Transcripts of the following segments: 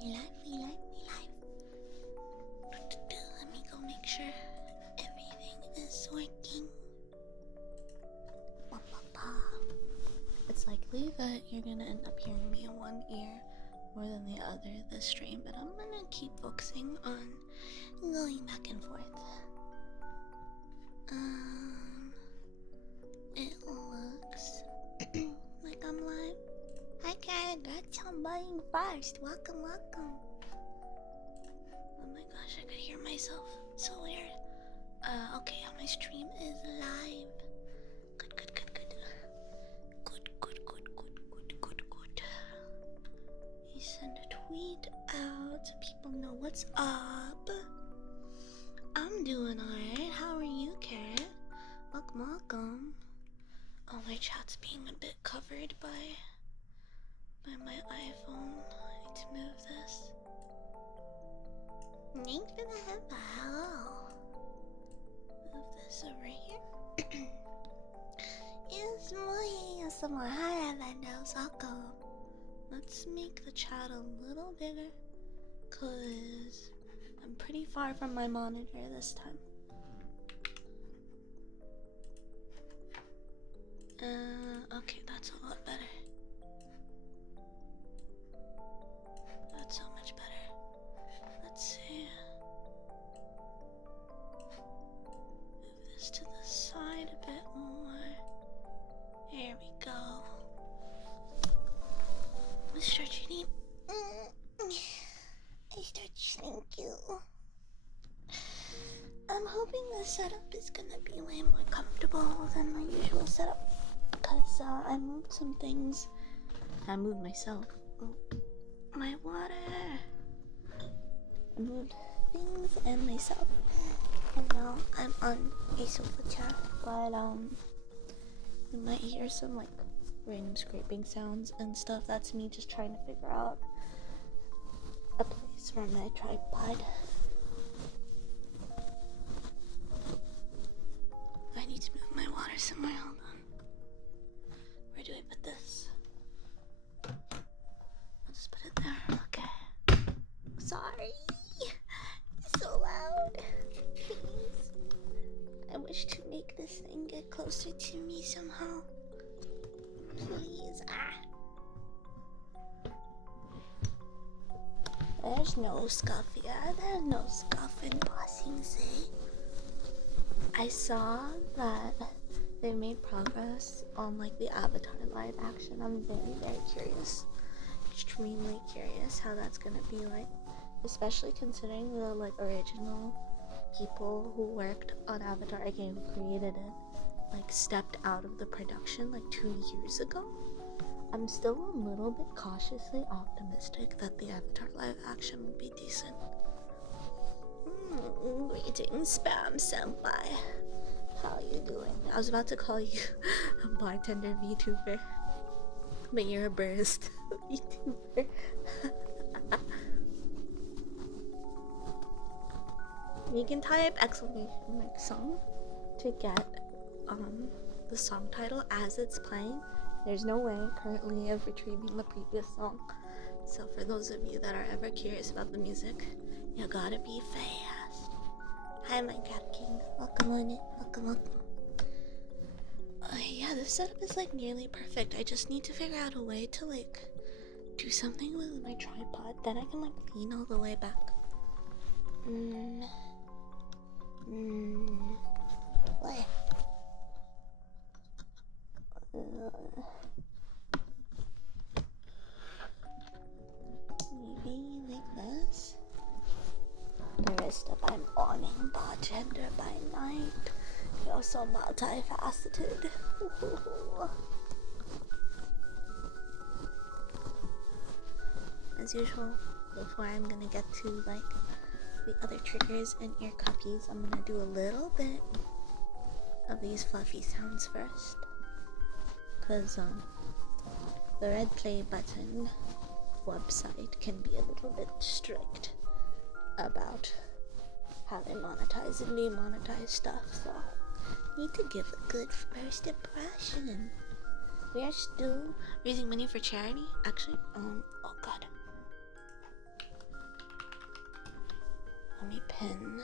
We live. Let me go make sure everything is working. It's likely that you're gonna end up hearing me in one ear more than the other this stream, but I'm gonna keep focusing on going back and forth. It looks like I'm live. Hi Karen, that's on buying first. Welcome. Oh my gosh, I could hear myself. So weird. Okay, my stream is live. Good. You send a tweet out so people know what's up. I'm doing alright. How are you, Carrot? Welcome. Oh, my chat's being a bit covered by my iPhone. I need to move this. Thanks for the hello. Move this over here. It's muy ASMR. Hi, Evandos. Welcome. Let's make the chat a little bigger, cause I'm pretty far from my monitor this time. Okay, that's a lot better. That's so much better. Let's see. Move this to the side a bit more. There we go. Stretch your knee. I stretch, thank you. I'm hoping this setup is gonna be way more comfortable than my usual setup, because I moved some things. I moved myself. Oh, my water. I moved things and myself, and now I'm on a sofa chair. But you might hear some like random scraping sounds and stuff. That's me just trying to figure out a place for my tripod. I need to move my water somewhere. Hold on. Where do I put this? I'll just put it there. Okay. Sorry. It's so loud. Please. I wish to make this thing get closer to me somehow. Please. There's no scuff here. There's no scuff in Bossing Say. I saw that they made progress on like the Avatar live action. I'm very curious. Extremely curious how that's gonna be like. Especially considering the like original people who worked on Avatar again, who created it, like stepped out of the production like 2 years ago. I'm still a little bit cautiously optimistic that the Avatar live action will be decent. Greetings, Spam Senpai. How are you doing? I was about to call you a bartender Vtuber, but you're a barista Vtuber. You can type exclamation mark song to get the song title as it's playing. There's no way currently of retrieving the previous song. So for those of you that are ever curious about the music, you gotta be fast. Hi, my cat king. Welcome on it. Welcome. Yeah, this setup is like nearly perfect. I just need to figure out a way to like do something with my tripod. Then I can like lean all the way back. What? Maybe like this. Barista by morning, bartender by night. You're so multifaceted. As usual, before I'm gonna get to like the other triggers and ear cookies, I'm gonna do a little bit of these fluffy sounds first. Cause the red play button website can be a little bit strict about how they monetize and demonetize stuff, so need to give a good first impression. We are still raising money for charity. Actually, oh god. let me pin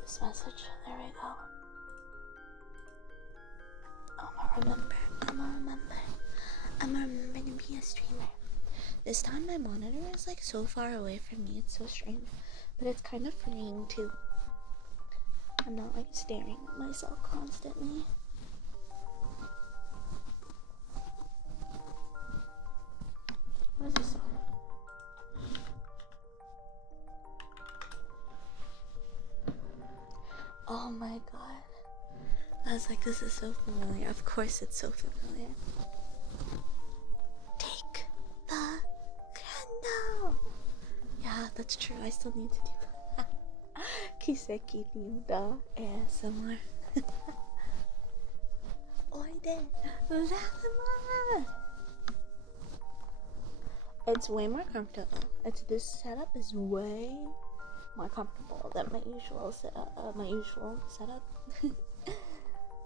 this message. There we go. I'ma remember to be a streamer. This time my monitor is like so far away from me, it's so strange. But it's kind of freeing too. I'm not like staring at myself constantly. What is this song? Oh my god. I was like, this is so familiar. Of course it's so familiar. Take the candle! Yeah, that's true. I still need to do that. Kiseki Ryuda ASMR. Oide! Vatuber! It's way more comfortable. This setup is way more comfortable than my usual setup.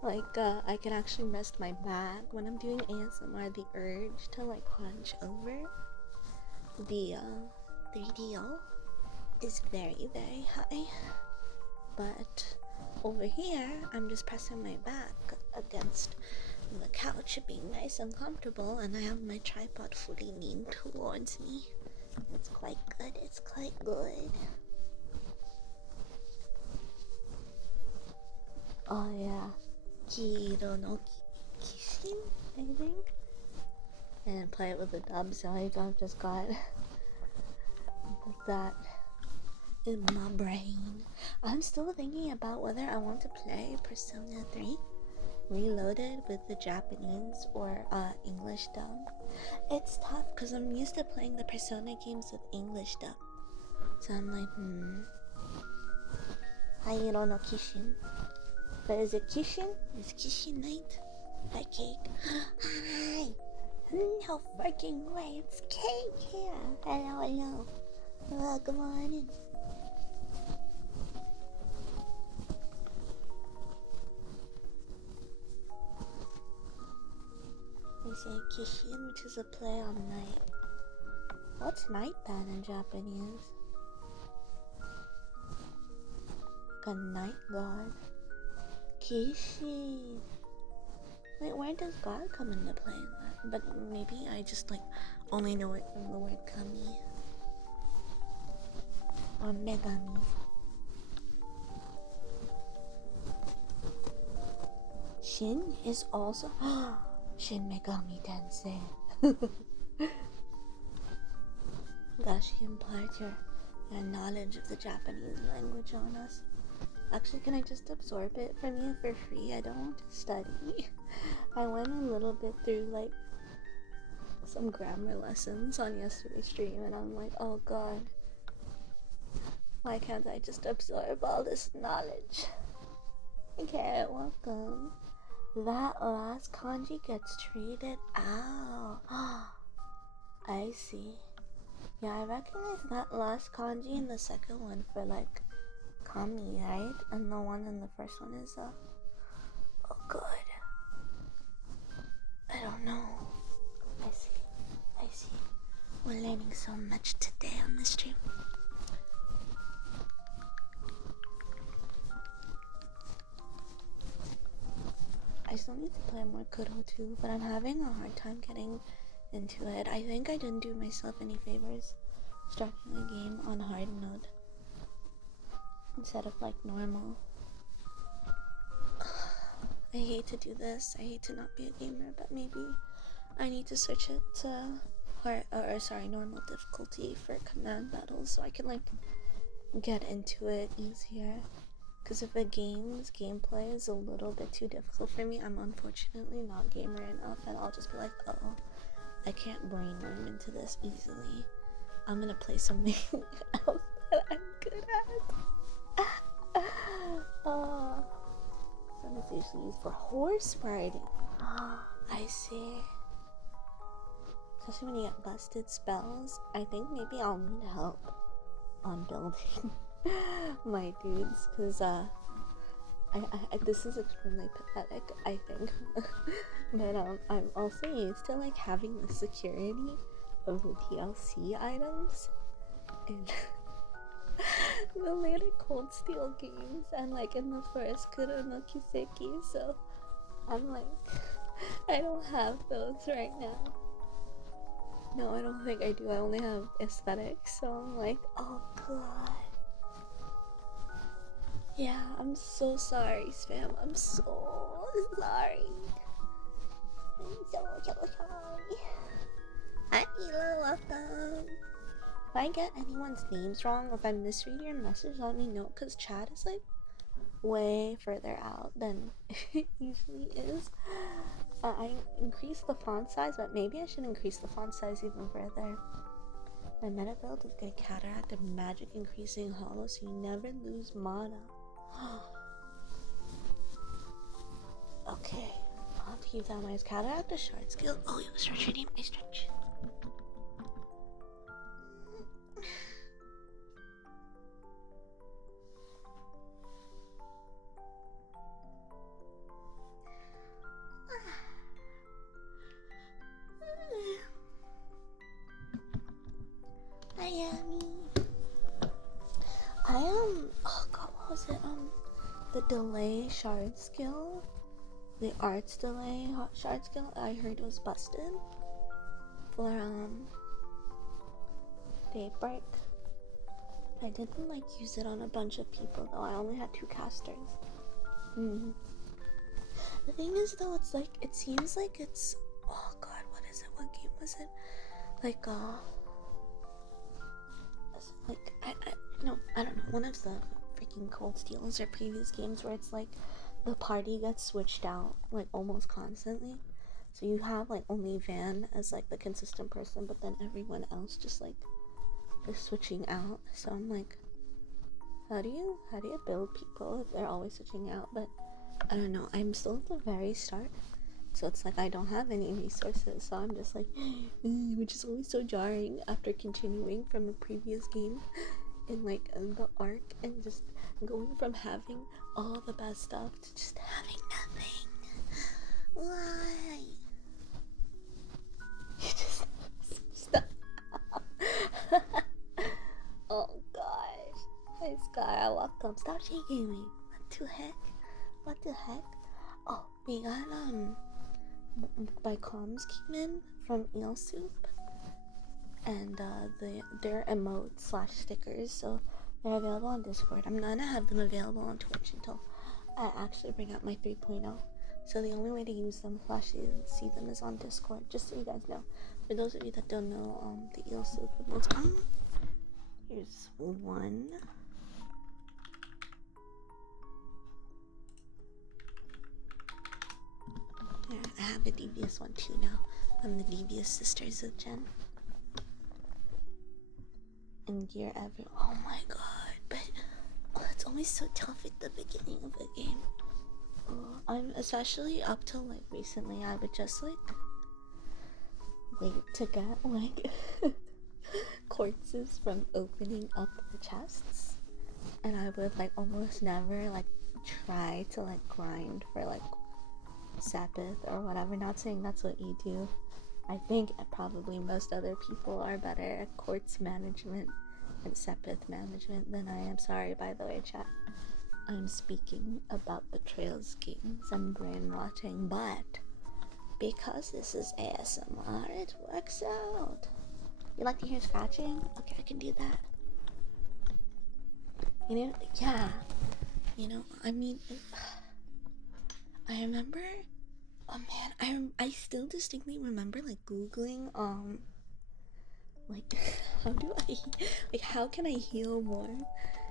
Like, I can actually rest my back when I'm doing ASMR. The urge to like hunch over the 3DO is very, very high. But over here, I'm just pressing my back against the couch, being nice and comfortable, and I have my tripod fully leaned towards me. It's quite good. It's quite good. Oh yeah, Kiro no Kishin, I think. And play it with the dub, so I've just got that in my brain. I'm still thinking about whether I want to play Persona 3 Reloaded with the Japanese or English dub. It's tough because I'm used to playing the Persona games with English dub. So I'm like, Hayiro no Kishin. But is it Kishin? Is Kishin night? Hi, Cake. Hi! No freaking way, it's Cake here. Hello, hello. Welcome on in. They say Kishin, which is a play on night. What's night then in Japanese? Like a night god. Kishi. Wait, where does God come into play in that? But maybe I just like only know it from the word kami. Or megami. Shin is also Shin Megami Tensei. Gosh, you impart your knowledge of the Japanese language on us. Actually, can I just absorb it from you for free? I don't want to study. I went a little bit through like some grammar lessons on yesterday's stream, and I'm like, oh god, why can't I just absorb all this knowledge? Okay, welcome. That last kanji gets treated out. I see. Yeah, I recognize that last kanji in the second one for like kami, right? And the one in the first one is oh good. I don't know. I see. We're learning so much today on this stream. I still need to play more Kudo too, but I'm having a hard time getting into it. I think I didn't do myself any favors starting the game on hard mode instead of like normal. I hate to do this. I hate to not be a gamer, but maybe I need to switch it to normal difficulty for command battles so I can like get into it easier. Because if a game's gameplay is a little bit too difficult for me, I'm unfortunately not gamer enough, and I'll just be like, oh, I can't brain learn into this easily. I'm gonna play something else that I'm good at. Sun is usually used for horse riding. I see. Especially when you get busted spells, I think maybe I'll need help on building my dudes, because this is extremely pathetic, I think. But I'm also used to like having the security of the DLC items, and the later Cold Steel games and like in the first Kuro no Kiseki, so I'm like, I don't have those right now. No, I don't think I do. I only have aesthetics, so I'm like, oh god. Yeah, I'm so sorry, Spam. I'm so sorry. I'm so sorry. Hi, Ela, welcome. If I get anyone's names wrong or if I misread your message, let me know, because chat is like way further out than it usually is. I increased the font size, but maybe I should increase the font size even further. My meta build is good cataract and magic increasing hollow, so you never lose mana. Okay, I'll have to keep that in mind. Is cataract a shard skill? Oh, you stretch your name. I stretch. Oh god, what was it? The delay shard skill, the arts delay shard skill. I heard it was busted for Daybreak. I didn't like use it on a bunch of people though. I only had 2 casters. The thing is though, it's like it seems like it's. Oh god, what is it? What game was it? Like I don't know, one of the freaking Cold Steals or previous games where it's like the party gets switched out like almost constantly. So you have like only Van as like the consistent person, but then everyone else just like is switching out. So I'm like, how do you build people if they're always switching out? But I don't know, I'm still at the very start. So it's like I don't have any resources, so I'm just like, which is always so jarring after continuing from a previous game in like the arc and just going from having all the best stuff to just having nothing. Why? You just stop. Oh gosh. Hi Sky, welcome. Stop shaking me. What the heck? Oh, we got by comms came in from Eel Soup, and their emotes / stickers, so they're available on Discord. I'm not gonna have them available on Twitch until I actually bring out my 3.0. So the only way to use them / see them is on Discord, just so you guys know. For those of you that don't know, the Eel Soup emotes. Here's one. There, I have a devious one too now. I'm the devious sisters of Jen. And gear every. Oh my god, but it's always so tough at the beginning of the game. I'm especially up till like recently, I would just like wait to get like corpses from opening up the chests, and I would like almost never like try to like grind for like Sabbath or whatever. Not saying that's what you do. I think probably most other people are better at quartz management and Sabbath management than I am. Sorry, by the way, chat. I'm speaking about the Trails games and brainwashing, but because this is ASMR, it works out. You like to hear scratching? Okay, I can do that. You know, yeah. You know, I mean, I remember. Oh man, I still distinctly remember like googling like how can I heal more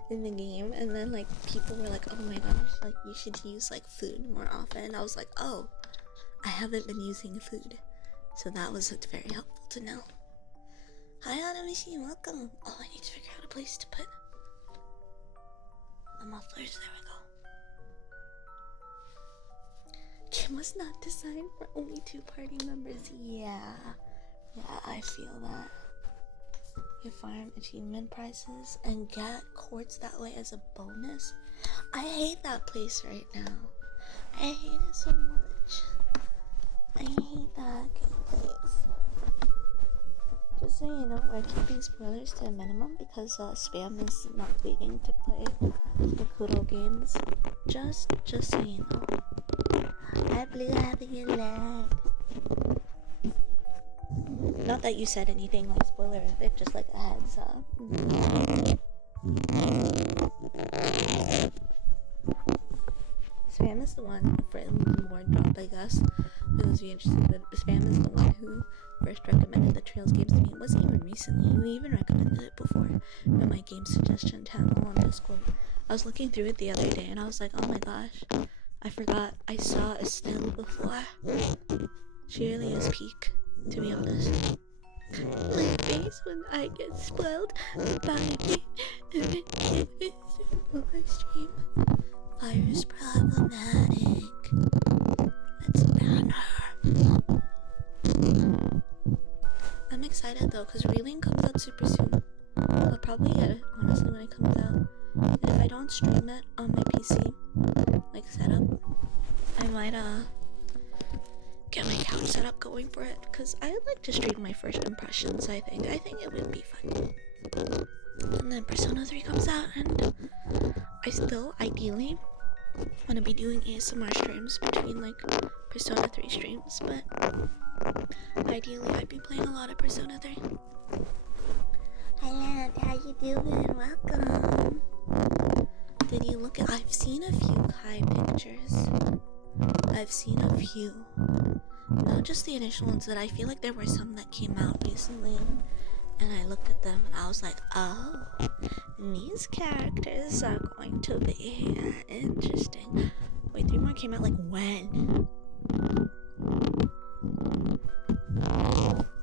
in the game, and then like people were like, oh my gosh, like you should use like food more often. And I was like, oh, I haven't been using food, so that was very helpful to know. Hi Anamishi, welcome. Oh, I need to figure out a place to put the mufflers. There we go. Game was not designed for only 2 party members. Yeah, I feel that. You farm achievement prizes and get quartz that way as a bonus. I hate that place right now. I hate it so much. I hate that place. Just so you know, we're keeping spoilers to a minimum because spam is not waiting to play the Kudo games. Just so you know. I blew having a lag. Not that you said anything like spoilerific, just like a heads up. Spam is the one for more drop, I guess. For those of you interested, but Spam is the one who first recommended the Trails games to me. It wasn't even recently. You even recommended it before in my game suggestion channel on Discord. I was looking through it the other day and I was like, oh my gosh, I forgot I saw Estelle before. She really is peak, to be honest. My face when I get spoiled by a game on my stream. Fyre's problematic. Let's ban her. I'm excited though, because Reeling comes out super soon. I'll probably get it, honestly, when it comes out. And if I don't stream it on my PC, like setup, I might get my couch setup going for it, because I would like to stream my first impressions. I think it would be fun. And then Persona 3 comes out, and I still ideally want to be doing ASMR streams between like Persona 3 streams, but ideally I'd be playing a lot of Persona 3. Hi Lab, how you doing? Welcome. Did you look at— I've seen a few Kai pictures. I've seen a few. Not just the initial ones, but I feel like there were some that came out recently. And I looked at them and I was like, oh, these characters are going to be interesting. Wait, 3 more came out like when?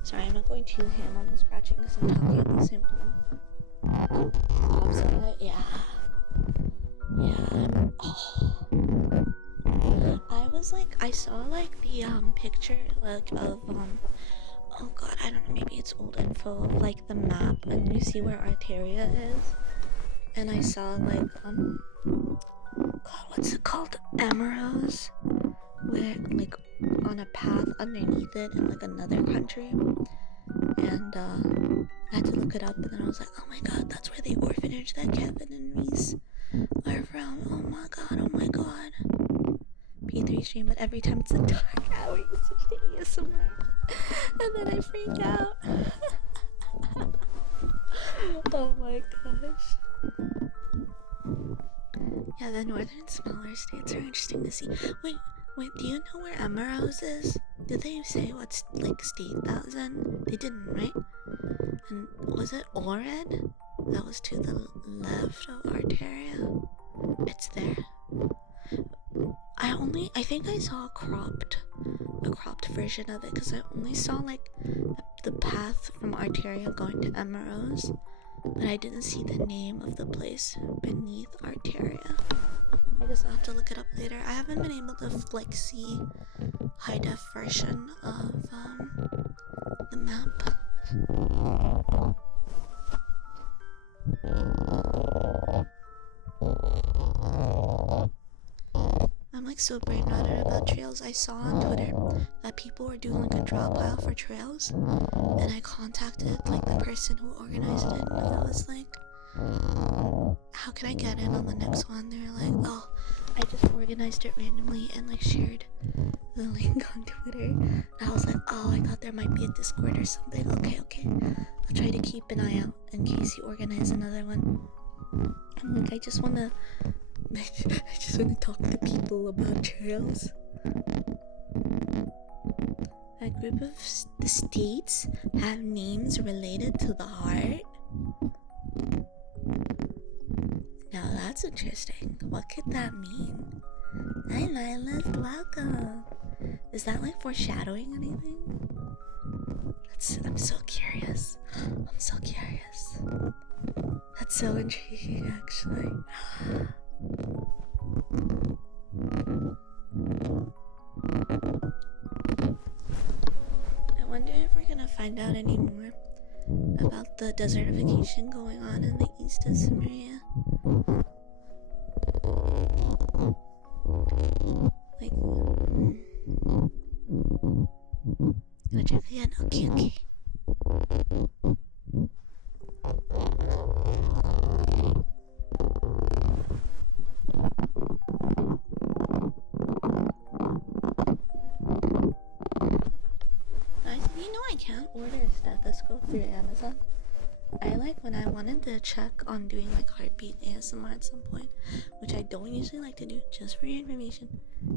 Sorry, I'm not going too ham on the scratching because I'm talking at the same time. Yeah. Oh. I was like, I saw like the picture like of oh god, I don't know, maybe it's old info of like the map, and you see where Arteria is, and I saw like god, what's it called, Emeralds, where like on a path underneath it in like another country, and I had to look it up, and then I was like, oh my god, that's where the orphanage that Kevin and Reese are from. Oh my god. P3 stream, but every time it's a dark hour you switch to ASMR and then I freak out. Oh my gosh. Yeah, the northern smaller states are interesting to see. Wait, do you know where Emeralds is? Did they say what like state that was in? They didn't, right? And was it Ored? That was to the left of Arteria. It's there. I think I saw a cropped version of it, because I only saw like the path from Arteria going to Emeralds, but I didn't see the name of the place beneath Arteria. I guess I'll have to look it up later. I haven't been able to like see high def version of the map. I'm like so brain rotted about trails. I saw on Twitter that people were doing like a drop pile for trails, and I contacted like the person who organized it, and I was like, how can I get in on the next one? They were like, oh, I just organized it randomly and like shared the link on Twitter. And I was like, oh, I thought there might be a Discord or something. Okay, I'll try to keep an eye out in case you organize another one. I'm like, I just wanna talk to people about trails. A group of the states have names related to the heart. Now that's interesting. What could that mean? Hi Lila's, welcome. Is that like foreshadowing anything? I'm so curious. That's so intriguing, actually. I wonder if we're gonna find out any more about the desertification going on in the east of Samaria. Like, gonna check again. Okay. You know I can't order a stethoscope through Amazon. I when I wanted to check on doing like heartbeat ASMR at some point, which I don't usually like to do, just for your information,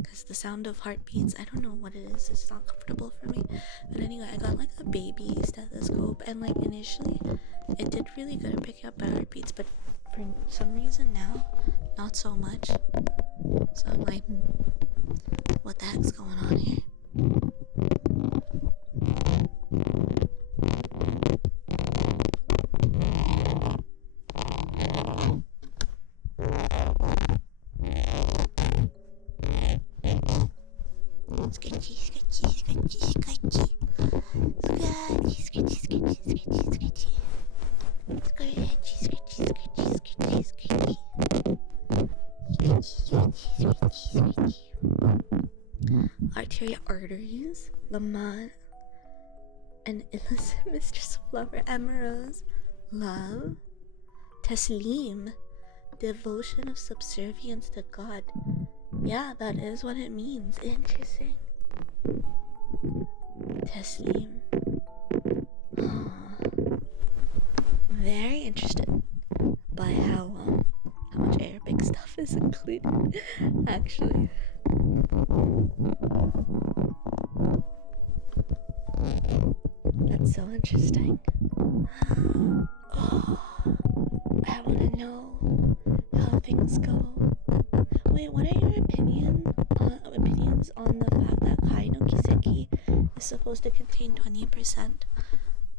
because the sound of heartbeats, I don't know what it is, it's not comfortable for me. But anyway, I got like a baby stethoscope, and like initially it did really good at picking up my heartbeats, but for some reason now, not so much. So I'm like, what the heck's going on here? Scratchy, scratchy, scratchy, scratchy. Scratchy, scratchy, scratchy, scratchy, scratchy. Scratchy, scratchy, scratchy, scratchy, scratchy. Scratchy, scratchy, scratchy. Arteria arteries, Lamont, an illicit mistress of lover, Emerose, love, Taslim, devotion of subservience to God. Yeah, that is what it means. Interesting. Taslim. Very interested by how much Arabic stuff is included, actually. That's so interesting. Oh, I want to know how things go. Wait, what are your opinions on the fact that Kai no Kiseki is supposed to contain 20%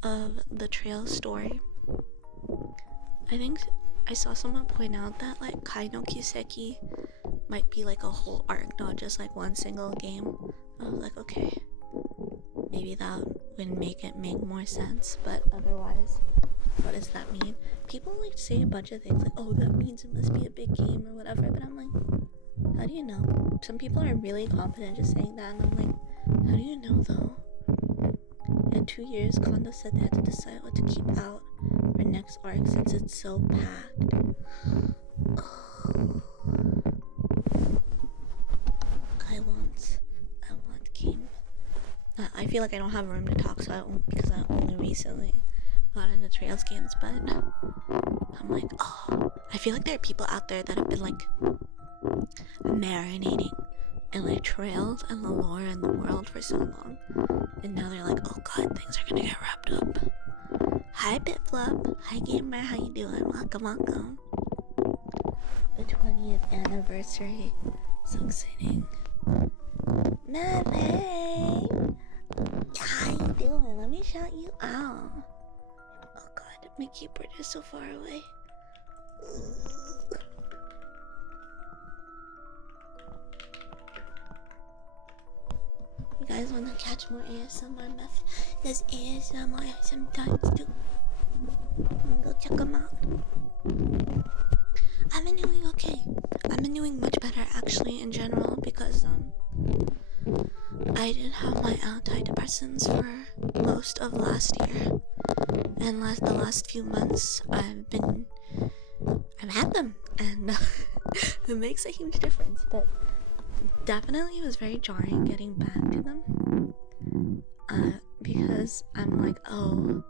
of the trail story? I think I saw someone point out that like Kai no Kiseki might be like a whole arc, not just like one single game. I was like, okay, maybe that would make it make more sense, but otherwise, what does that mean? People like say a bunch of things like, oh, that means it must be a big game or whatever, but I'm like, how do you know? Some people are really confident just saying that, and I'm like, how do you know though? In 2 years, Kondo said they had to decide what to keep out for next arc since it's so packed. Oh. I want game. I feel like I don't have room to talk, so I won't, because I only recently got into Trails games, but I'm like, oh, I feel like there are people out there that have been like marinating in like Trails and the lore and the world for so long, and now they're like, oh god, things are gonna get wrapped up. Hi Bitflub, hi gamer, how you doing? Welcome. The 20th anniversary, so exciting. Nothing. How you doing? Let me shout you out. Oh god, my keyboard is so far away. You guys want to catch more ASMR meth? There's ASMR sometimes too. Go check them out. I've been doing okay. I've been doing much better actually in general because I didn't have my antidepressants for most of last year, and the last few months I've had them, and it makes a huge difference. But definitely it was very jarring getting back to them, because I'm like, oh,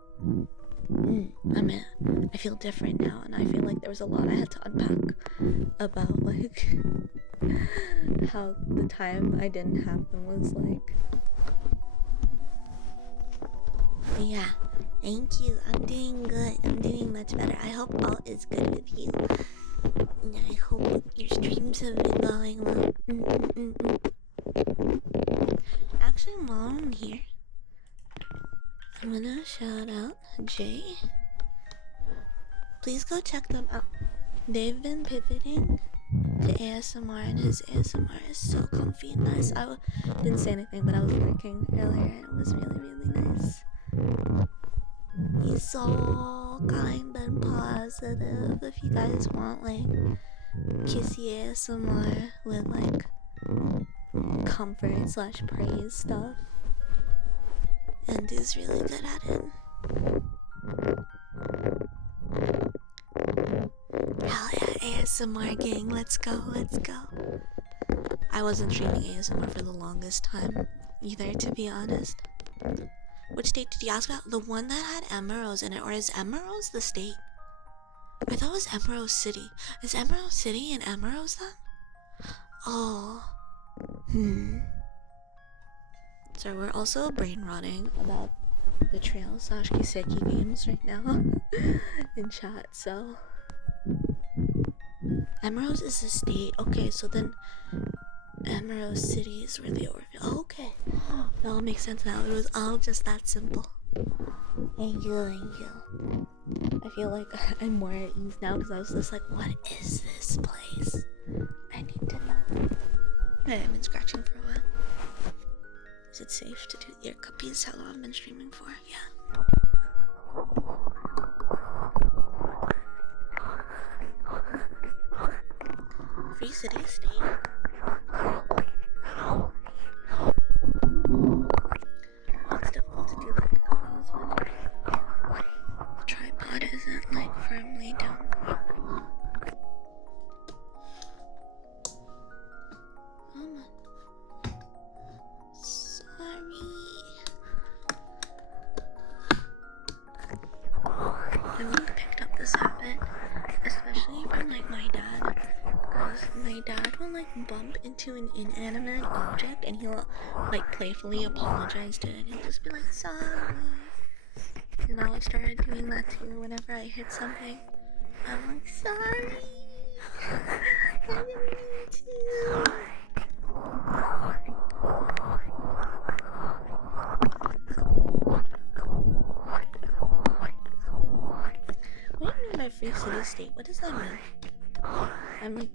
I feel different now, and I feel like there was a lot I had to unpack about like how the time I didn't have them was like. But yeah, thank you. I'm doing good. I'm doing much better. I hope all is good with you. And I hope your streams have been going well. Actually, while I'm here, I'm gonna shout out Jay. Please go check them out. They've been pivoting to ASMR, and his ASMR is so comfy and nice. I didn't say anything, but I was working earlier and it was really, really nice. He's so kind and positive. If you guys want like kissy ASMR with like comfort / praise stuff, and he's really good at it. Hell yeah, ASMR gang, let's go, let's go. I wasn't streaming ASMR for the longest time either, to be honest. Which state did you ask about? The one that had Emeralds in it, or is Emeralds the state? I thought it was Emerald City. Is Emerald City in Emeralds then? Oh. So we're also brain rotting about the trail / Kiseki games right now in chat, so Emeralds is the state. Okay, so then Emerald City is where the orphan. Oh, okay. That all makes sense now. It was all just that simple. Thank you. I feel like I'm more at ease now because I was just like, what is this place? I need to know. I haven't been scratching for a while. Is it safe to do ear cuppies? How long I've been streaming for? Yeah. Free City State? It's difficult to do that because when the tripod isn't like firmly down. I really picked up this habit, especially from like my dad, because my dad will like bump into an inanimate object and he'll like playfully apologize to it and he'll just be like, sorry. And now I started doing that too whenever I hit something. I'm like, sorry. I didn't mean to. What do you mean by free city state? What does that mean? I'm like,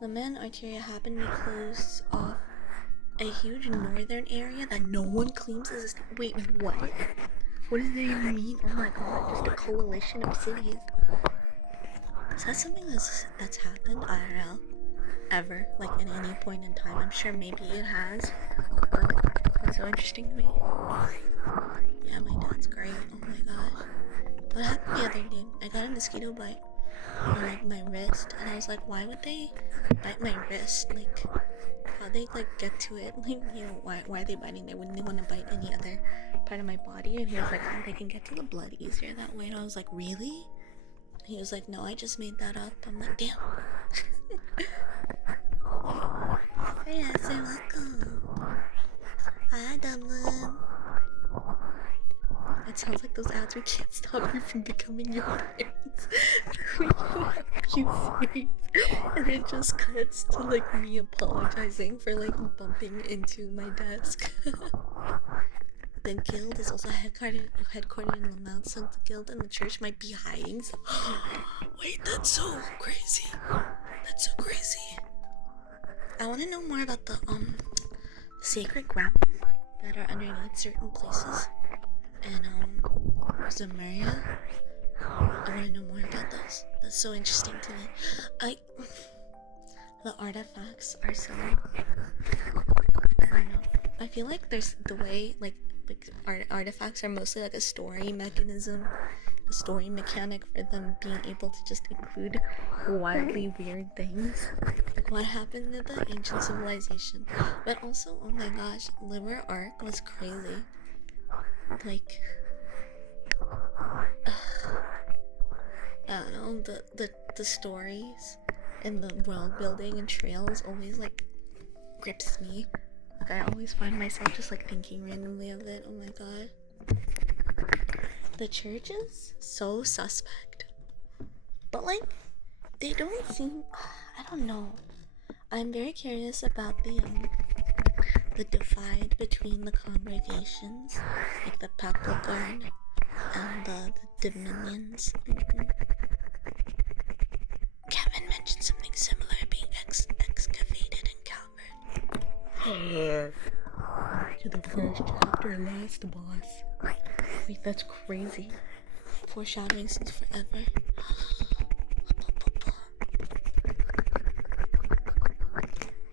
the main arteria happened to close off a huge northern area that no one claims as a state. Wait, what? What does that even mean? Oh my god, just a coalition of cities. Is that something that's happened? I don't know. Ever, like at any point in time. I'm sure maybe it has, but that's so interesting to me. Yeah, my dad's great. Oh my gosh. What happened the other day? I got a mosquito bite on like my wrist, and I was like, why would they bite my wrist? Like, how they like get to it? Like, you know, why are they biting there? Wouldn't they want to bite any other part of my body? And he was like, oh, they can get to the blood easier that way. And I was like, really? And he was like, no, I just made that up. I'm like, damn. Yes, you're welcome. Hi, Dublin. It sounds like those ads. We can't stop you from becoming your parents. We have you face, and it just cuts to like me apologizing for like bumping into my desk. The guild is also headquartered in Lamount, so the guild and the church might be hiding. So wait, that's so crazy. That's so crazy. I want to know more about the sacred grounds that are underneath certain places. And Zamaria, I want to know more about those. That's so interesting to me. The artifacts are so, I don't know. I feel like there's the way like artifacts are mostly like a story mechanism, a story mechanic for them being able to just include wildly weird things. Like what happened to the ancient civilization. But also, oh my gosh, Liber Arc was crazy. Like, I don't know, the stories and the world building and trails always like grips me. Like I always find myself just like thinking randomly of it. Oh my god. The church is so suspect. But like, they don't seem, I don't know. I'm very curious about the divide between the congregations, like the papal guard and the dominions. Kevin mentioned something similar being excavated in Calvert. To the first chapter, last boss. Wait, that's crazy. Foreshadowing since forever.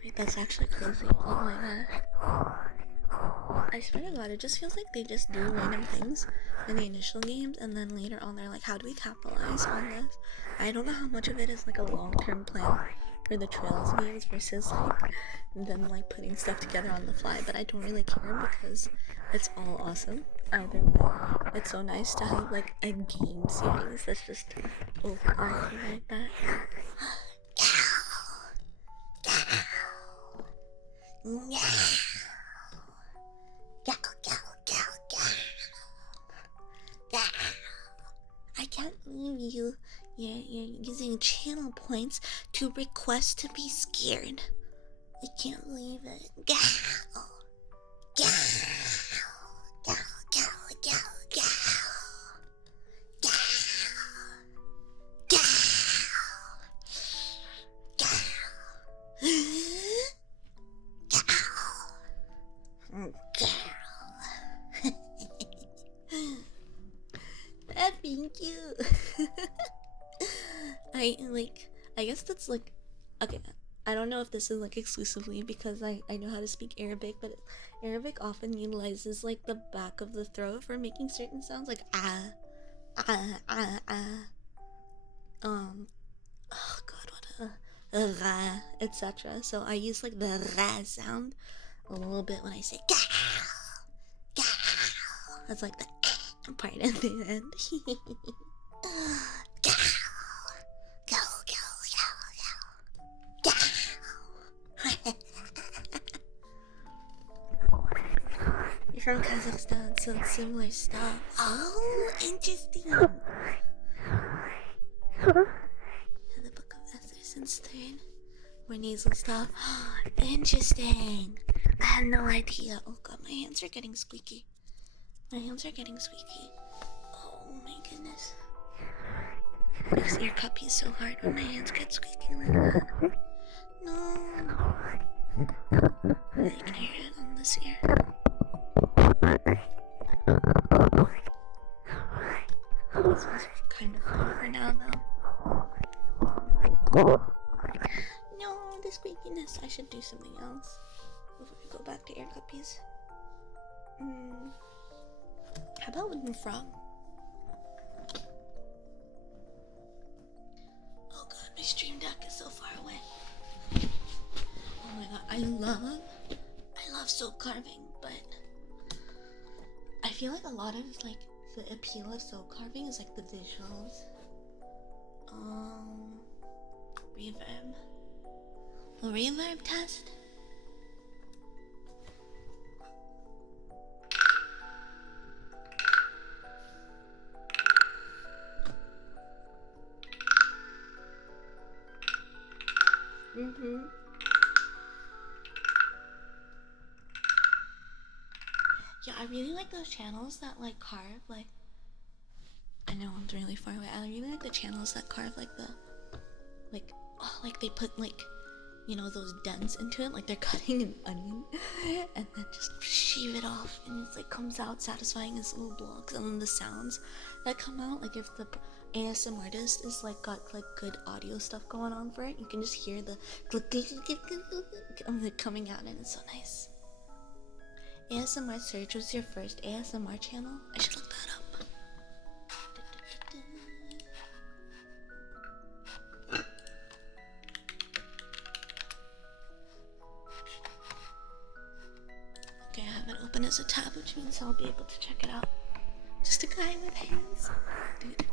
Wait, that's actually crazy. Oh my gosh. I swear to god, it just feels like they just do random things in the initial games, and then later on they're like, how do we capitalize on this? I don't know how much of it is like a long-term plan for the Trails games versus like them like putting stuff together on the fly, but I don't really care because it's all awesome either way. It's so nice to have like a game series that's just overarching like that. I can't believe you're using channel points to request to be scared. I can't believe it. Thank you. I guess that's like, okay, I don't know if this is like exclusively because I know how to speak Arabic, but Arabic often utilizes like the back of the throat for making certain sounds, like oh god, what ra, etc. So I use like the ra sound a little bit when I say gal. That's like the part at the end. You're from Kazakhstan, so it's similar stuff. Oh, interesting. The Book of Esther since 3rd. More nasal stuff. Interesting. I had no idea. Oh god, my hands are getting squeaky. Oh my goodness. Makes ear cuppies so hard when my hands get squeaky like that. No. I can hear it on this ear. This one's kind of fun for now, though. No, the squeakiness. I should do something else before I go back to ear cuppies. How about wooden frog? Oh god, my stream deck is so far away. Oh my god, I love soap carving, but I feel like a lot of like the appeal of soap carving is like the visuals. Reverb. A reverb test? Yeah, I really like those channels that like carve like, I know I'm really far away. I really like the channels that carve like the like they put like, you know, those dents into it, like they're cutting an onion and then just shave it off and it's like comes out satisfying as little blocks, and then the sounds that come out, like if the ASMR artist is like got like good audio stuff going on for it, you can just hear the coming out and it's so nice. ASMR Search was your first ASMR channel? I should look that up. Okay, I have it open as a tab, which means I'll be able to check it out. Just a guy with hands. Dude,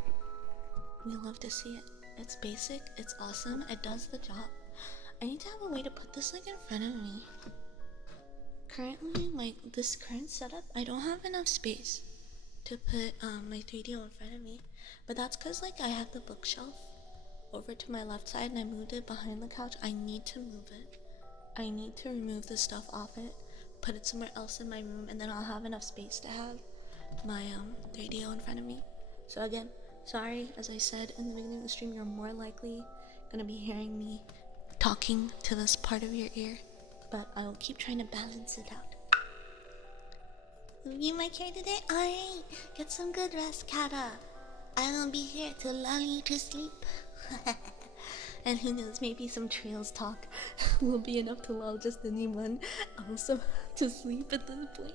we love to see it. It's basic, it's awesome, it does the job. I need to have a way to put this like in front of me. Currently, this current setup, I don't have enough space to put my 3DO in front of me. But that's because like I have the bookshelf over to my left side and I moved it behind the couch. I need to move it. I need to remove the stuff off it, put it somewhere else in my room, and then I'll have enough space to have my 3DO in front of me. So again, sorry, as I said in the beginning of the stream, you're more likely gonna be hearing me talking to this part of your ear, but I will keep trying to balance it out. You might care today? Alright, get some good rest, Kata. I will be here to lull you to sleep. And who knows, maybe some Trails talk will be enough to lull just anyone else to sleep at this point.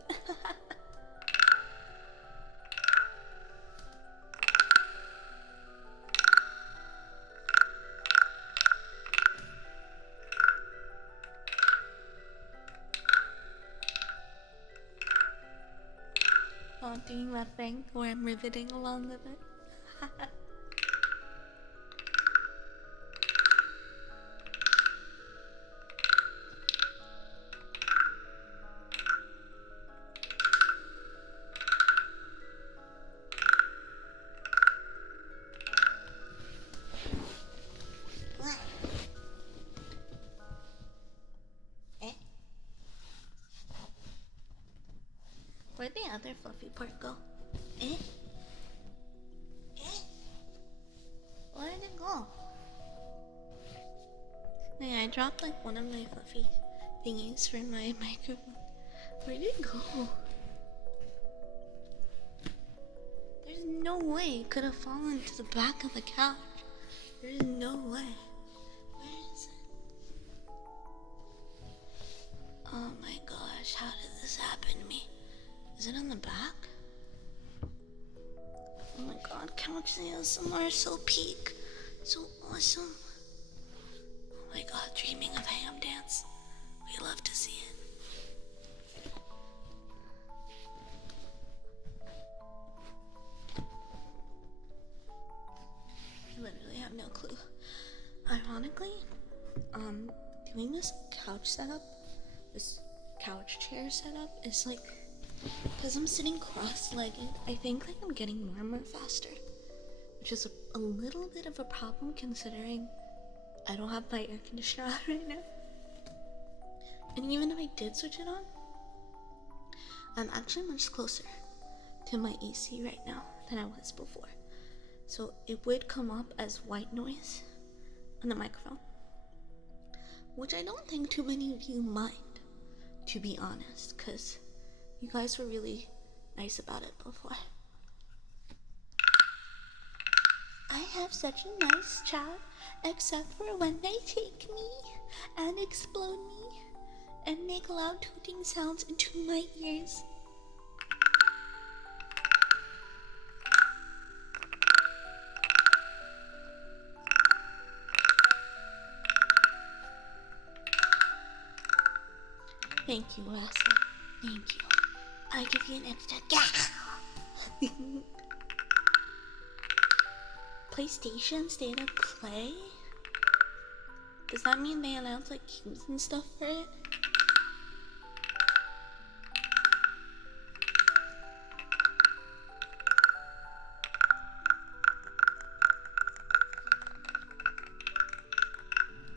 stop doing that thing where I'm riveting along with it. Where'd the other fluffy part go? Eh? Eh? Where did it go? Yeah, I dropped like one of my fluffy thingies for my microphone. Where did it go? There's no way it could have fallen to the back of the couch. There's no way. Where is it? Oh my gosh, how did this happen to me? Is it on the back? Oh my god, couch ASMR so peak. So awesome. Oh my god, dreaming of ham dance. We love to see it. I literally have no clue. Ironically, doing this couch setup, this couch chair setup is like, because I'm sitting cross-legged, I think like I'm getting warmer faster, which is a little bit of a problem considering I don't have my air conditioner on right now. And even if I did switch it on, I'm actually much closer to my AC right now than I was before. So it would come up as white noise on the microphone, which I don't think too many of you mind, to be honest, because you guys were really nice about it before. I have such a nice chat, except for when they take me and explode me and make loud tooting sounds into my ears. Thank you, Rasa. Thank you. I give you an extra gah. PlayStation State of Play? Does that mean they announce like games and stuff for it?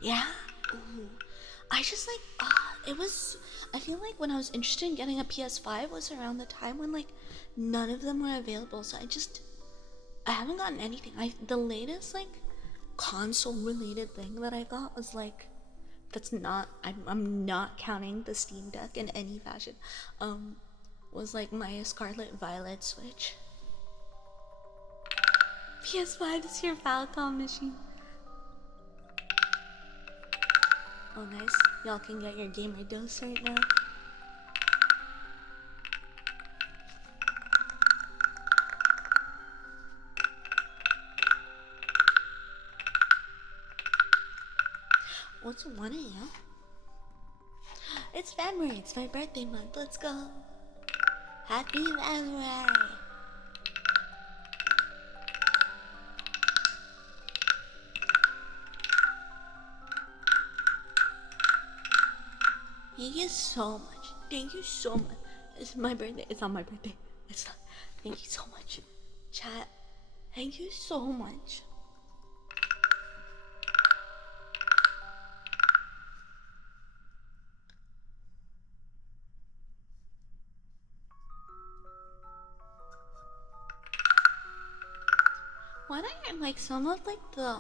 Yeah? Ooh. I just like, it was, I feel like when I was interested in getting a PS5 was around the time when like none of them were available, so I haven't gotten anything. The latest like console related thing that I got was like, that's not, I'm not counting the Steam Deck in any fashion, was like my Scarlet Violet Switch. PS5 is your Falcom machine. Oh nice, y'all can get your gamer dose right now. What's 1 a.m.? It's February, it's my birthday month, let's go. Happy February. Thank you so much. Thank you so much. It's my birthday. It's not my birthday. It's not. Thank you so much. Chat. Thank you so much. What are like some of like the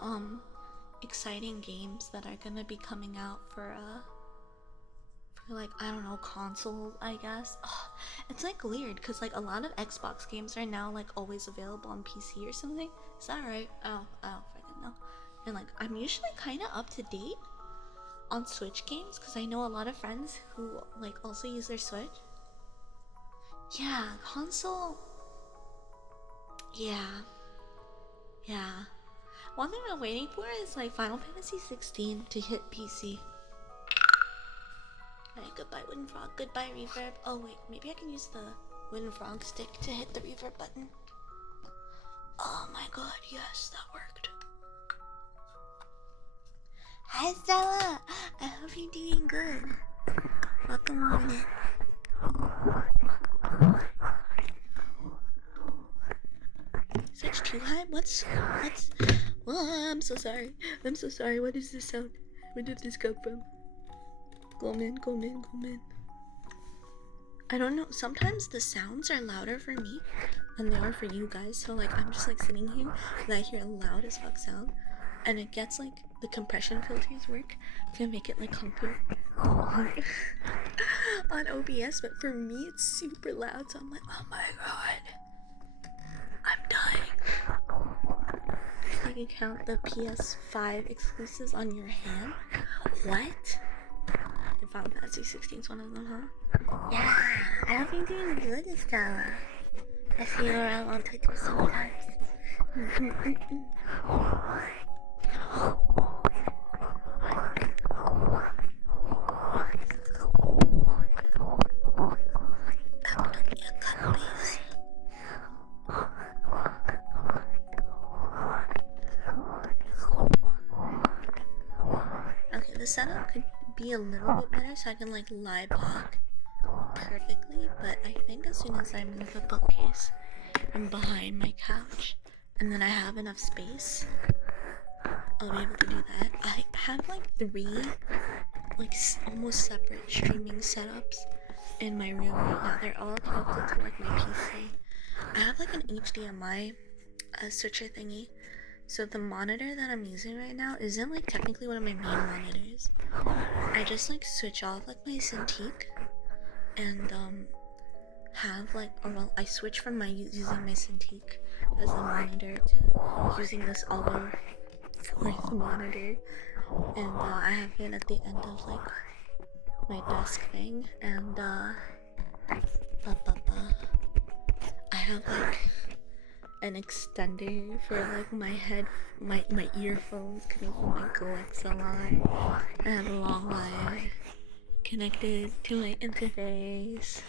exciting games that are gonna be coming out for like, I don't know, consoles, I guess? Ugh, it's like weird because like a lot of Xbox games are now like always available on PC or something. Is that right? I don't freaking know. And like I'm usually kind of up to date on Switch games because I know a lot of friends who like also use their Switch. Yeah, console. Yeah. One thing I'm waiting for is like Final Fantasy 16 to hit PC. Alright, goodbye Wooden Frog, goodbye Reverb. Oh wait, maybe I can use the wooden frog stick to hit the reverb button. Oh my god, yes, that worked. Hi Stella! I hope you're doing good. Welcome on in. Such too high? What's oh, I'm so sorry. I'm so sorry. What is this sound? Where did this come from? Come in. I don't know. Sometimes the sounds are louder for me than they are for you guys. So like I'm just like sitting here and I hear a loud as fuck sound, and it gets like the compression filters work to make it like come through on OBS. But for me, it's super loud. So I'm like, oh my god, I'm dying. You can count the PS5 exclusives on your hand. What? And Final Fantasy 16 is one of them, huh? Yeah, I hope you're doing good, Estella. I see you around on Twitter sometimes. Okay, the setup could be a little bit better so I can like lie back perfectly, but I think as soon as I move the bookcase from behind my couch and then I have enough space, I'll be able to do that. I have like 3 like almost separate streaming setups in my room right now. They're all connected to like my PC. I have like an HDMI switcher thingy, so the monitor that I'm using right now isn't like technically one of my main monitors. I just like switch off like my Cintiq and have like, or well, I switch from my using my Cintiq as a monitor to using this other 4th monitor, and I have it at the end of like my desk thing, and I have like an extender for like my earphones connected to my coaxial, and a long wire connected to my interface.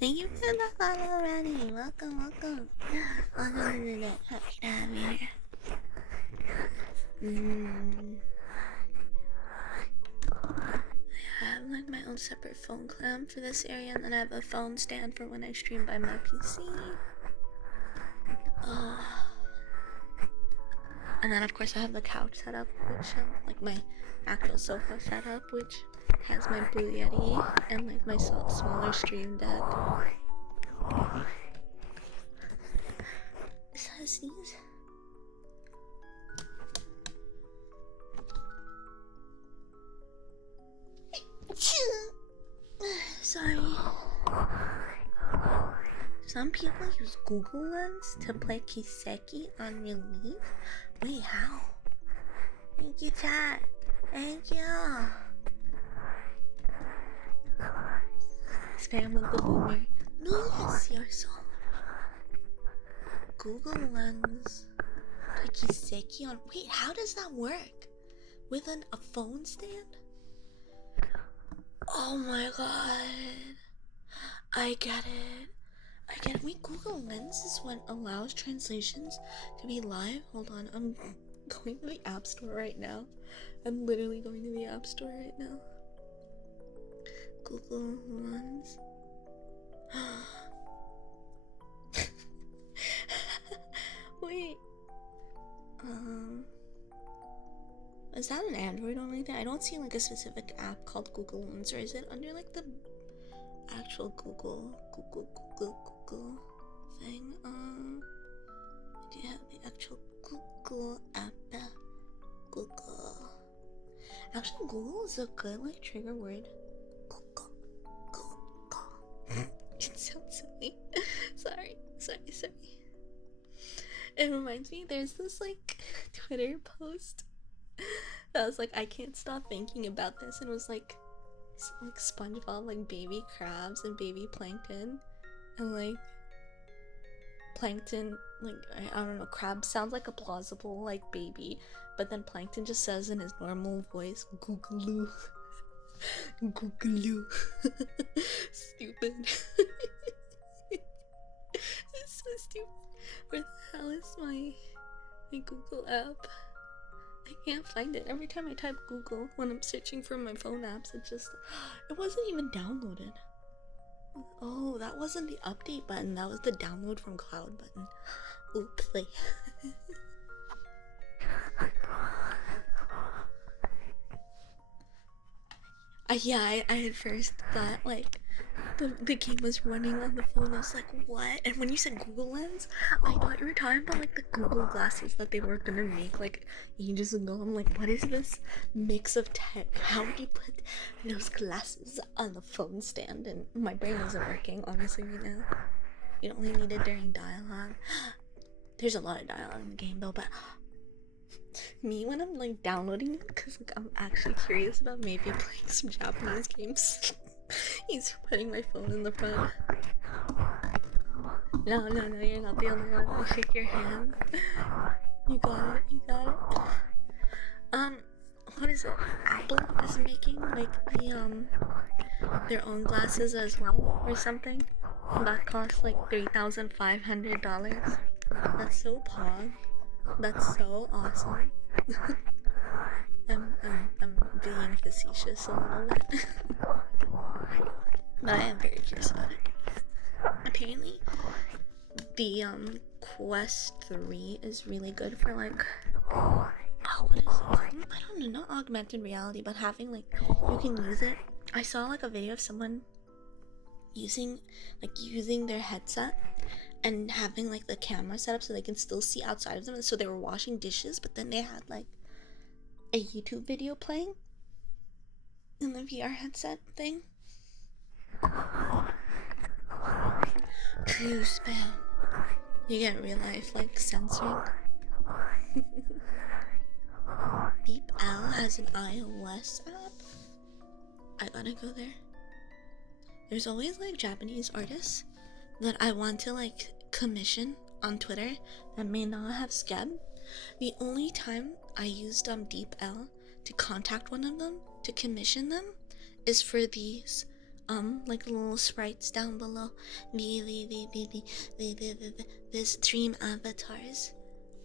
Thank you for the follow already. Welcome. Welcome to the happy to have you here. I have like my own separate phone clamp for this area, and then I have a phone stand for when I stream by my PC. And then of course I have the couch setup, which like my actual sofa setup, which has my Blue Yeti and like my smaller stream deck. Is that a sneeze? Sorry. Some people use Google Lens to play Kiseki on relief. Wait, how? Thank you, chat. Thank you. Spam with the boomer. Yes, you're so. Google Lens play Kiseki on. Wait, how does that work? With a phone stand? Oh my god. I get it. Wait, Google Lens is what allows translations to be live? Hold on, I'm going to the App Store right now. I'm literally going to the App Store right now. Google Lens. Wait. Is that an Android only thing? I don't see like a specific app called Google Lens, or is it under like the actual Google thing? Do you have the actual Google app? Google. Actually, Google is a good like trigger word. Google. It sounds silly. Sorry. It reminds me, there's this like Twitter post that was like, I can't stop thinking about this, and it was like SpongeBob, like baby crabs and baby plankton, and like plankton, like I don't know, crab sounds like a plausible like baby, but then plankton just says in his normal voice, googaloo. Googaloo. Stupid. so stupid. Where the hell is my Google app? I can't find it. Every time I type Google when I'm searching for my phone apps, it wasn't even downloaded. Oh, that wasn't the update button. That was the download from cloud button. Oopsie. I at first thought like the game was running on the phone. I was like, what? And when you said Google Lens, I thought you were talking about like the Google glasses that they were gonna make like ages ago. I'm like, what is this mix of tech? How would you put those glasses on the phone stand? And my brain wasn't working, obviously, right now. You only need it during dialogue. There's a lot of dialogue in the game though, but me when I'm like downloading it, because like I'm actually curious about maybe playing some Japanese games. He's putting my phone in the front. No, you're not the only one. I'll shake your hand. You got it. What is it? Apple is making like their own glasses as well or something. That costs like $3,500. That's so pog. That's so awesome. I'm being facetious a little bit. But I am very curious about it. Apparently, the Quest 3 is really good for like what is it called? I don't know, not augmented reality, but having like you can use it. I saw like a video of someone using their headset and having like the camera set up so they can still see outside of them, and so they were washing dishes, but then they had like a YouTube video playing in the VR headset thing. True spam. You get real life like censoring. Deep L has an iOS app. I gotta go there. There's always like Japanese artists that I want to like commission on Twitter that may not have scab. The only time I used Deep L to contact one of them to commission them is for these like little sprites down below. This dream avatars.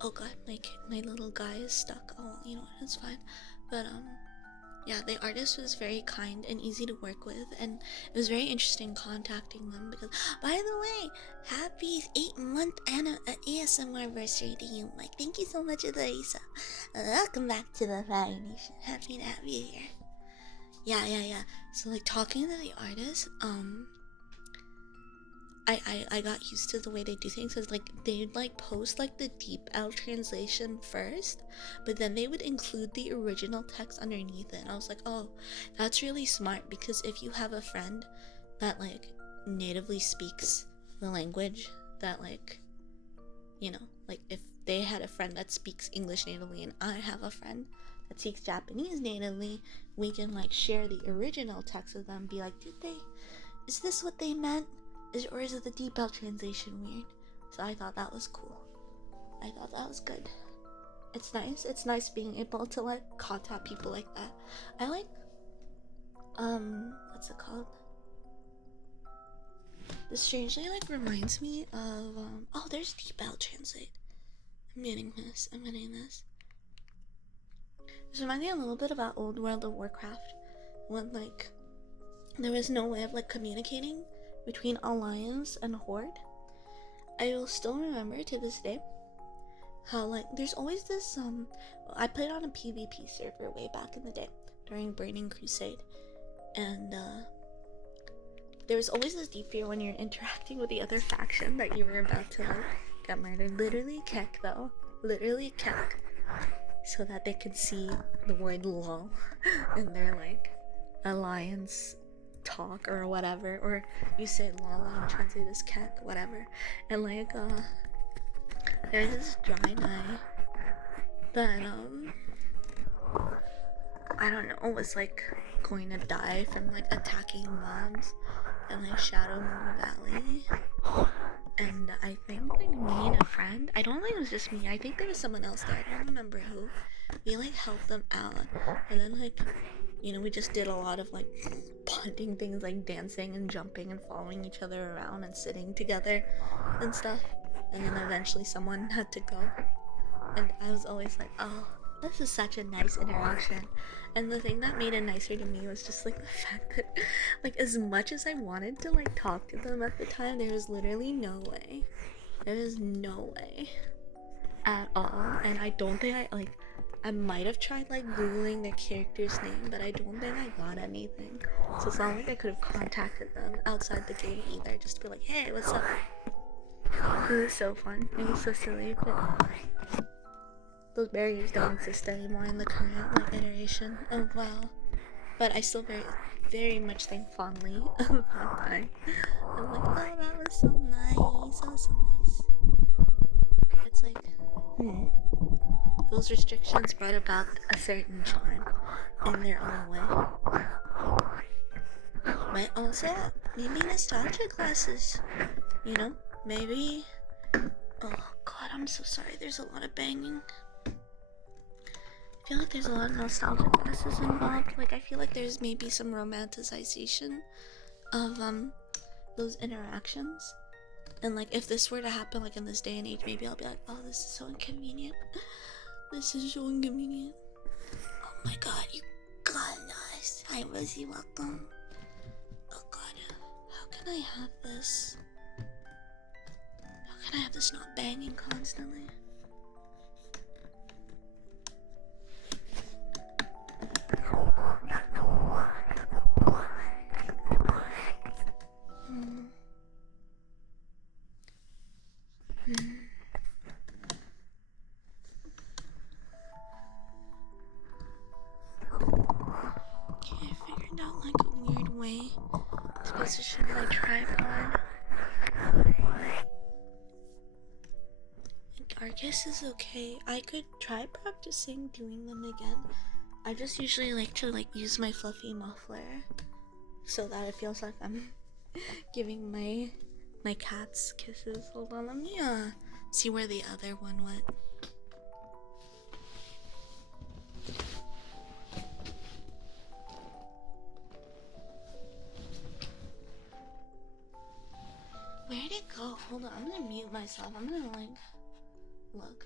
Oh god, my little guy is stuck. Oh, you know what, it's fine. But yeah, the artist was very kind and easy to work with, and it was very interesting contacting them because, by the way, happy 8-month ASMR anniversary to you, Mike. Thank you so much, Larissa. Welcome back to the Fyre Nation. Happy to have you here. Yeah. So like talking to the artist, I got used to the way they do things. Cause like they'd like post like the Deep L translation first, but then they would include the original text underneath it. And I was like, oh, that's really smart, because if you have a friend that like natively speaks the language that like, you know, like if they had a friend that speaks English natively and I have a friend that speaks Japanese natively, we can like share the original text with them, be like, is this what they meant? Or is it the Deep L translation weird? So I thought that was cool. I thought that was good. It's nice being able to like contact people like that. I like what's it called? This strangely like reminds me of oh, there's Deep L translate. I'm getting this. This reminds me a little bit about old World of Warcraft, when like there was no way of like communicating between Alliance and Horde. I will still remember to this day how like there's always this I played on a PvP server way back in the day during Burning Crusade, and there was always this deep fear when you're interacting with the other faction that you were about to like get murdered. Literally Keck though. Literally Keck. So that they could see the word lol in their like alliance talk or whatever, or you say lol and translate as Keck, whatever. And like there's this giant eye that I don't know, was like going to die from like attacking mobs in like Shadow Moon Valley. And I think like me and a friend, I don't think it was just me, I think there was someone else there, I don't remember who. We like helped them out, and then like, you know, we just did a lot of like bonding things, like dancing and jumping and following each other around and sitting together and stuff. and then eventually someone had to go, and I was always like, oh, this is such a nice interaction. And the thing that made it nicer to me was just like the fact that, like, as much as I wanted to like talk to them at the time, there was literally no way. There was no way at all. And I don't think I might have tried like googling their character's name, but I don't think I got anything. So it's not like I could have contacted them outside the game either, just to be like, hey, what's up? It was so fun. It was so silly, but those barriers don't exist anymore in the current like iteration of WoW. But I still very much think fondly of that time. I'm like, oh, that was so nice. That was so nice. It's like, those restrictions brought about a certain charm in their own way. But also, maybe nostalgia classes. You know, maybe. Oh god, I'm so sorry. There's a lot of banging. I feel like there's a lot of nostalgia classes involved. Like, I feel like there's maybe some romanticization of those interactions. And like, if this were to happen like in this day and age, maybe I'll be like, oh, this is so inconvenient. This is so inconvenient. Oh my god, you got us. Hi, Rosie, welcome. Oh god, how can I have this? How can I have this not banging constantly? Okay, I figured out like a weird way to position my tripod. Argus is okay. I could try practicing doing them again. I just usually like to like use my fluffy muffler so that it feels like I'm giving my cats kisses. Hold on, let me see where the other one went. Where'd it go? Hold on, I'm gonna mute myself. I'm gonna like look.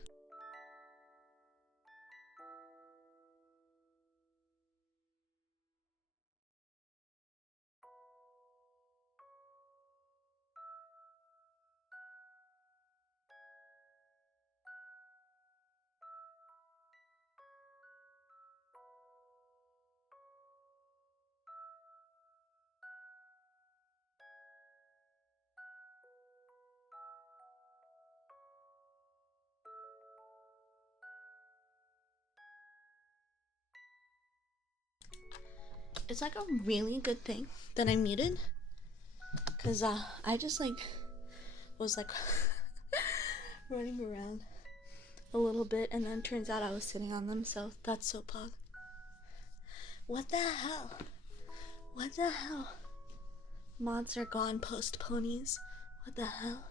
It's like a really good thing that I muted, cause I just like was like running around a little bit, and then turns out I was sitting on them, so that's so pog. What the hell? What the hell? Mods are gone post ponies. What the hell?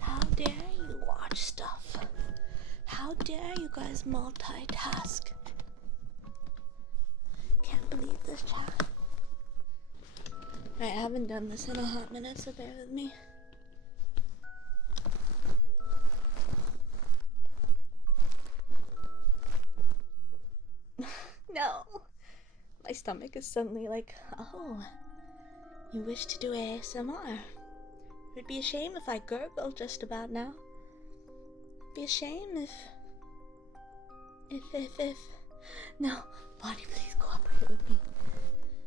How dare you watch stuff? How dare you guys multitask? Can't believe this chat. Right, I haven't done this in a hot minute, so bear with me. No! My stomach is suddenly like, oh, you wish to do ASMR? It would be a shame if I gurgle just about now. It'd be a shame if... No, body, please cooperate with me.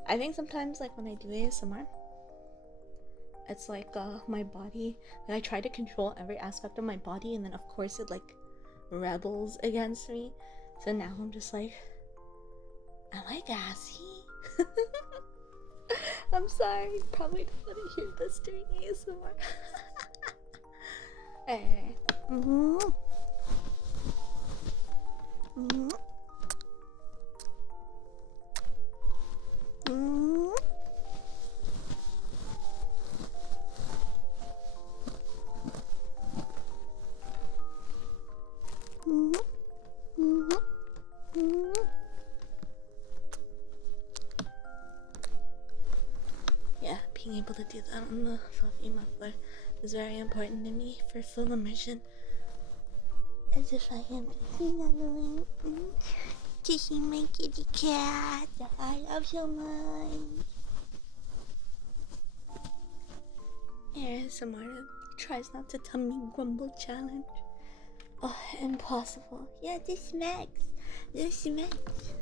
I think sometimes, like, when I do ASMR, it's like, my body, like, I try to control every aspect of my body, and then, of course, it, like, rebels against me. So now I'm just like, am I gassy? I'm sorry, you probably don't want to hear this during ASMR. Hey. being able to do that on the fluffy muffler is very important to me for full immersion. As if I am snuggling, kissing my kitty cat that I love so much. ASMR tries not to tummy grumble challenge. Oh, impossible. Yeah, this smacks. This smacks.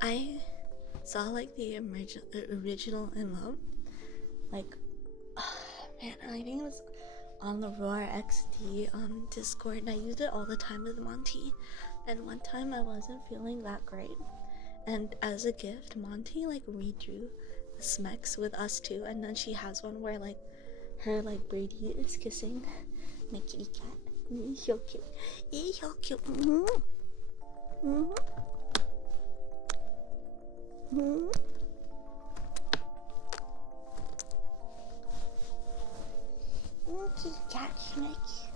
I saw like the original MO. Like, oh, man, I think it was on the Roar XD Discord, and I used it all the time with Monty. And one time I wasn't feeling that great, and as a gift, Monty like redrew the smecks with us too. And then she has one where like her like Brady is kissing my kitty cat. He's so cute. He's so cute. Kitty cat smacks.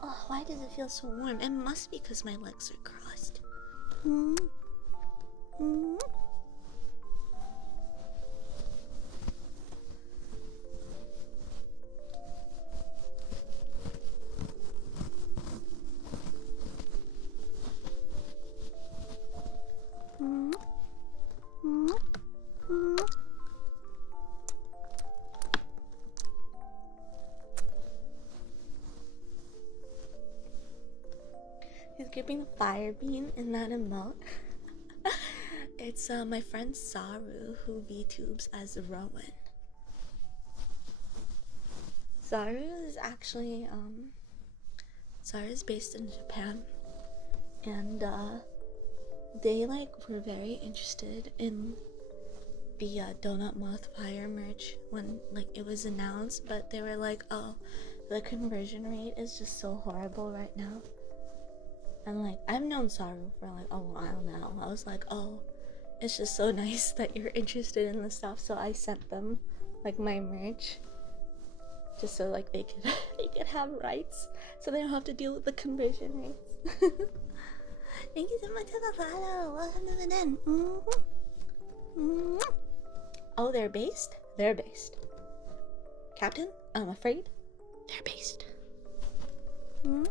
Oh, why does it feel so warm? It must be because my legs are crossed. He's giving a fire beam in that emote. It's my friend Saru who VTubes as Rowan. Saru is actually Saru's based in Japan, and they like were very interested in the Donut Moth Fire merch when like it was announced, but they were like, oh, the conversion rate is just so horrible right now. And like, I've known Saru for like a while now. I was like, oh, it's just so nice that you're interested in this stuff. So I sent them like my merch, just so like they could have rights, so they don't have to deal with the conversion rates. Thank you so much for the follow. Welcome to the den. Oh, they're based? They're based. Captain, I'm afraid they're based. I'm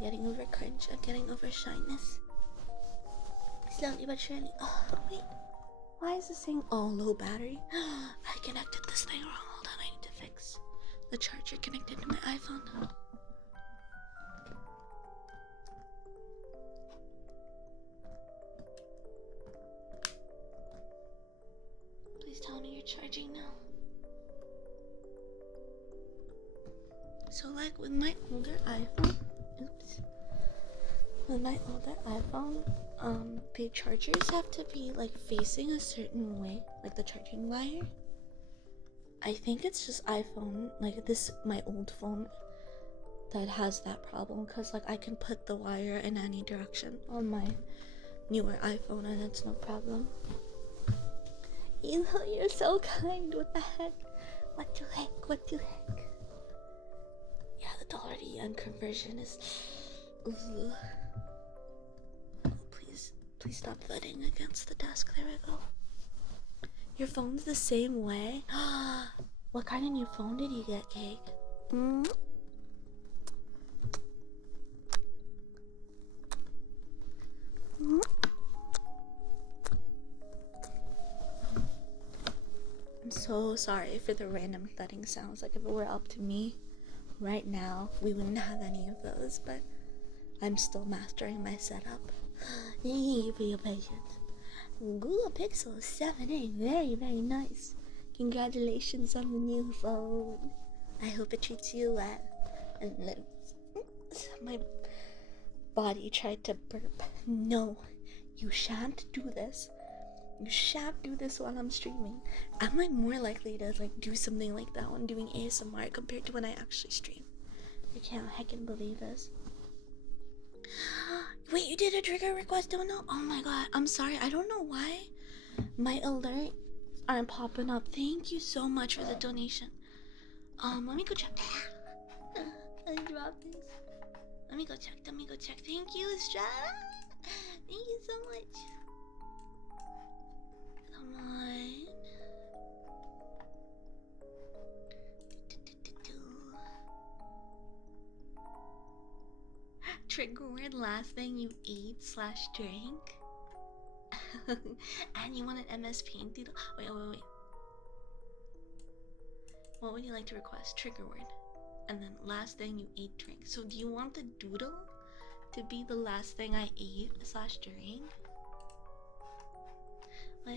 getting over cringe. I'm getting over shyness. Slowly but surely. Oh, wait. Why is this saying, oh, low battery? I connected this thing wrong. Hold on, I need to fix the charger connected to my iPhone. Please tell me you're charging now. So like with my older iPhone, with my older iPhone, the chargers have to be like facing a certain way, like the charging wire. I think it's just iPhone, like this, my old phone, that has that problem, because like I can put the wire in any direction on my newer iPhone and it's no problem. You know, you're so kind. What the heck? What the heck? What the heck? Yeah, the dollar to yen conversion is. Ugh. Oh, please stop thudding against the desk. There we go. Your phone's the same way? What kind of new phone did you get, Cake? I'm so sorry for the random thudding sounds. Like if it were up to me right now, we wouldn't have any of those, but I'm still mastering my setup. Thank you for your patience. Google Pixel 7a, very, very nice. Congratulations on the new phone. I hope it treats you well. And then my body tried to burp. No, you shan't do this. You shan't do this while I'm streaming. I'm like more likely to like do something like that when doing ASMR compared to when I actually stream. I can't heckin' believe this. a trigger request? Don't know. Oh my god, I'm sorry. I don't know why my alerts aren't popping up. Thank you so much for the donation. Let me go check. I dropped this. Let me go check. Thank you, Strata. Thank you so much. Come on. Trigger word last thing you ate / drank. And you want an MS Paint doodle? Wait. What would you like to request? Trigger word. And then last thing you ate, drink. So do you want the doodle to be the last thing I ate / drank?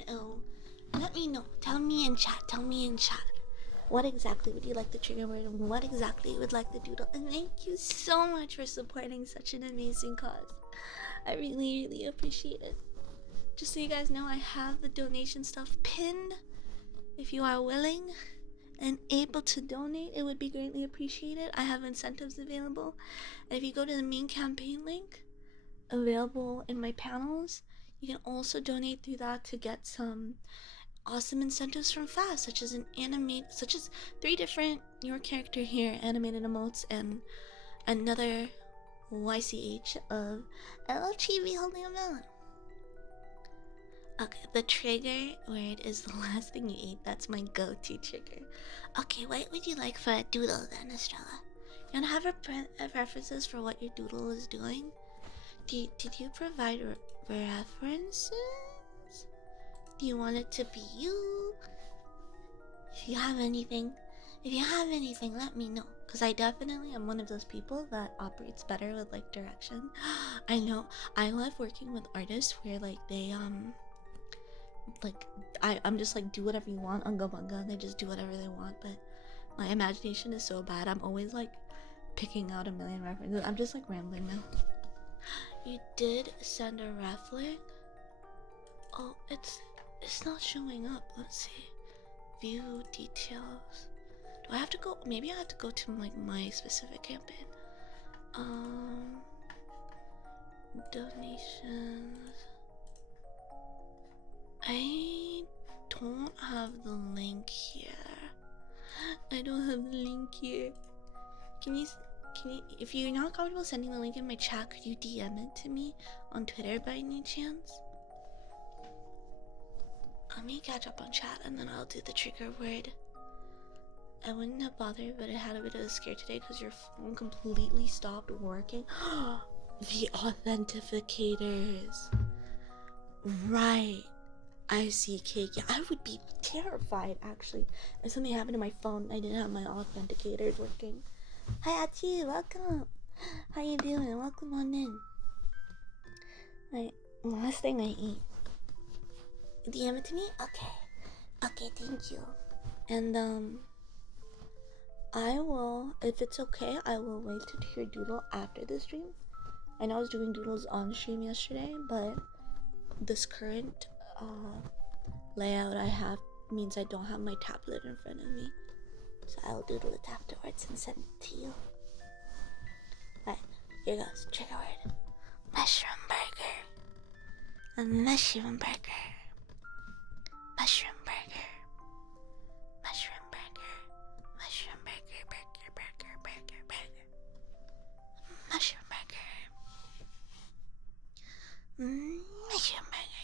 Oh, let me know. Tell me in chat. What exactly would you like the trigger word and what exactly you would like the doodle? And thank you so much for supporting such an amazing cause. I really, really appreciate it. Just so you guys know, I have the donation stuff pinned. If you are willing and able to donate, it would be greatly appreciated. I have incentives available. And if you go to the main campaign link available in my panels, you can also donate through that to get some awesome incentives from Fast, such as 3 different your character here animated emotes and another YCH of LGV holding a melon. Okay, the trigger word is the last thing you ate. That's my go-to trigger. Okay, what would you like for a doodle then, Estrella? You wanna have references for what your doodle is doing? Did you provide references? Do you want it to be you? If you have anything, let me know. Cause I definitely am one of those people that operates better with like direction. I know I love working with artists where like they like I'm just like do whatever you want, unga bunga, and they just do whatever they want. But my imagination is so bad. I'm always like picking out a million references. I'm just like rambling now. You did send a ref link? Oh, it's not showing up. Let's see. View details. Do I have to go? Maybe I have to go to like my specific campaign. Donations. I don't have the link here. Can you, if you're not comfortable sending the link in my chat, could you DM it to me on Twitter by any chance? Let me catch up on chat and then I'll do the trigger word. I wouldn't have bothered, but I had a bit of a scare today because your phone completely stopped working. The authentificators. Right. I see, cake. Yeah, I would be terrified actually if something happened to my phone. I didn't have my authenticators working. Hi, Achi, welcome. How you doing? Welcome on in. Right, last thing I eat. DM it to me? Okay, thank you. And I will, if it's okay, I will wait to do your doodle after the stream. I know I was doing doodles on stream yesterday, but this current layout I have means I don't have my tablet in front of me. So I'll doodle it afterwards and send it to you. Alright, here goes. Trigger word. Mushroom burger. A mushroom burger. Mushroom burger. Mushroom burger. Mushroom burger. Burger. Mushroom burger. Mushroom burger. Mushroom burger.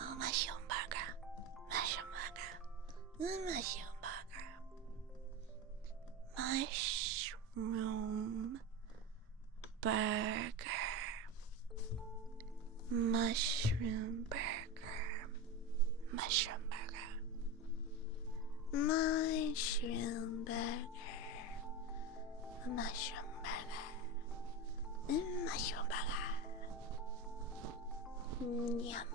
Oh, mushroom burger. Mushroom burger. Mushroom burger. Mushroom burger. Mushroom burger. Mushroom burger. Mushroom burger. Mushroom burger. Mushroom burger. Yum.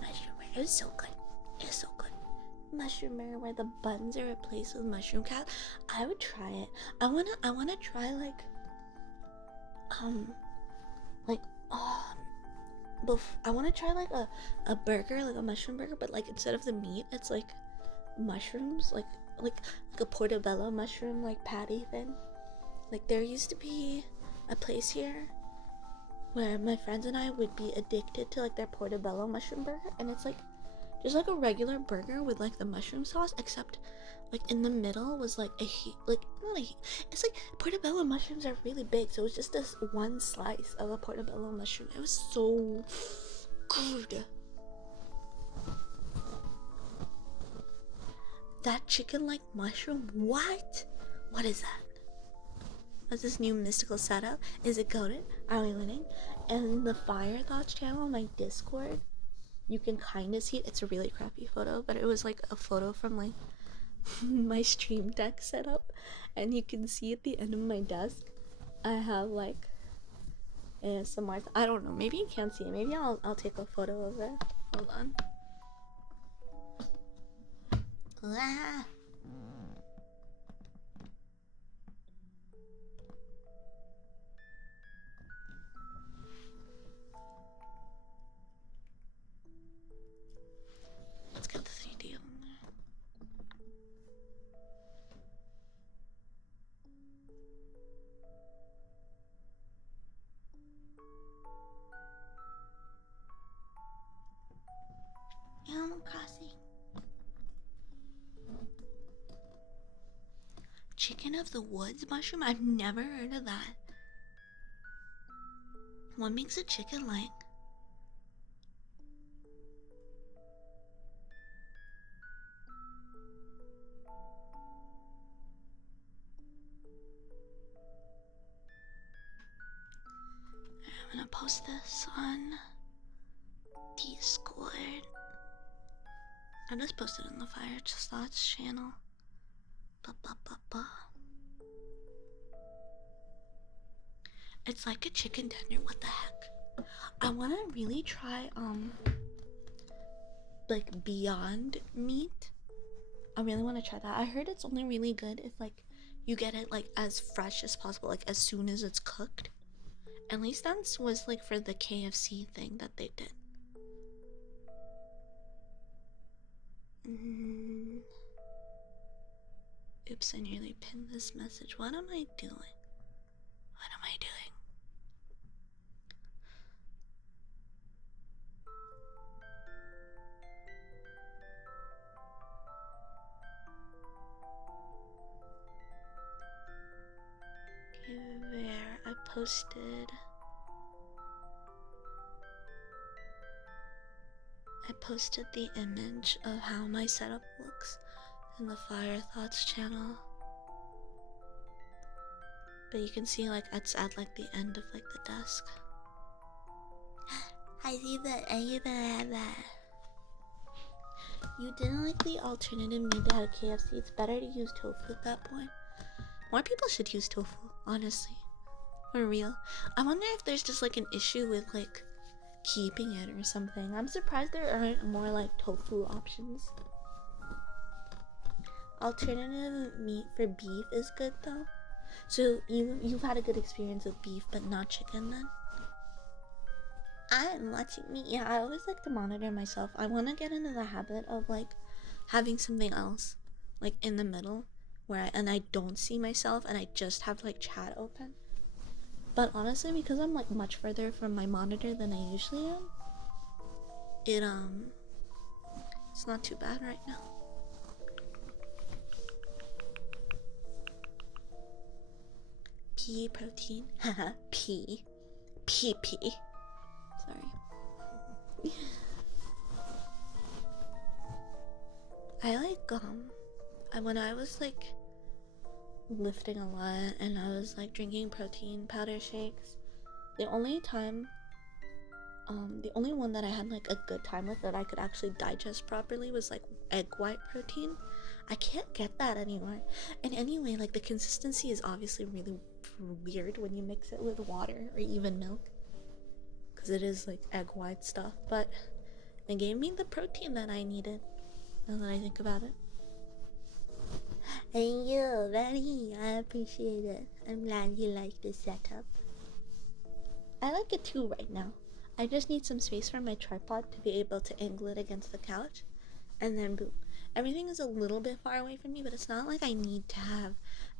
Mushroom burger. It was so good. Mushroom burger where the buns are replaced with mushroom cap. I would try it. I wanna try like I wanna try like a burger, like a mushroom burger, but like instead of the meat, it's like mushrooms, like a portobello mushroom like patty thing. Like there used to be a place here where my friends and I would be addicted to like their portobello mushroom burger, and it's like just like a regular burger with like the mushroom sauce, except like in the middle was like like not a it's like portobello mushrooms are really big, so it was just this one slice of a portobello mushroom. It was so good. That chicken like mushroom, what is that? What's this new mystical setup? Is it goaded? Are we winning? And the Fyre Thoughts channel on my Discord, you can kind of see it. It's a really crappy photo, but it was like a photo from like my stream deck setup, and you can see at the end of my desk I have like ASMR. I don't know, maybe you can't see it. Maybe I'll take a photo of it. Hold on. Ah. Let's get the 3D on there. Animal Crossing. Chicken of the woods mushroom? I've never heard of that. What makes a chicken like? I'm gonna post this on Discord. I just posted it on the Fyre Thoughts channel. It's like a chicken tender. What the heck? I wanna really try like Beyond Meat. I really want to try that. I heard it's only really good if like you get it like as fresh as possible, like as soon as it's cooked. At least that was like for the KFC thing that they did. Oops, I nearly pinned this message. What am I doing? What am I doing? Okay, there. I posted the image of how my setup looks in the Fyre Thoughts channel. But you can see like it's at like the end of like the desk. I see that. I even have that. You didn't like the alternative meat that had KFC. It's better to use tofu at that point. More people should use tofu, honestly. For real. I wonder if there's just like an issue with like keeping it or something. I'm surprised there aren't more like tofu options. Alternative meat for beef is good though. So you've had a good experience with beef but not chicken then? I'm watching meat. Yeah, I always like to monitor myself. I want to get into the habit of like having something else like in the middle where I don't see myself and I just have like chat open. But honestly, because I'm like much further from my monitor than I usually am, it's not too bad right now. Pea protein. Haha, pea. Pea. Sorry. I like when I was like lifting a lot and I was like drinking protein powder shakes, the only one that I had like a good time with that I could actually digest properly was like egg white protein. I can't get that anymore. And anyway, like the consistency is obviously really weird when you mix it with water or even milk, because it is like egg white stuff, but it gave me the protein that I needed, now that I think about it. Thank you, Benny. I appreciate it. I'm glad you like the setup. I like it too right now. I just need some space for my tripod to be able to angle it against the couch, and then boom. everything is a little bit far away from me, but it's not like I need to have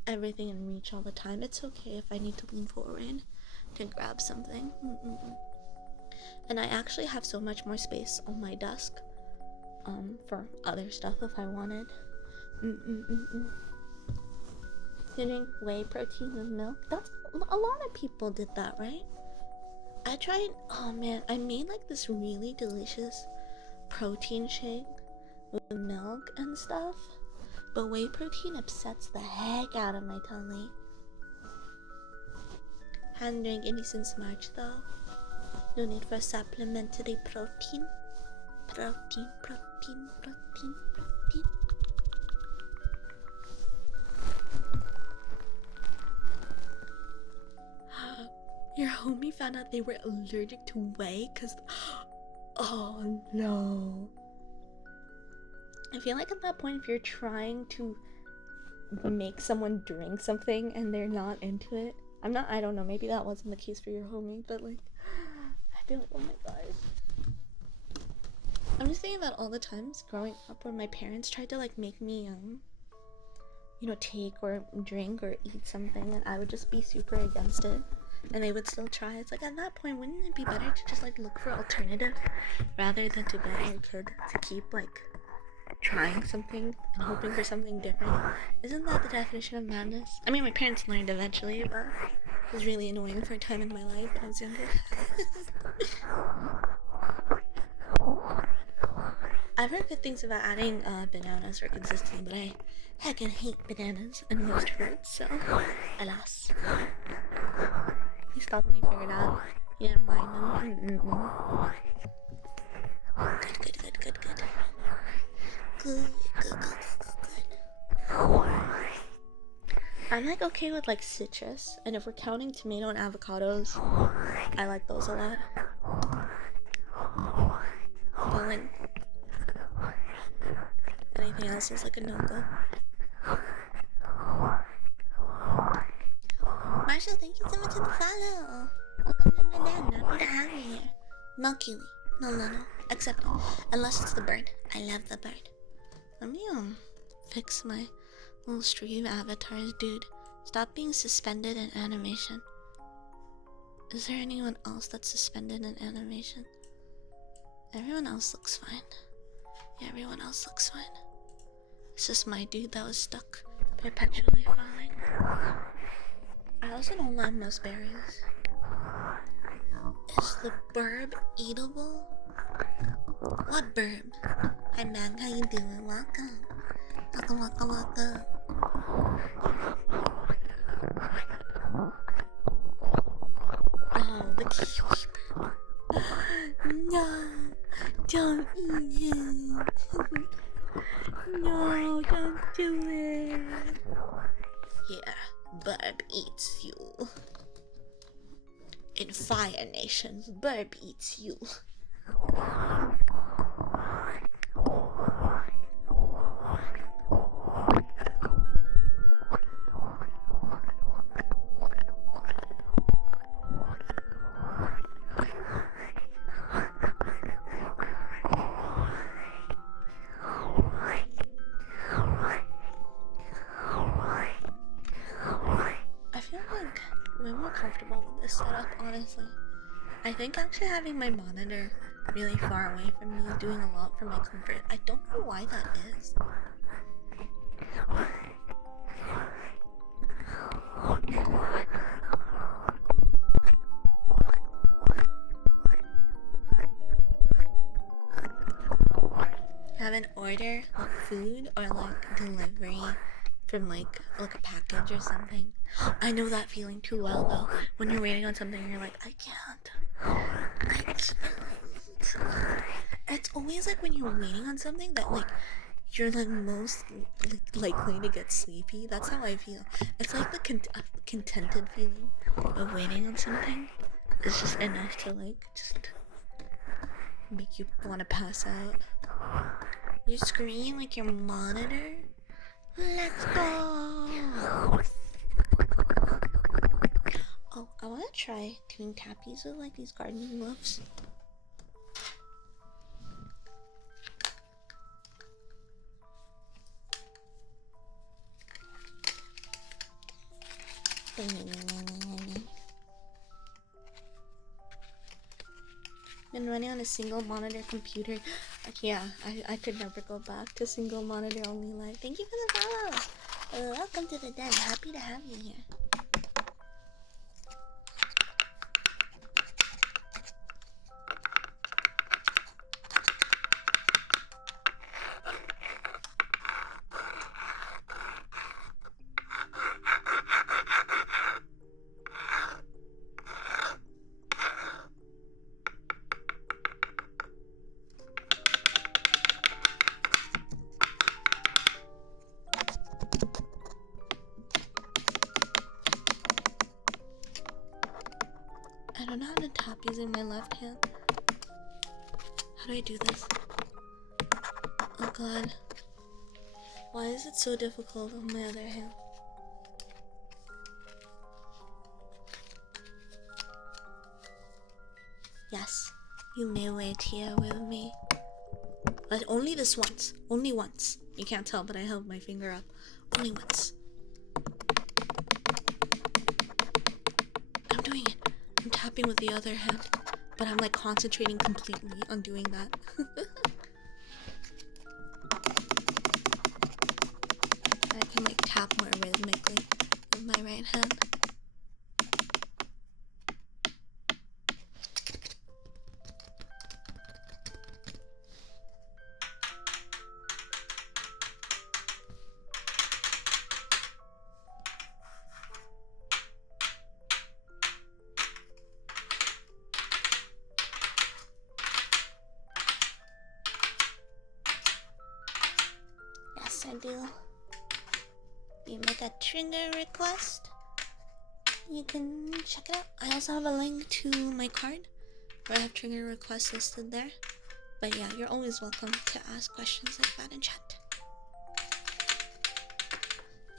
everything in reach all the time. It's okay if I need to lean forward to grab something. And I actually have so much more space on my desk for other stuff if I wanted. You drink whey protein with milk? That's a lot of people did that, right? I tried. Oh man, I made like this really delicious protein shake with milk and stuff, but whey protein upsets the heck out of my tummy. Hadn't drank any since March though. No need for supplementary protein. Protein. Your homie found out they were allergic to whey because... Oh no. I feel like at that point, if you're trying to make someone drink something and they're not into it, I don't know, maybe that wasn't the case for your homie, but like, I feel like, oh my gosh. I'm just thinking about all the times growing up where my parents tried to like make me, you know, take or drink or eat something, and I would just be super against it. And they would still try. It's like, at that point, wouldn't it be better to just like look for alternatives rather than to get your kid to keep like trying something and hoping for something different? Isn't that the definition of madness? I mean, my parents learned eventually, but it was really annoying for a time in my life when I was younger. I've heard good things about adding bananas for consistency, but I heckin' hate bananas and most fruits, so alas. He stopped when he figured out he didn't mind them. Good. I'm like okay with like citrus, and if we're counting tomato and avocados, I like those a lot. But like anything else is like a no-go. Marshall, thank you so much for the follow. Welcome to my dad. Happy to have you here. Mercury. No. Accept it. Unless it's the bird. I love the bird. Let me fix my little stream avatars, dude. Stop being suspended in animation. Is there anyone else that's suspended in animation? Everyone else looks fine. Yeah, everyone else looks fine. It's just my dude that was stuck perpetually falling. I also don't like most berries. Is the burb eatable? What burb? Hi man, how you doing? Welcome. Welcome. Oh, the kiwi burb. No, don't eat it. No, don't do it. Yeah, burb eats you. In Fyre Nation, burb eats you. I feel like way more comfortable with this setup, honestly. I think actually having my monitor really far away from me is doing a lot for my comfort. I don't know why that is. Have an order of food or like delivery from like a package or something. I know that feeling too well though. When you're waiting on something, you're like, I can't. It's always like when you're waiting on something that like you're like most likely to get sleepy. That's how I feel. It's like the contented feeling of waiting on something. It's just enough to like just make you want to pass out. Your screen like your monitor. Let's go. Oh, I want to try doing tappies with like these gardening gloves. Been running on a single monitor computer. Yeah, I could never go back to single monitor only life. Thank you for the follow. Welcome to the den. Happy to have you here. I don't know how to tap using my left hand. How do I do this? Oh god. Why is it so difficult on my other hand? Yes, you may wait here with me. But only this once. Only once. You can't tell, but I held my finger up. Only once. I'm doing it. I'm tapping with the other hand. But I'm like concentrating completely on doing that. I can like tap more rhythmically with my right hand. Yes, I do. You make a trigger request, you can check it out. I also have a link to my card where I have trigger requests listed there. But yeah, you're always welcome to ask questions like that in chat.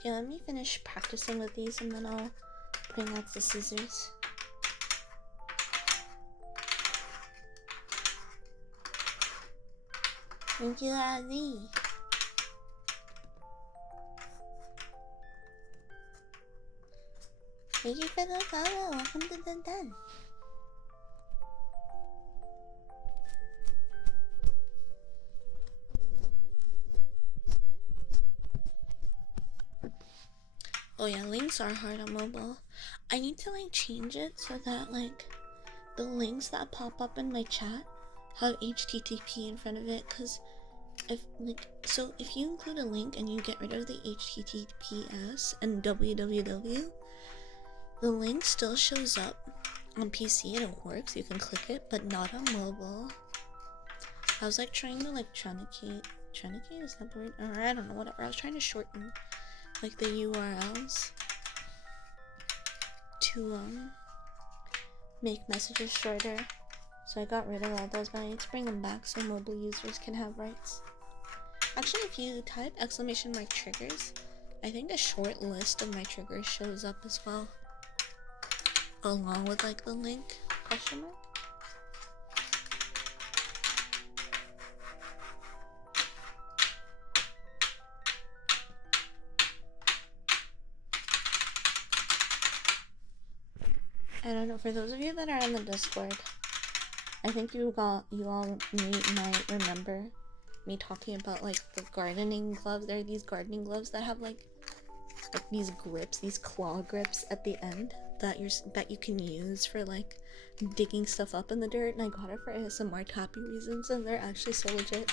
Okay, let me finish practicing with these and then I'll bring out the scissors. Thank you, Azzy. Thank you for the follow. Welcome to the den. Oh yeah, links are hard on mobile. I need to like change it so that like the links that pop up in my chat have HTTP in front of it, because if you include a link and you get rid of the HTTPS and www, the link still shows up on PC and it works, you can click it, but not on mobile. I was like trying to like truncate, is that the word? Or I don't know, whatever. I was trying to shorten like the URLs to make messages shorter. So I got rid of all those, but I need to bring them back so mobile users can have rights. Actually, if you type !mark triggers, I think a short list of my triggers shows up as well, along with like the link question mark. I don't know, for those of you that are on the Discord, I think you all might remember me talking about like the gardening gloves. There are these gardening gloves that have like these grips, these claw grips at the end that you can use for like digging stuff up in the dirt, and I got it for ASMR tapping reasons, and they're actually so legit.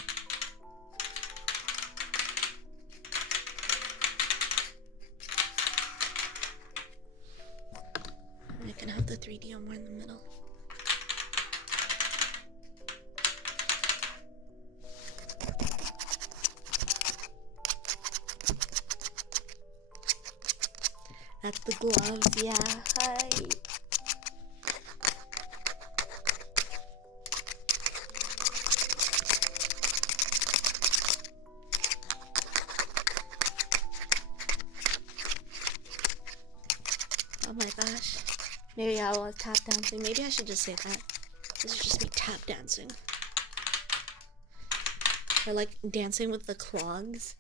I can have the 3D more in the middle. That's the gloves, yeah, hi. Oh my gosh. Maybe I was tap dancing. Maybe I should just say that. This is just me tap dancing. Or like dancing with the clogs.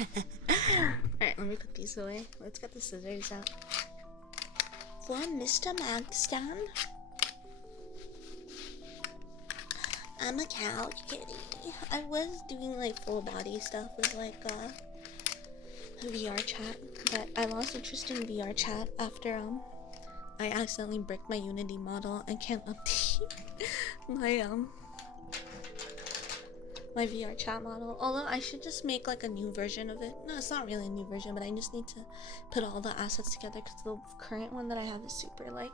Alright, let me put these away. Let's get the scissors out. For Mr. Magstan, I'm a couch kitty. I was doing like full body stuff with like VR chat, but I lost interest in VR chat after I accidentally bricked my Unity model and can't update my VR chat model. Although I should just make like a new version of it. No, it's not really a new version, but I just need to put all the assets together because the current one that I have is super like,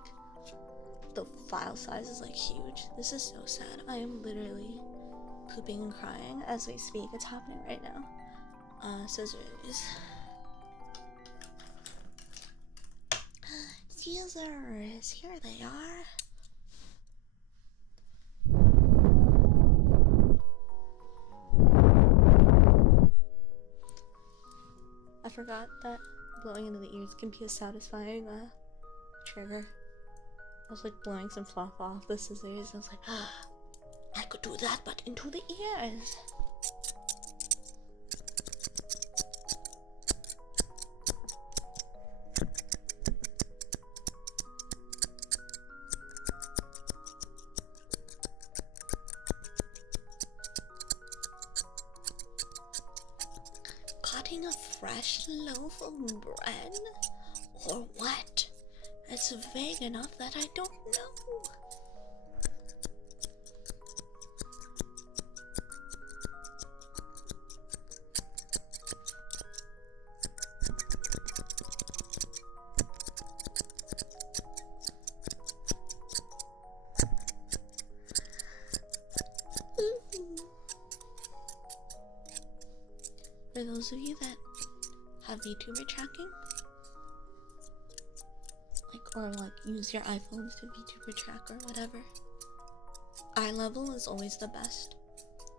the file size is like huge. This is so sad. I am literally pooping and crying as we speak. It's happening right now. Scissors. Scissors. Here they are. I forgot that blowing into the ears can be a satisfying trigger. I was like blowing some fluff off the scissors. I was like, oh, I could do that, but into the ears. Cutting a fresh loaf of bread? Or what? It's vague enough that I don't know. For those of you that have VTuber tracking, or like use your iPhones to VTuber track or whatever, eye level is always the best.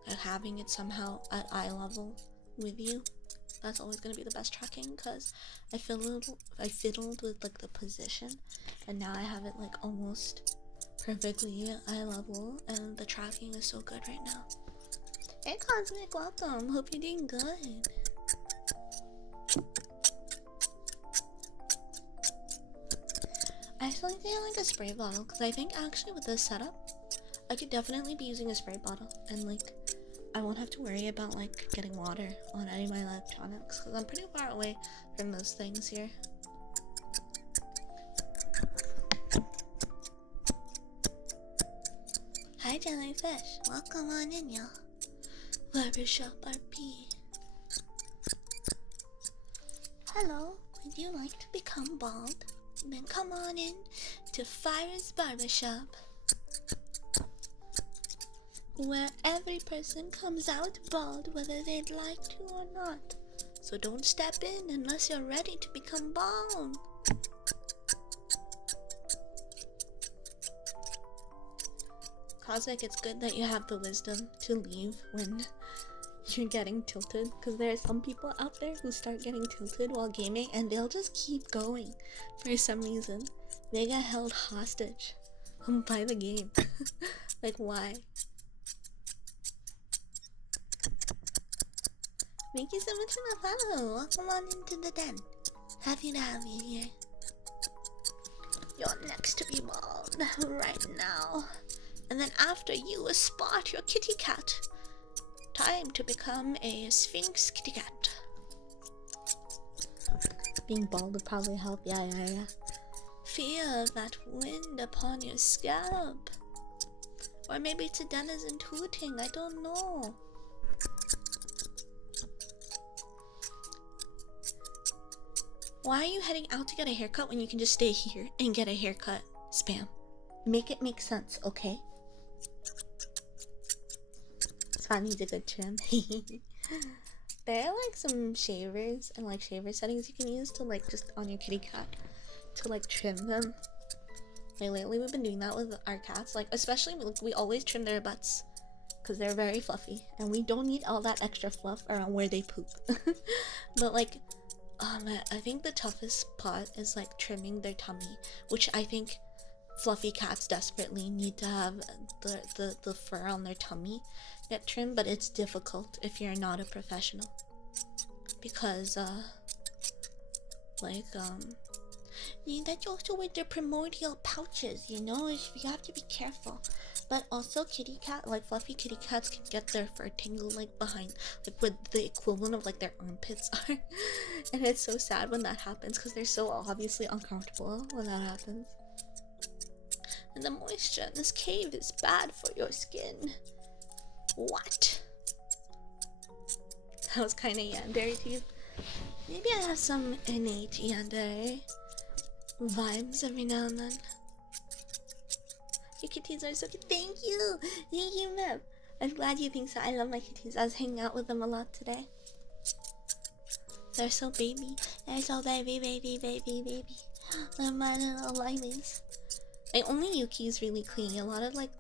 Like having it somehow at eye level with you, that's always gonna be the best tracking, because I fiddled with like the position, and now I have it like almost perfectly eye level, and the tracking is so good right now. Hey Cosmic, welcome. Hope you're doing good. I still need to get like a spray bottle, because I think actually with this setup, I could definitely be using a spray bottle, and like I won't have to worry about like getting water on any of my electronics, because I'm pretty far away from those things here. Hi Jellyfish, welcome on in y'all. Barbershop RP. Hello, would you like to become bald? Then come on in to Fyre's Barbershop, where every person comes out bald whether they'd like to or not. So don't step in unless you're ready to become bald. Cosmic, it's good that you have the wisdom to leave when you're getting tilted, because there are some people out there who start getting tilted while gaming and they'll just keep going for some reason. They get held hostage by the game. Like, why? Thank you so much for the follow. Welcome on into the den. Happy to have you here. You're next to be bald right now. And then after you, a spot your kitty cat. Time to become a Sphinx kitty cat. Being bald would probably help. Yeah. Feel that wind upon your scalp. Or maybe it's a denizen tooting, I don't know. Why are you heading out to get a haircut when you can just stay here and get a haircut? Spam. Make it make sense, okay? Spam needs a good trim. There are like some shavers and like shaver settings you can use to like just on your kitty cat to like trim them. Like lately we've been doing that with our cats, like especially we always trim their butts because they're very fluffy and we don't need all that extra fluff around where they poop. But like I think the toughest part is like trimming their tummy, which I think fluffy cats desperately need to have the fur on their tummy get trimmed, but it's difficult if you're not a professional. because that's also with their primordial pouches, you know. You have to be careful. But also kitty cat, like fluffy kitty cats, can get their fur tangled like behind, like what the equivalent of like their armpits are. And it's so sad when that happens because they're so obviously uncomfortable when that happens. And the moisture in this cave is bad for your skin. What? That was kind of yandere to you. Maybe I have some innate yandere vibes every now and then. Your kitties are so cute. Thank you! Thank you, Meb. I'm glad you think so. I love my kitties. I was hanging out with them a lot today. They're so baby. They're so baby. They're my little limeys. Like, only Yuki's really clingy. A lot of like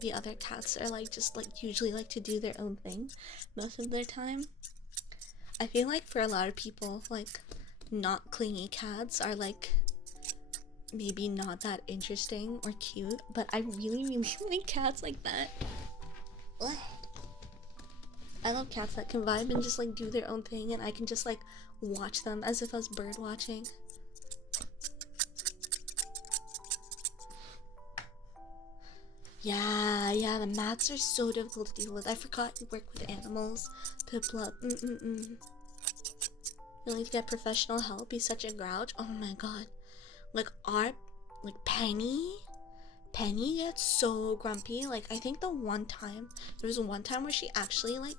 the other cats are like just like usually like to do their own thing most of their time. I feel like for a lot of people, like not clingy cats are like maybe not that interesting or cute, but I really like cats like that. What? I love cats that can vibe and just like do their own thing, and I can just like watch them as if I was bird watching. Yeah, the mats are so difficult to deal with. I forgot you work with animals. Piplup. You need to get professional help. He's such a grouch. Oh my god. Like Penny gets so grumpy. Like, I think there was one time where she actually like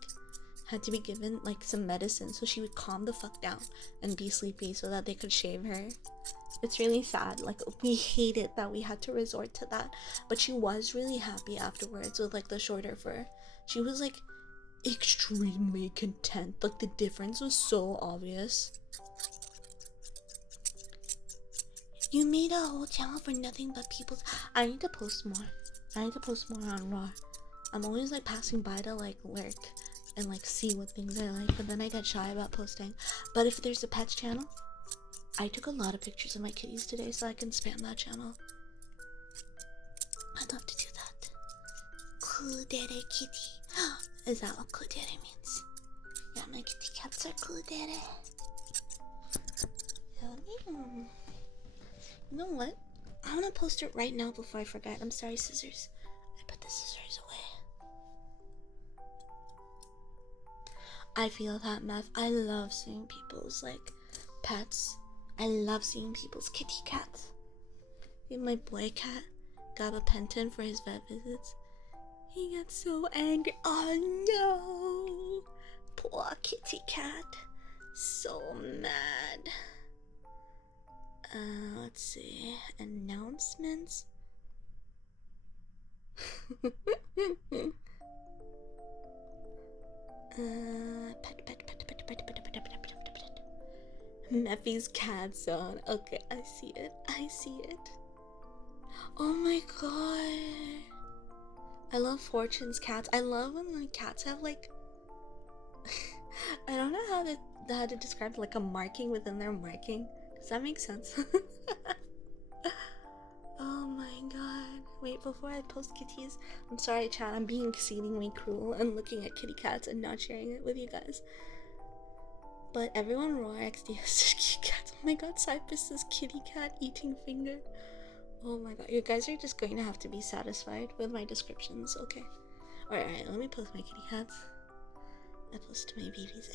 had to be given like some medicine so she would calm the fuck down and be sleepy so that they could shave her. It's really sad. Like, we hate it that we had to resort to that, but she was really happy afterwards with like the shorter fur. She was like extremely content. Like, the difference was so obvious. You made a whole channel for nothing but people's. I need to post more. On Raw. I'm always like passing by to like lurk and like see what things are like, but then I get shy about posting. But if there's a pets channel, I took a lot of pictures of my kitties today so I can spam that channel. I'd love to do that. Kudere kitty. Is that what kudere means? Yeah, my kitty cats are kudere. You know what? I'm gonna post it right now before I forget. I'm sorry, scissors. I put the scissors away. I feel that, Meth. I love seeing people's like pets. I love seeing people's kitty cats. Even my boy cat got a penton for his vet visits. He got so angry. Oh no! Poor kitty cat. So mad. Let's see. Announcements. Meffy's cat zone. Okay, I see it. Oh my god. I love Fortune's cats. I love when the cats have like I don't know how to describe like a marking within their marking. Does that make sense? Oh my god. Wait, before I post kitties, I'm sorry chat, I'm being exceedingly cruel and looking at kitty cats and not sharing it with you guys. But everyone raw XD has kitty cats. Oh my god, Cypress's kitty cat eating finger. Oh my god, you guys are just going to have to be satisfied with my descriptions, okay? Alright, let me post my kitty cats. I post my babies.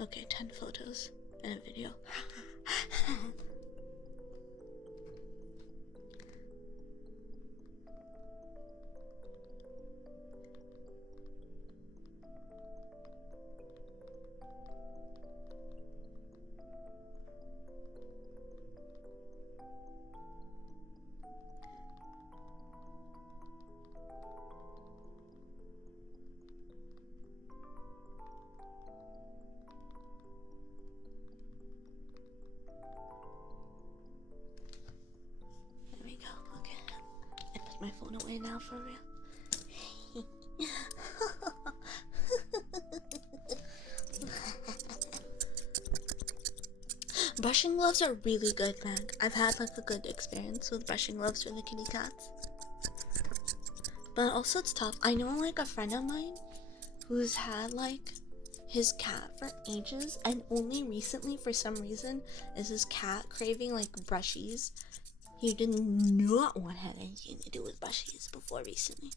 Okay, 10 photos and a video. take my phone away now for real. Brushing gloves are really good, man. I've had like a good experience with brushing gloves for the kitty cats. But also it's tough. I know like a friend of mine who's had like his cat for ages, and only recently for some reason is his cat craving like brushies. He did not want to have anything to do with brushies before recently.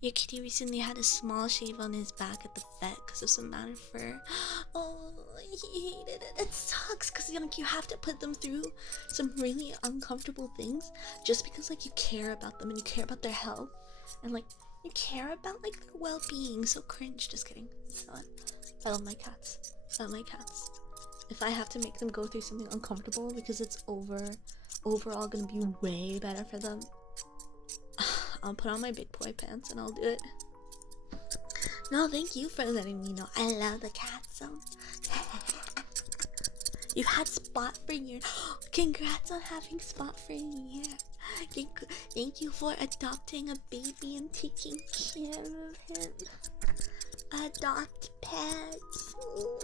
Your kitty recently had a small shave on his back at the vet because of some amount of fur. Oh, he hated it. It sucks because like you have to put them through some really uncomfortable things just because like you care about them and you care about their health and like you care about like their well-being. So cringe. Just kidding. So, I love my cats. I love my cats. If I have to make them go through something uncomfortable because it's overall gonna be way better for them, I'll put on my big boy pants and I'll do it. No, thank you for letting me know. I love the cat so. You've had Spot for a year. Congrats on having Spot for a year. Thank you for adopting a baby and taking care of him. Adopt pets. Ooh.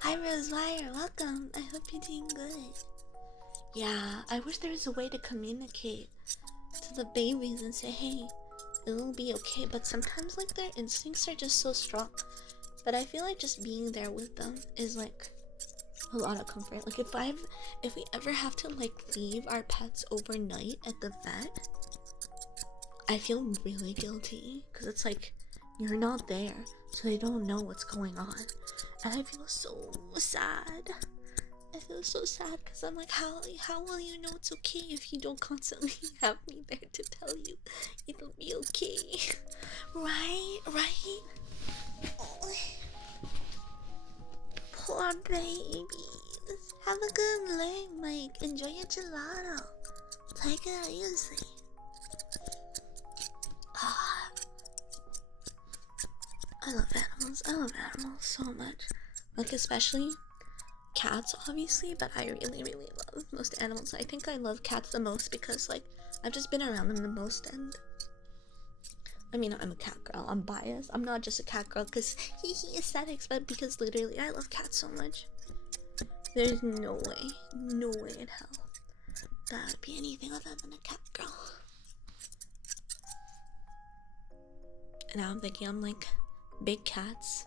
Hi Rosewired, welcome. I hope you're doing good. Yeah, I wish there was a way to communicate to the babies and say, hey, it'll be okay. But sometimes like their instincts are just so strong that I feel like just being there with them is like a lot of comfort. Like if we ever have to like leave our pets overnight at the vet, I feel really guilty because it's like you're not there, so they don't know what's going on, and I feel so sad. I feel so sad because I'm like, how will you know it's okay if you don't constantly have me there to tell you it'll be okay? Right? Oh. Poor babies. Have a good night, Mike. Enjoy your gelato. Take it easy. I love animals. I love animals so much. Like especially cats, obviously, but I really love most animals. I think I love cats the most because like I've just been around them the most, and I mean I'm a cat girl. I'm biased. I'm not just a cat girl because he aesthetics, but because literally I love cats so much. There's no way in hell that I'd be anything other than a cat girl. And now I'm thinking I'm like big cats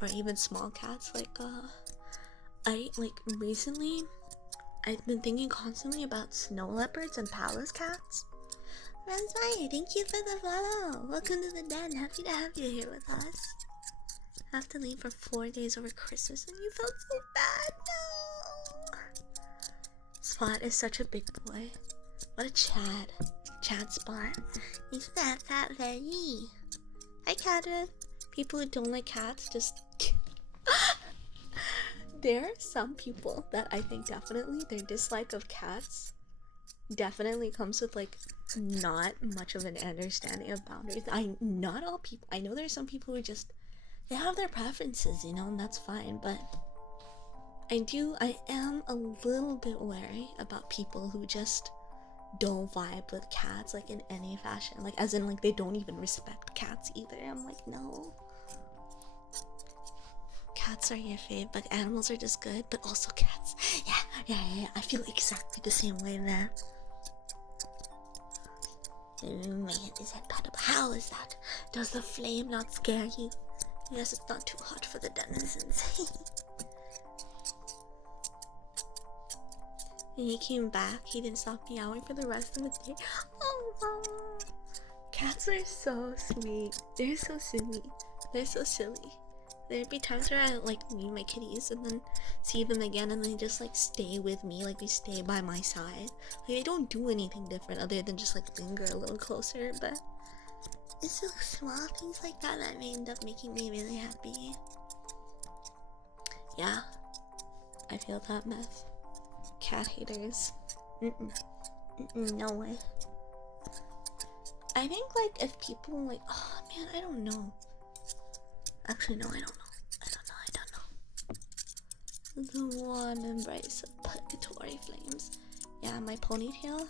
or even small cats. Like recently I've been thinking constantly about snow leopards and palace cats. Raspberry, thank you for the follow. Welcome to the den. Happy to have you here with us. I have to leave for 4 days over Christmas and you felt so bad. No. Spot is such a big boy. What a Chad Spot. He's fat lady. Hi Catherine. People who don't like cats just there are some people that I think definitely their dislike of cats definitely comes with like not much of an understanding of boundaries. Not all people. I know there's some people who just they have their preferences, you know, and that's fine, but I am a little bit wary about people who just don't vibe with cats like in any fashion, like as in like they don't even respect cats either. I'm like, no, cats are your fave, but animals are just good. But also cats, yeah, I feel exactly the same way, man. My head is head pat up. How is that? Does the flame not scare you? Yes, it's not too hot for the denizens. When he came back, he didn't stop meowing for the rest of the day. Oh, cats are so sweet. They're so silly. They're so silly. There'd be times where I like meet my kitties and then see them again and they just like stay with me, like they stay by my side. Like they don't do anything different other than just like linger a little closer, but it's so small things like that that end up making me really happy. Yeah, I feel that mess. Cat haters. No way. I think like if people like, oh man, I don't know. Actually, no, I don't know. The warm embrace of purgatory flames. Yeah, my ponytail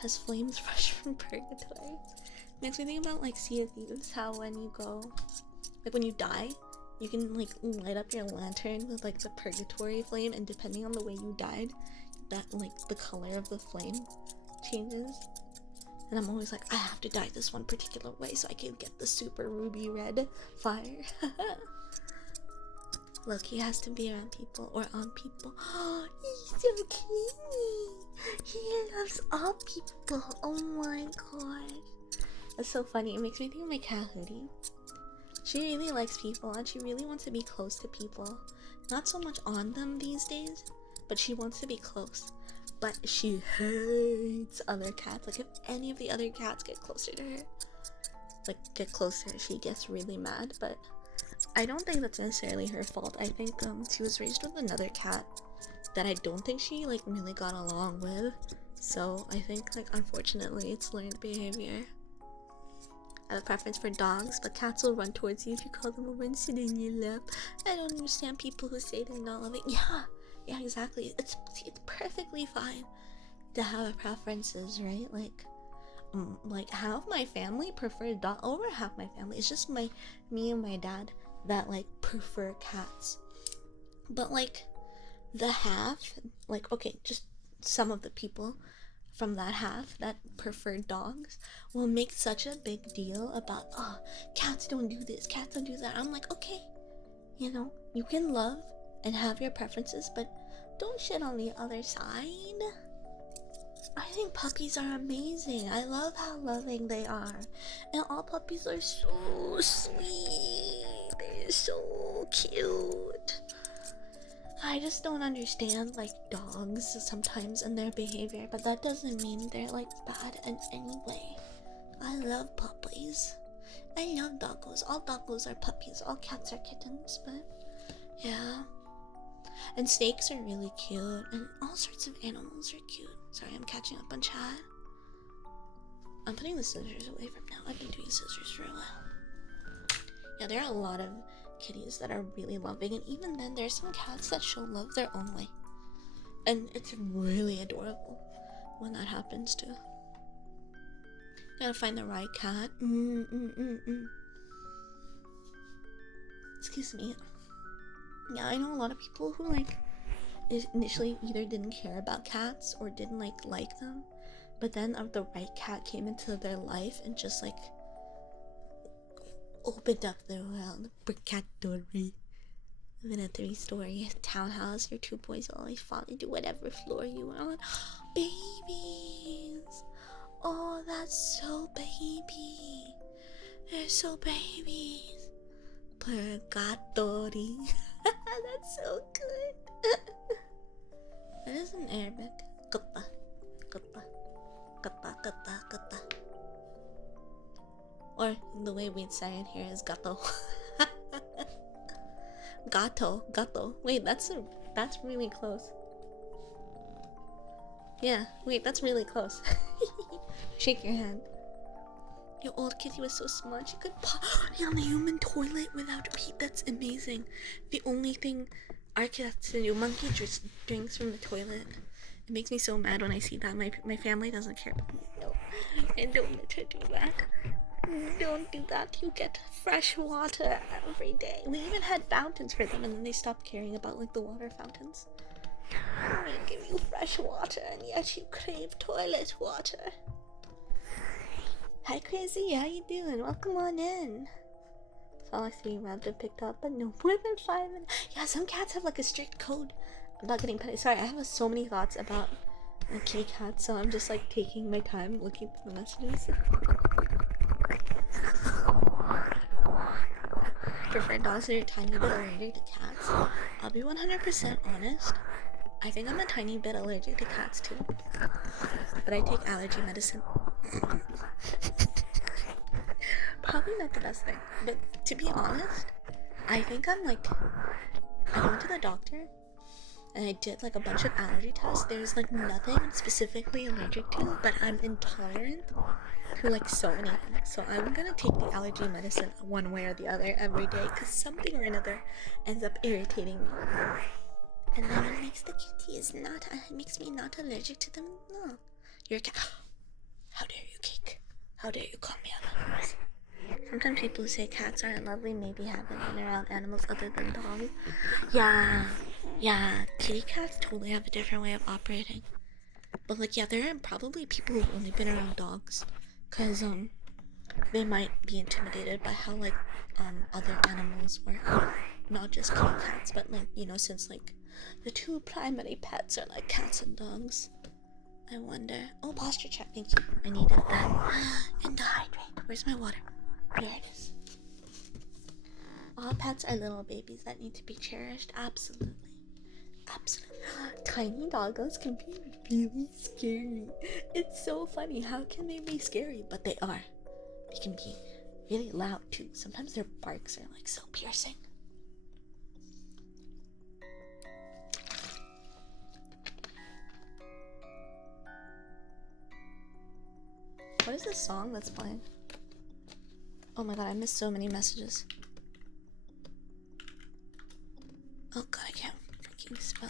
has flames fresh from purgatory. Makes me think about like Sea of Thieves, how when you go, like when you die, you can like light up your lantern with like the purgatory flame, and depending on the way you died, that like the color of the flame changes. And I'm always like, I have to die this one particular way so I can get the super ruby red fire. Look, he has to be around people or on people. Oh, he's so clingy. He loves all people. Oh my god. That's so funny. It makes me think of my cat Hoodie. She really likes people and she really wants to be close to people. Not so much on them these days, but she wants to be close. But she hates other cats. Like if any of the other cats get closer to her, like get closer, she gets really mad. But I don't think that's necessarily her fault. I think she was raised with another cat that I don't think she like really got along with. So I think like unfortunately it's learned behavior. I have a preference for dogs, but cats will run towards you if you call them over and sit in your lap. I don't understand people who say they're not loving. Yeah, exactly. It's perfectly fine to have preferences, right? Like half my family prefer dog over half my family. It's just me and my dad that like prefer cats. But like the half, like okay, just some of the people from that half that prefer dogs will make such a big deal about, oh, cats don't do this, cats don't do that. I'm like, okay, you know, you can love and have your preferences, but don't shit on the other side. I think puppies are amazing. I love how loving they are. And all puppies are so sweet. They're so cute. I just don't understand like dogs sometimes and their behavior, but that doesn't mean they're like bad in any way. I love puppies. I love doggos. All doggos are puppies. All cats are kittens, but yeah. And snakes are really cute, and all sorts of animals are cute. Sorry, I'm catching up on chat. I'm putting the scissors away from now. I've been doing scissors for a while. Yeah, there are a lot of kitties that are really loving, and even then there's some cats that show love their own way. And it's really adorable when that happens too. Gotta find the right cat. Excuse me. Yeah, I know a lot of people who like initially either didn't care about cats or didn't like them, but then the right cat came into their life and just like opened up their world. Brickatory. Live in a 3-story townhouse. Your 2 boys will always fall into whatever floor you want. Babies. Oh, that's so baby. They're so babies. Purgatory. That's so good. That is in Arabic. Kutta. Kutta. Kutta. Kutta. Kutta. Or the way we'd say it here is gato. Gato. Gato. Wait, that's really close. Yeah, wait, that's really close. Shake your hand. Your old kitty was so smart, she could potty on the human toilet without pee. That's amazing. The only thing our cats do, monkey drinks from the toilet. It makes me so mad when I see that. My family doesn't care about me. No, and don't let her do that. Don't do that. You get fresh water every day. We even had fountains for them, and then they stopped caring about like the water fountains. I'm gonna give you fresh water, and yet you crave toilet water. Hi Crazy, how you doing? Welcome on in. Saw like 3 wrapped and picked up, but no more than 5 minutes. Yeah, some cats have like a strict code about getting petted. Sorry, I have so many thoughts about kitty cats, so I'm just like taking my time looking through the messages. Prefer dogs that are tiny bit allergic to cats. I'll be 100% honest. I think I'm a tiny bit allergic to cats too, but I take allergy medicine. Probably not the best thing, but to be honest, I think I'm like, I went to the doctor and I did like a bunch of allergy tests. There's like nothing I'm specifically allergic to, but I'm intolerant to like so many things. So I'm gonna take the allergy medicine one way or the other every day, because something or another ends up irritating me. And then I'm gonna make likes the kitties. Not makes me not allergic to them. No, you're a cat. How dare you, Cake? How dare you call me out? Sometimes people who say cats aren't lovely maybe haven't been around animals other than dogs. Yeah, kitty cats totally have a different way of operating. But like, yeah, there are probably people who've only been around dogs, cause they might be intimidated by how like other animals work, not just kitty cats, but like, you know, since like the two primary pets are like cats and dogs. I wonder. Oh, posture check. Thank you. I needed that. And to hydrate. Where's my water? There it is. All pets are little babies that need to be cherished. Absolutely. Absolutely. Tiny doggos can be really scary. It's so funny. How can they be scary? But they are. They can be really loud too. Sometimes their barks are like so piercing. What is this song that's playing? Oh my god, I missed so many messages. Oh god, I can't freaking spell.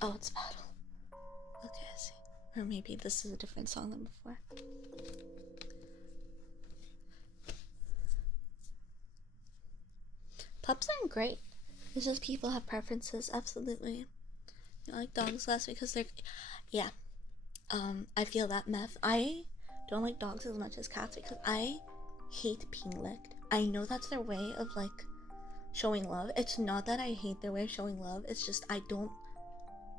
Oh, it's Battle. Okay, I see. Or maybe this is a different song than before. Pups aren't great. It's just people have preferences, absolutely. You like dogs less because they're... Yeah. I feel that, Meth. I don't like dogs as much as cats because I hate being licked. I know that's their way of like showing love. It's not that I hate their way of showing love. It's just I don't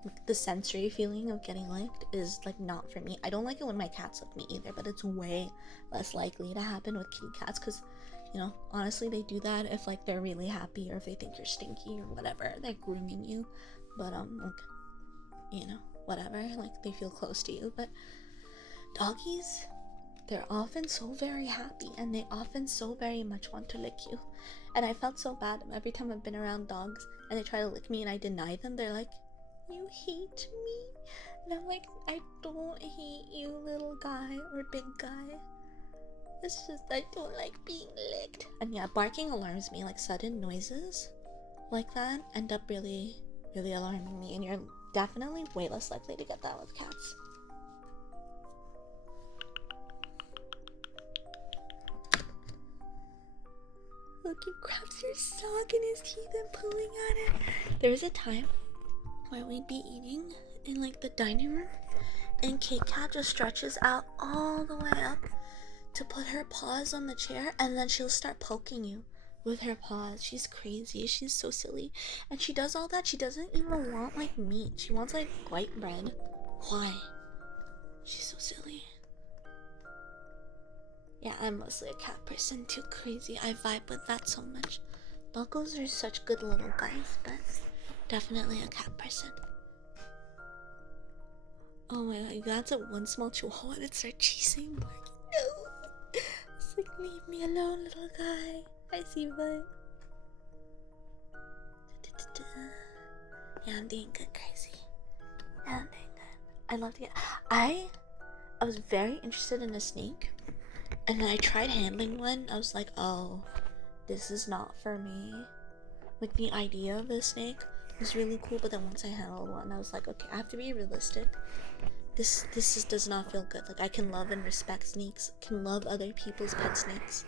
like the sensory feeling of getting licked is like not for me. I don't like it when my cats lick me either, but it's way less likely to happen with kitty cats because, you know, honestly they do that if like they're really happy or if they think you're stinky or whatever. They're grooming you, but like, you know, whatever, like they feel close to you. But doggies, they're often so very happy and they often so very much want to lick you. And I felt so bad every time I've been around dogs and they try to lick me and I deny them. They're like, you hate me? And I'm like, I don't hate you, little guy or big guy. It's just I don't like being licked. And yeah, barking alarms me. Like sudden noises like that end up really alarming me, and you're definitely way less likely to get that with cats. Look, he grabs your sock in his teeth and pulling at it. There was a time where we'd be eating in like the dining room and Kate Cat just stretches out all the way up to put her paws on the chair, and then she'll start poking you with her paws. She's crazy. She's so silly. And she does all that. She doesn't even want like meat. She wants like white bread. Why? She's so silly. Yeah, I'm mostly a cat person too. Crazy. I vibe with that so much. Doggos are such good little guys, but definitely a cat person. Oh my god, you got to one small chihuahua and it started chasing Marky. No! It's like, leave me alone, little guy. I see what. Yeah, I'm doing good, crazy. Yeah, I'm doing good. I love to get. I was very interested in a snake, and then I tried handling one. I was like, oh, this is not for me. Like the idea of the snake was really cool, but then once I handled one, I was like, okay, I have to be realistic. This does not feel good. Like I can love and respect snakes, can love other people's pet snakes.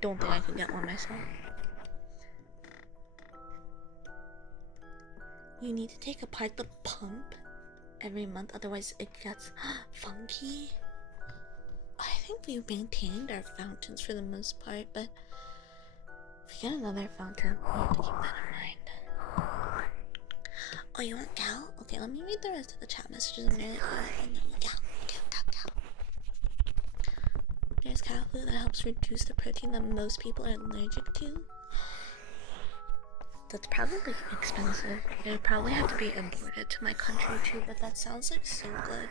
Don't think I can get one myself. You need to take apart the pump every month, otherwise it gets funky. I think we've maintained our fountains for the most part, but if we get another fountain, we have to keep that in mind. Oh, you want cow? Okay, let me read the rest of the chat messages and then cow. There's cow food that helps reduce the protein that most people are allergic to. That's probably expensive. It would probably have to be imported to my country too, but that sounds like so good.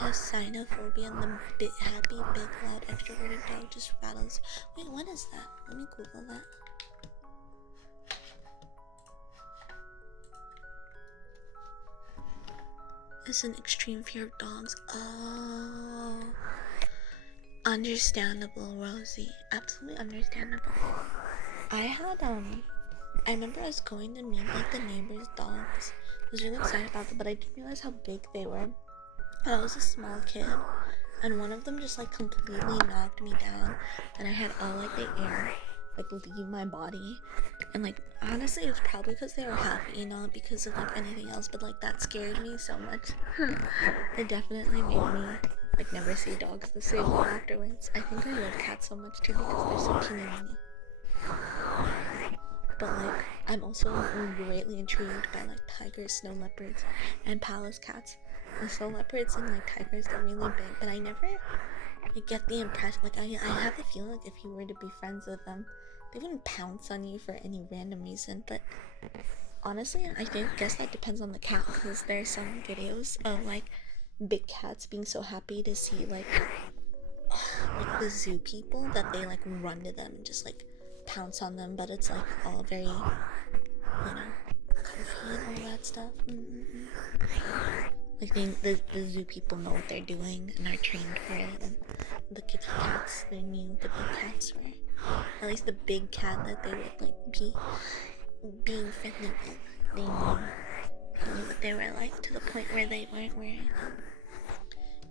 I have cynophobia and the big happy, big, loud, extroverted dog just rattles. Wait, what is that? Let me Google that. It's an extreme fear of dogs. Oh. Understandable, Rosie. Absolutely understandable. I had I remember I was going to meet like the neighbor's dogs. I was really excited about them, but I didn't realize how big they were. And I was a small kid, and one of them just like completely knocked me down, and I had all like the air like leave my body. And like honestly, it was probably because they were happy, not because of like anything else. But like that scared me so much. It definitely made me like never see dogs the same way afterwards. I think I love cats so much too because they're so teeny weeny. But like I'm also greatly intrigued by like tigers, snow leopards, and palace cats. The snow leopards and like tigers are really big, but I never get the impression like I have the feeling like if you were to be friends with them, they wouldn't pounce on you for any random reason. But honestly, I guess that depends on the cat, because there's some videos of like big cats being so happy to see like the zoo people that they like run to them and just like pounce on them, but it's like all very, comfy and all that stuff. Like the zoo people know what they're doing and are trained for it, and the kitty cats, they knew the big cats were, at least the big cat that they would like be being friendly with, they knew what they were like, to the point where they weren't wearing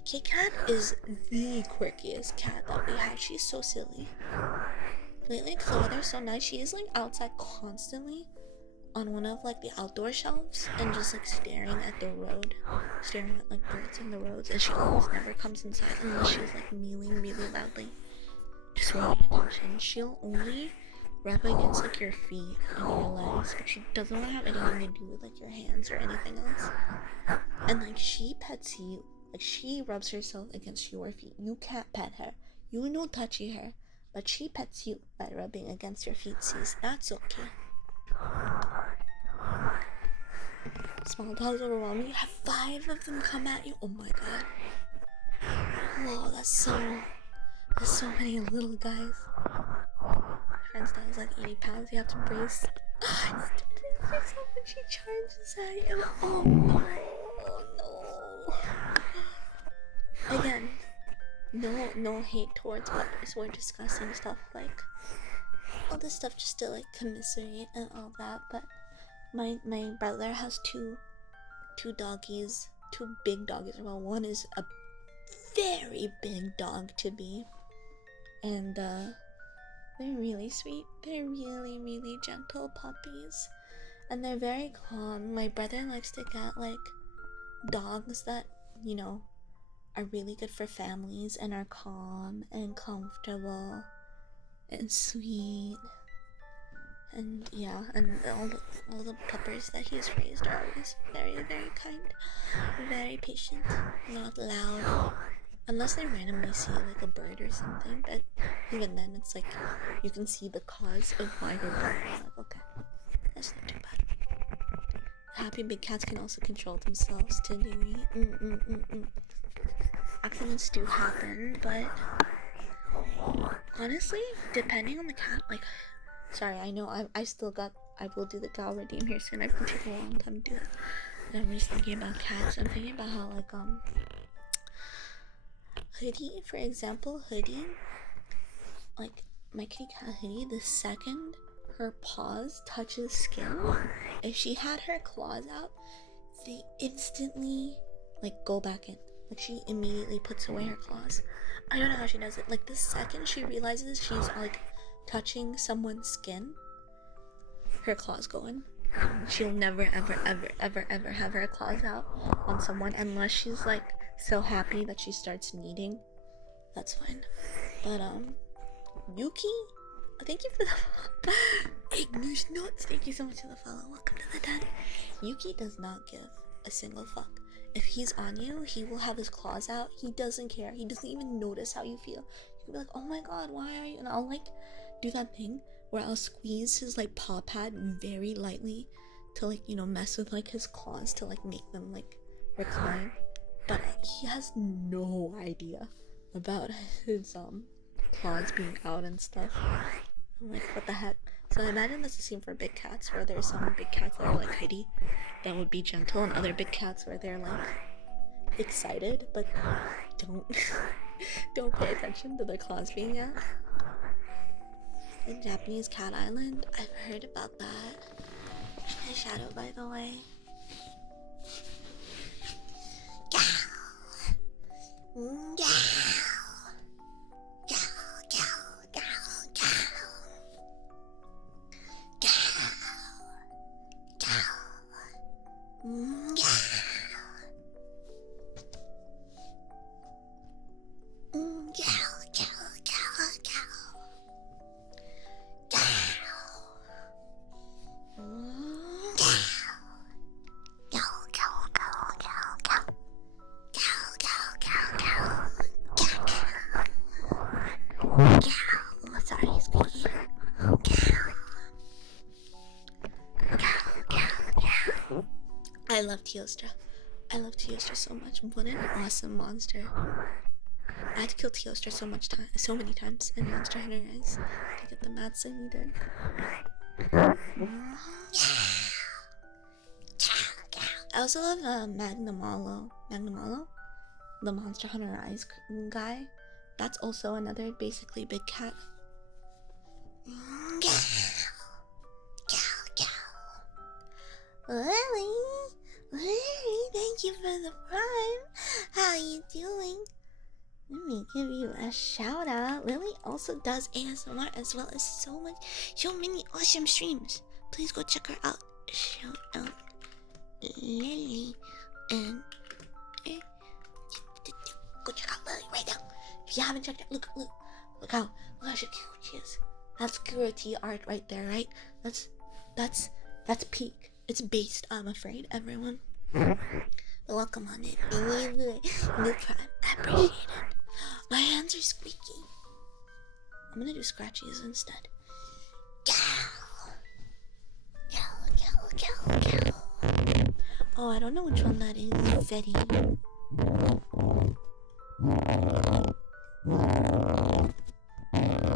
Kit Kat is the quirkiest cat that we have. She's so silly. Lately, the weather's so nice, she is like outside constantly on one of like the outdoor shelves and just like staring at the road, staring at like birds in the roads, and she almost never comes inside unless she's like mewing really loudly, just paying attention. She'll only rub against like your feet and your legs, but she doesn't want to have anything to do with like your hands or anything else. And like she pets you, like she rubs herself against your feet. You can't pet her, you no touchy her, but she pets you by rubbing against your feet. Sees that's okay. Small dogs overwhelm you. You have 5 of them come at you. Oh my god. Whoa, that's so many little guys. My friend's dog is like 80 pounds. You have to brace. You have to brace yourself when she charges at you. Oh no. Oh no. Again, no hate towards puppers. We're discussing stuff like all this stuff just to like commiserate and all that. But my brother has two doggies, 2 big doggies. Well, one is a very big dog to be, and they're really sweet. They're really, really gentle puppies, and they're very calm. My brother likes to get like dogs that, are really good for families and are calm and comfortable and sweet. And yeah, and all the puppers that he's raised are always very, very kind, very patient, not loud, unless they randomly see like a bird or something. But even then, it's like you can see the cause of why they're barking. Like, okay, that's not too bad. Happy big cats can also control themselves to a degree. Accidents do happen, but honestly, depending on the cat, like. Sorry, I know I will do the gal redeem here soon. I've been taking a long time to do it. And I'm just thinking about cats. I'm thinking about how like Hoodie, for example, like my kitty cat Hoodie, the second her paws touches skin, if she had her claws out, they instantly like go back in. Like she immediately puts away her claws. I don't know how she does it. Like the second she realizes she's like touching someone's skin, her claws go in. She'll never ever have her claws out on someone unless she's like so happy that she starts kneading. That's fine. But Yuki, thank you for the Ignor's Nuts, thank you so much for the follow. Welcome to the den. Yuki does not give a single fuck. If he's on you, he will have his claws out. He doesn't care. He doesn't even notice how you feel. He'll be like, oh my god, why are you? And I'll like do that thing where I'll squeeze his like paw pad very lightly to like, mess with like his claws to like make them like recline. But he has no idea about his claws being out and stuff. I'm like, what the heck? So I imagine that's the same for big cats, where there's some big cats that are like Heidi that would be gentle, and other big cats where they're like excited but don't pay attention to their claws being out. In Japanese Cat Island, I've heard about that. shadow, by the way. Sorry, squeaky. I love Teostra. I love Teostra so much. What an awesome monster. I had to kill Teostra so many times in Monster Hunter Rise to get the mad sim we did. I also love Magnamalo, the Monster Hunter Rise guy. That's also another basically big cat. Lily, thank you for the prime. How you doing? Let me give you a shout out. Lily also does ASMR as well as so many awesome streams. Please go check her out. Shout out Lily and go check out Lily right now. If you haven't checked it, look how cute she is. That's Kuroti art right there, right? That's peak. It's based, I'm afraid, everyone. Welcome on it. New prime. Appreciate it. My hands are squeaky. I'm gonna do scratchies instead. Oh, I don't know which one that is. Fetty.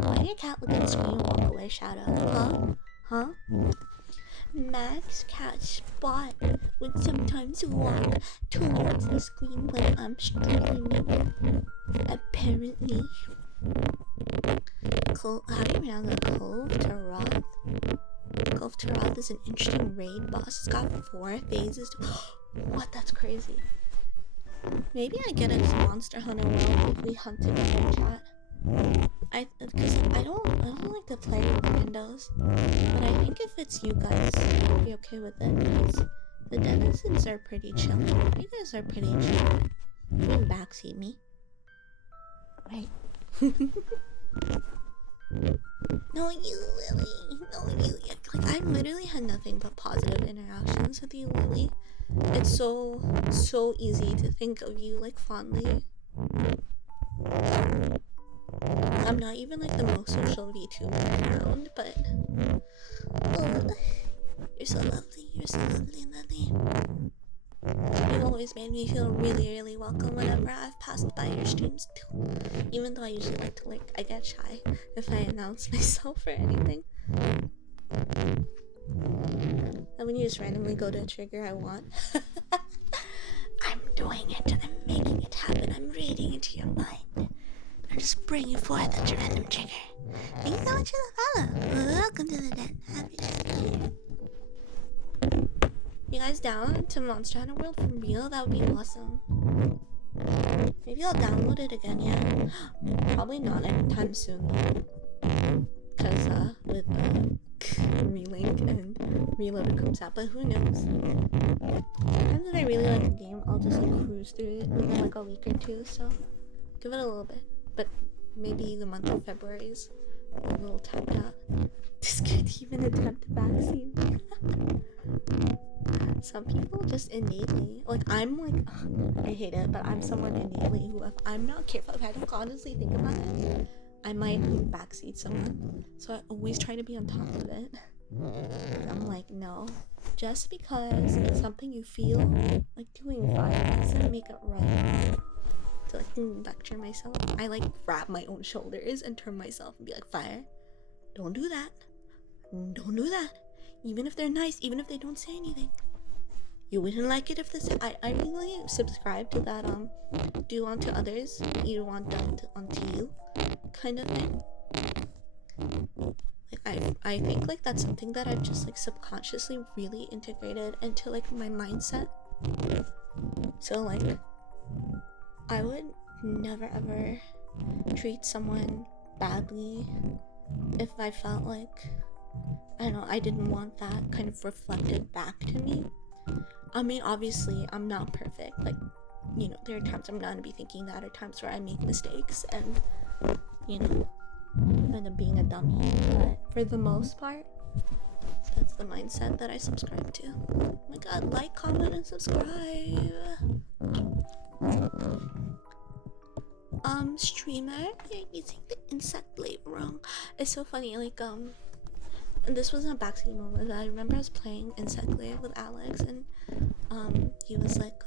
Why did your cat look at the screen and walk away? Shout out. Huh? Max cat Spot would sometimes walk towards the screen when I'm streaming. Apparently. How do you pronounce it? Cove Taroth is an interesting raid boss. It's got 4 phases. What? That's crazy. Maybe I get into Monster Hunter World if we hunt together, chat. Because I don't like to play with randos, but I think if it's you guys, you'd be okay with it because the denizens are pretty chill. You guys are pretty chill. You can backseat me, right? No, you, Lily. No, you. Like, I literally had nothing but positive interactions with you, Lily. It's so easy to think of you like fondly. I'm not even like the most social VTuber around, but oh, you're so lovely. You're so lovely, Lily. You've always made me feel really welcome whenever I've passed by your streams too. Even though I usually I get shy if I announce myself or anything. And when you just randomly go to a trigger I want, I'm doing it. I'm making it happen. I'm reading into your mind. I'm just bringing forth a random trigger. Thank you so much for the follow. Welcome to the den. Happy to see you. You guys down to Monster Hunter World for real? That would be awesome. Maybe I'll download it again, yeah. Probably not anytime soon though. Cause with Relink and Reloaded comes out, but who knows? Sometimes when I really like a game, I'll just like cruise through it within like a week or two, so give it a little bit. But maybe the month of February is a little tapped out. This could even attempt vaccine. Some people just innately, like I'm like, ugh, I hate it, but I'm someone innately who if I'm not careful, if I don't honestly think about it, I might backseat someone. So I always try to be on top of it. I'm like, no, just because it's something you feel like doing fine doesn't make it right. To like lecture myself, I like grab my own shoulders and turn myself and be like, Fyre, don't do that. Don't do that. Even if they're nice, even if they don't say anything. You wouldn't like it if this. I really subscribe to that do unto others what you want done unto you kind of thing. Like I think like that's something that I've just like subconsciously really integrated into like my mindset. So like I would never ever treat someone badly if I felt like, I don't know, I didn't want that kind of reflected back to me. I mean, obviously I'm not perfect, like, you know, there are times I'm gonna be thinking that, or times where I make mistakes and, you know, end up being a dummy, but for the most part, that's the mindset that I subscribe to. Oh my god, like, comment, and subscribe. Streamer, you're using the insect label wrong. It's so funny, like, and this wasn't a backseat moment. I remember I was playing Insect Glaive with Alex, and he was like,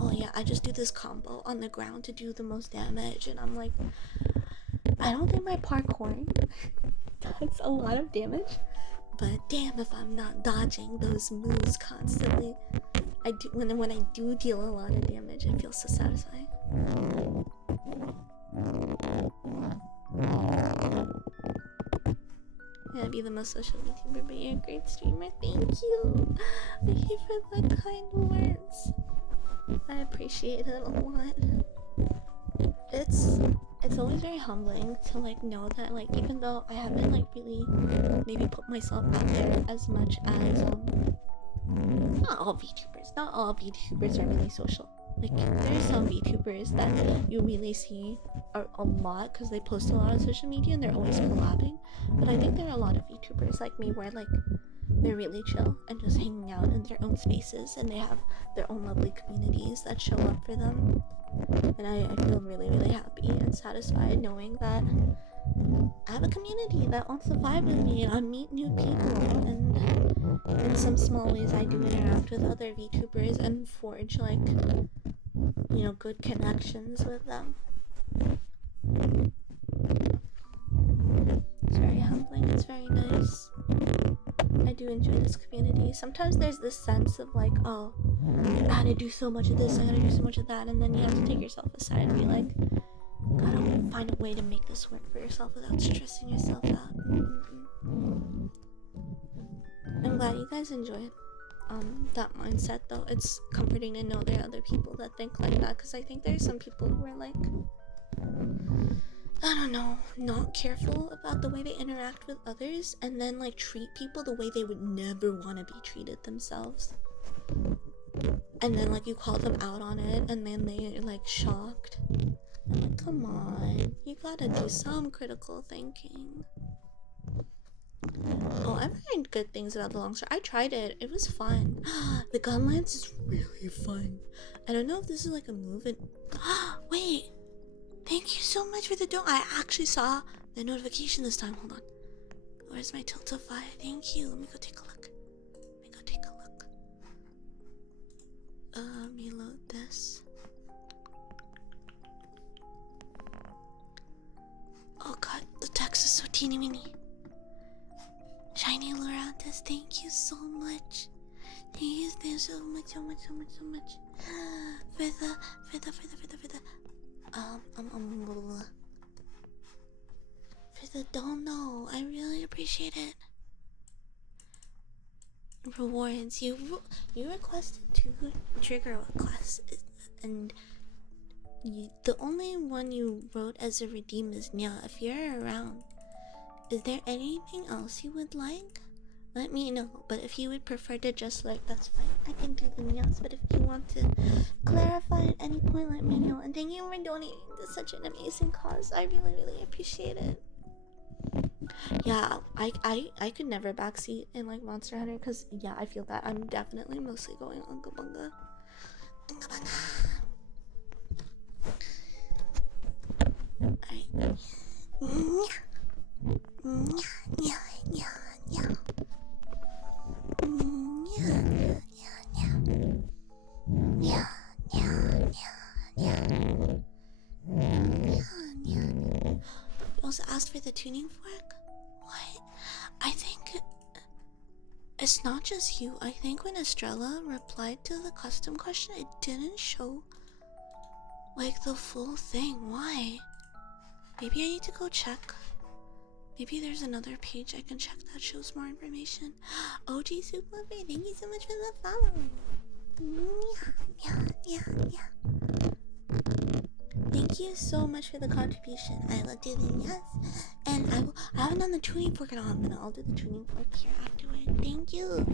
oh yeah, I just do this combo on the ground to do the most damage, and I'm like, I don't think my parkouring does a lot of damage, but damn if I'm not dodging those moves constantly. I do when I do deal a lot of damage, it feels so satisfying. Yeah, be the most social YouTuber, but you're a great streamer. Thank you. Thank you for the kind words. I appreciate it a lot. It's always very humbling to like know that like even though I haven't like really maybe put myself out there as much as not all VTubers are really social. Like there's some VTubers that you really see a lot because they post a lot on social media and they're always collabing. But I think there are a lot of VTubers like me where like they're really chill and just hanging out in their own spaces, and they have their own lovely communities that show up for them. And I feel really, really happy and satisfied knowing that I have a community that wants to vibe with me, and I meet new people, and in some small ways I do interact with other VTubers and forge like, you know, good connections with them. It's very humbling, it's very nice. I do enjoy this community. Sometimes there's this sense of like, oh, I gotta do so much of this, I gotta do so much of that, and then you have to take yourself aside and be like, gotta find a way to make this work for yourself without stressing yourself out. I'm glad you guys enjoyed that mindset though. It's comforting to know there are other people that think like that, because I think there's some people who are like, I don't know, not careful about the way they interact with others, and then like treat people the way they would never want to be treated themselves. And then like you call them out on it, and then they're like shocked. I'm like, come on, you gotta do some critical thinking. Oh, I've heard good things about the longsword. I tried it. It was fun. The gun lance is really fun. I don't know if this is like a move and wait. Thank you so much for the donut. I actually saw the notification this time. Hold on. Where's my Tiltify? Thank you. Let me go take a look. Let me load this. Oh god, the text is so teeny weeny. Shiny Lorantis, thank you so much. Thank you so much. For the don't know. I really appreciate it. Rewards. You requested to trigger a class, and the only one you wrote as a redeem is Nya. If you're around, is there anything else you would like? Let me know. But if you would prefer to just like, that's fine. I can do the Nyas. But if you want to clarify at any point, let me know. And thank you for donating to such an amazing cause. I really, really appreciate it. Yeah, I could never backseat in like Monster Hunter because yeah, I feel that I'm definitely mostly going Unga Bunga. Alright. You also asked for the tuning fork? What? I think it's not just you. I think when Estrella replied to the custom question, it didn't show like the full thing. Why? Maybe I need to go check. Maybe there's another page I can check that shows more information. OG Soup Buffet, thank you so much for the follow. Yeah. Thank you so much for the contribution. I will do the yes. And I haven't done the tuning fork in a minute. I'll do the tuning fork here afterward. Thank you.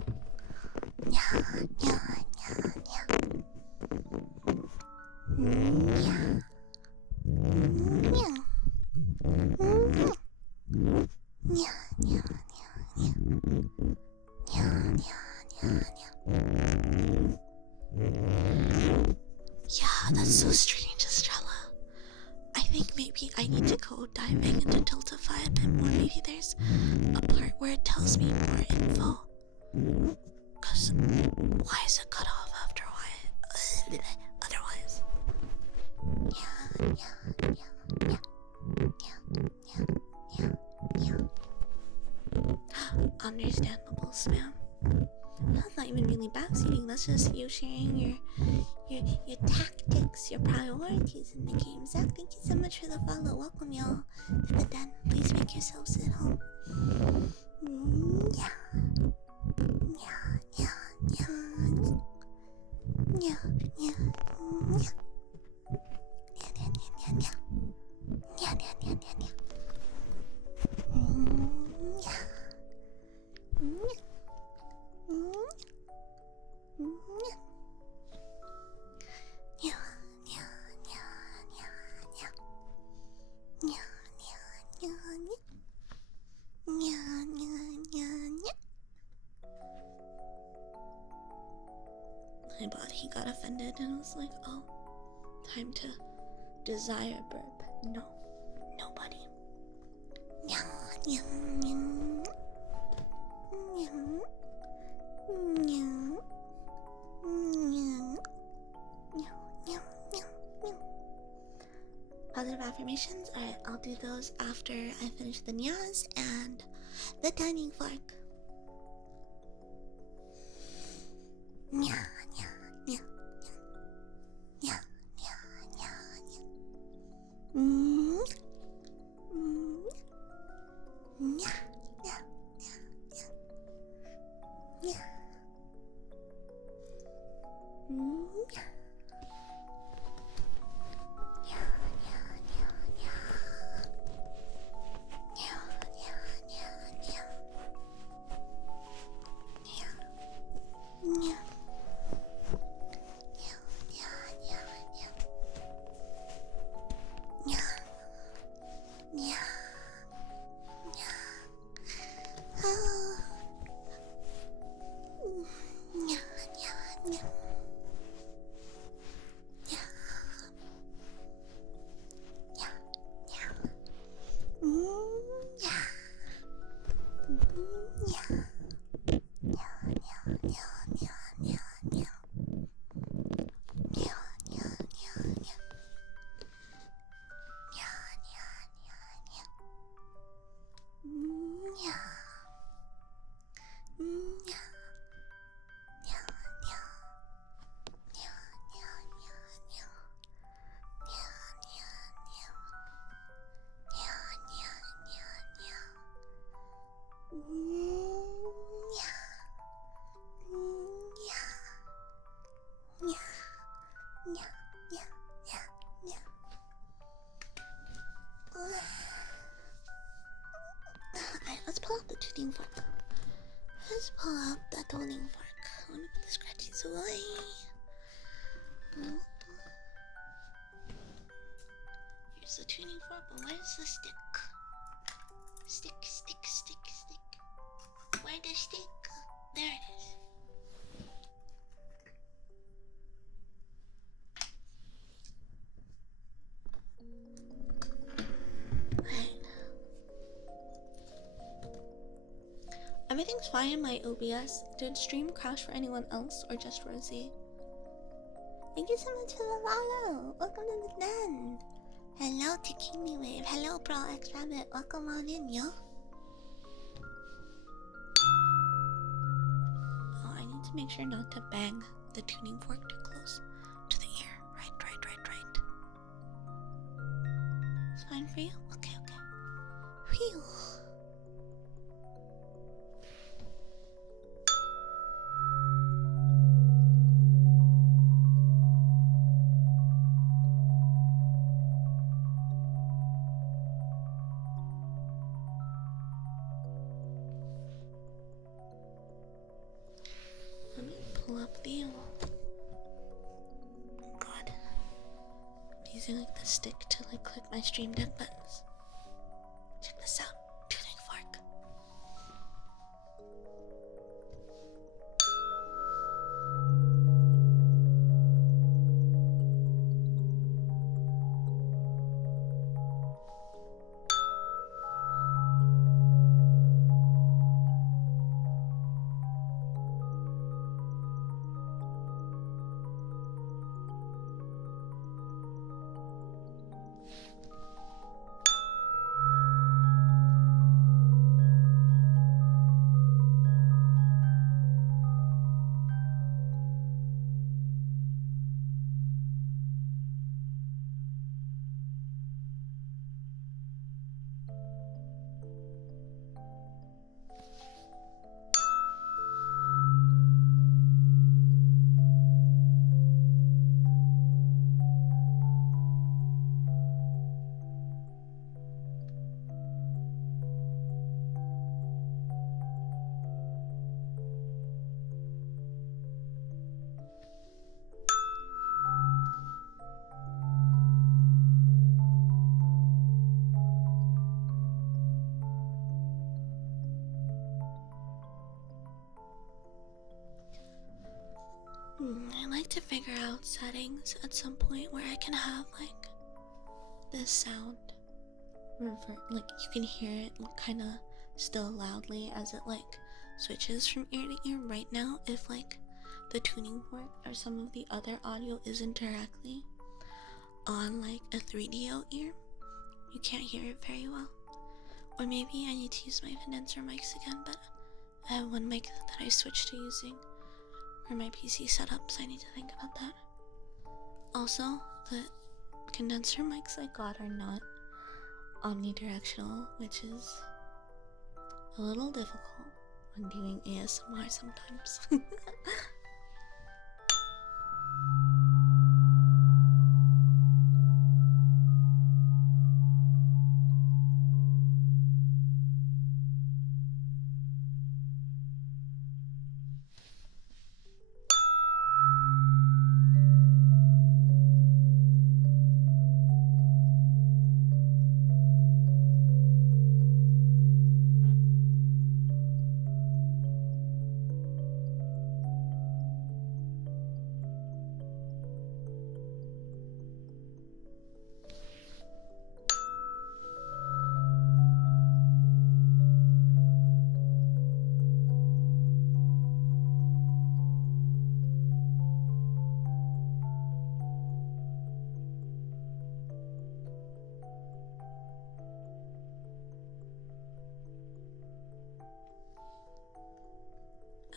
Yeah. Yeah, that's so strange, Estrella. I think maybe I need to go diving into Tiltify a bit more. Maybe there's a part where it tells me more info. Cause why is it cut off after why? Otherwise. Yeah. Understandable, spam. That's not even really backseating. That's just you sharing your tactics, your priorities in the game. Zach, thank you so much for the follow. Welcome y'all to the den. Please make yourselves at home. Yeah. My body got offended and was like, oh, time to desire burp. No, nobody. Positive affirmations? Alright, I'll do those after I finish the nyas and the dining fork. Let's pull out the tuning fork. Let's pull out the tuning fork. I wanna put the scratchies away. Here's the tuning fork, but where's the stick? Stick. Where's the stick? There it is. Everything's fine in my OBS. Did stream crash for anyone else or just Rosie? Thank you so much for the follow. Welcome to the den. Hello to Kimi Wave. Hello Brawl X Rabbit. Welcome on in, yo. Oh, I need to make sure not to bang the tuning fork too close to the ear. Right. It's fine for you? Okay. Phew. Let me pull up the. God. I'm using like the stick to like click my stream deck buttons. Check this out. Tuning fork. I like to figure out settings at some point where I can have like this sound like you can hear it kind of still loudly as it like switches from ear to ear. Right now, if like the tuning fork or some of the other audio isn't directly on like a 3DO ear, you can't hear it very well. Or maybe I need to use my condenser mics again, but I have one mic that I switched to using for my PC setup, so I need to think about that. Also, the condenser mics I got are not omnidirectional, which is a little difficult when doing ASMR sometimes.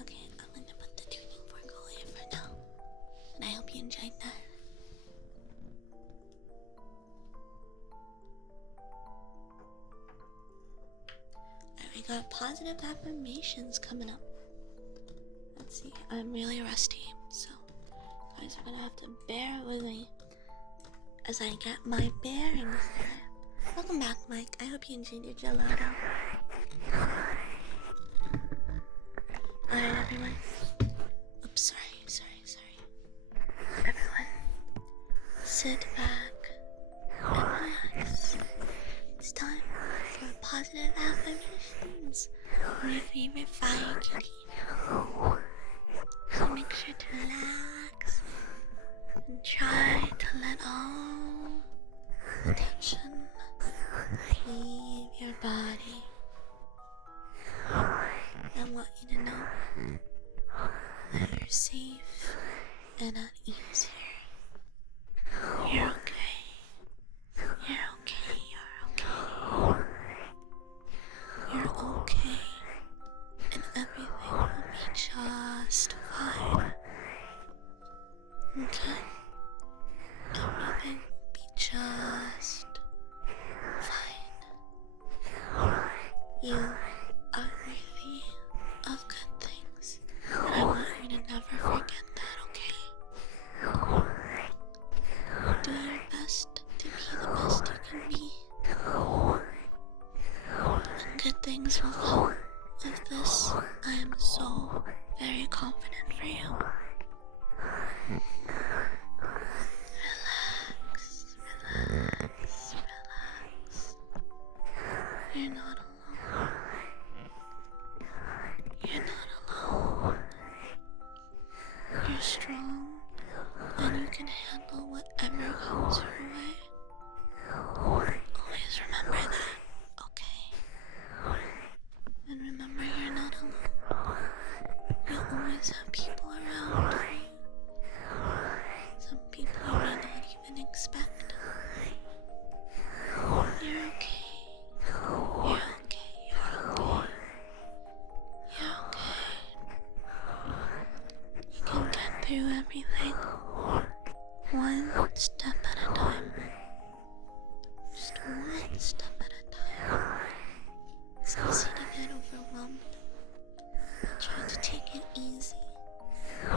Okay, I'm gonna put the tuning fork away for now, and I hope you enjoyed that. Alright, we got positive affirmations coming up. Let's see, I'm really rusty, so you guys are gonna have to bear with me as I get my bearings there. Welcome back, Mike. I hope you enjoyed your gelato. Alright, everyone. Oops, sorry. Everyone, sit back and relax. It's time for positive affirmations from your favorite Fyre kitty. So make sure to relax and try to let all the tension leave your body. I want you to know that you're safe and at ease here. You're okay. You're okay. You're okay. And everything will be just fine. Okay? Everything will be just fine. You are worthy of good things. And I want you to never forget that, okay? for you. Relax, relax, relax. You're not alone. You're not alone. You're strong, and you can handle whatever comes your way. Always remember that, okay? And remember, you're not alone. You'll always have people around for you. Some people you may not even expect. You're okay. You're okay. You're okay. You're okay. You can get through everything. One step at a time. Just one step at a time. It's easy to get overwhelmed. Try to take it easy.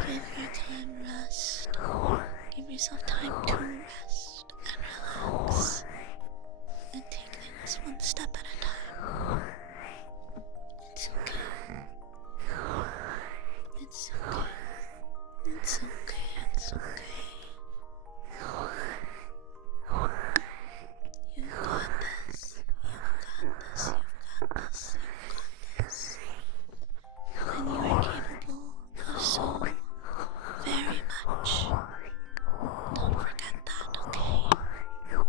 Give your time rest. Give yourself time to rest and relax. And take things one step at a time. It's okay. It's okay. It's okay. It's okay. You got this. You got this. You got this. You got this. And you are capable of so very much. Don't forget that, okay? You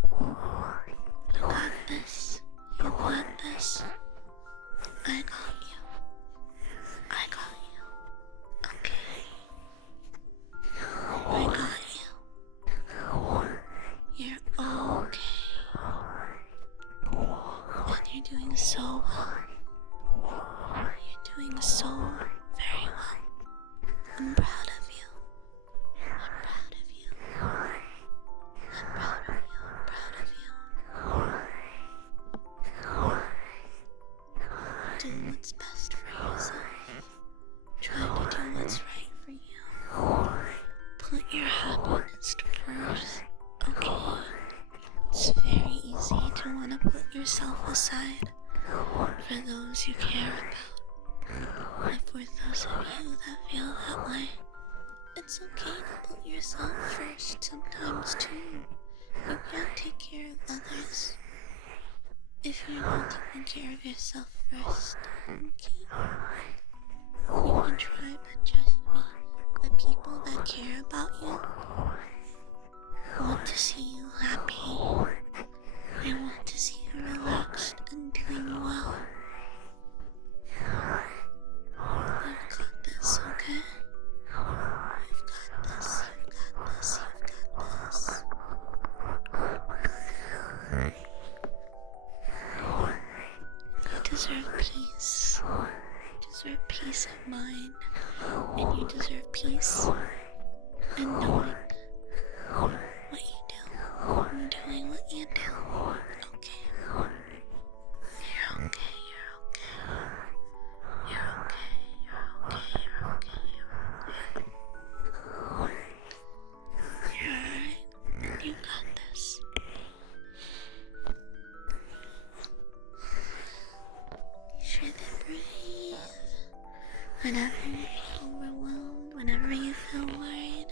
got this. You got this. I got you. I got you. Okay. I got you. You're okay. And you're doing so well. You're doing so very well. I'm proud of you. I'm proud of you. I'm proud of you. I'm proud of you. Do what's best for yourself. Try to do what's right for you. Put your happiness first, okay? It's very easy to want to put yourself aside for those you care about. And for those of you that feel that way, it's okay to put yourself first sometimes too. You can't take care of others if you're not taking care of yourself first, okay? You can try, but trust me, the people that care about you want to see you happy. They want to see you relaxed and doing well. You've got this, okay? You've got this, you've got this, you've got this. You deserve peace. You deserve peace of mind. And you deserve peace and knowing what you do and doing what you do. Okay. You're okay. You're okay. You're okay. You're okay. You're okay. You're okay. You're alright. You got this. Be sure to breathe. Whenever you feel overwhelmed, whenever you feel worried,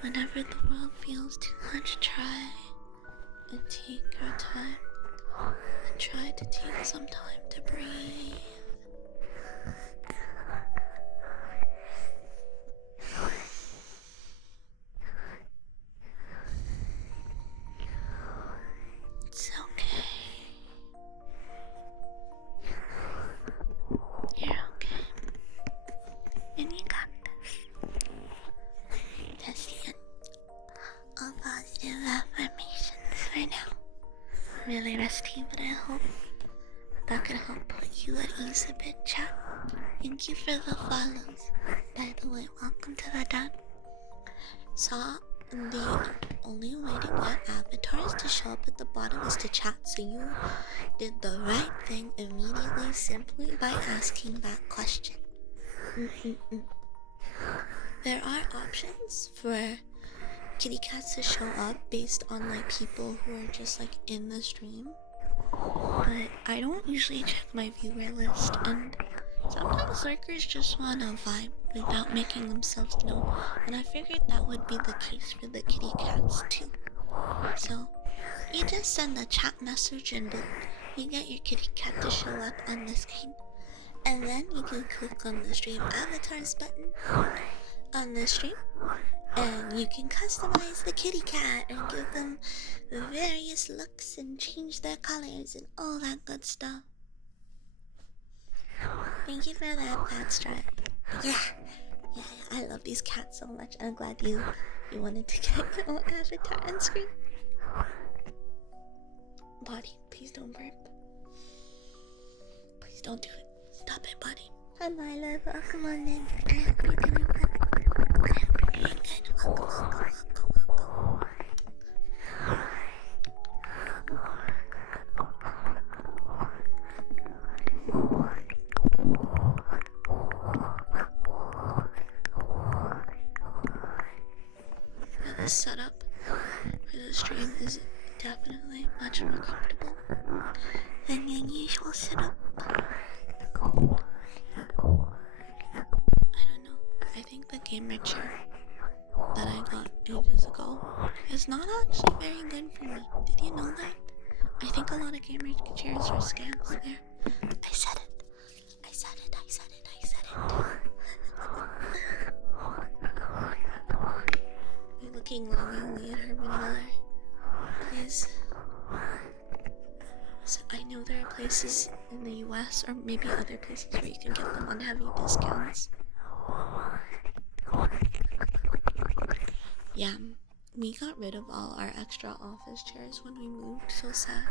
whenever the world feels too much, try and take your time. And try to take some time to breathe. It's okay. You're okay. And you got this. That's the end of positive affirmations for now. Really rusty, but I hope that could help put you at ease a bit, chat. Thank you for the follows. By the way, welcome to the den. Saw the only way to get avatars to show up at the bottom is to chat, so you did the right thing immediately simply by asking that question. There are options for kitty cats to show up based on like people who are just like in the stream, but I don't usually check my viewer list, and Sometimes lurkers just want to vibe without making themselves known, and I figured that would be the case for the kitty cats too. So, you just send a chat message and boom, you get your kitty cat to show up on the screen. And then you can click on the stream avatars button on the stream, and you can customize the kitty cat and give them various looks and change their colors and all that good stuff. Thank you for that, Patstrut. Yeah, I love these cats so much. I'm glad you wanted to get your own avatar on screen. Body, please don't burp. Please don't do it. Stop it, Body. Hi, my love. Welcome on in. I hope you're doing good. I hope you're doing good. Welcome. The setup for the stream is definitely much more comfortable than your usual setup. I don't know. I think the gamer chair that I got ages ago is not actually very good for me. Did you know that? I think a lot of gamer chairs are scams there. I said it. You're looking longingly at Herman Miller. Please. So I know there are places in the US or maybe other places where you can get them on heavy discounts. Yeah, we got rid of all our extra office chairs when we moved. So sad.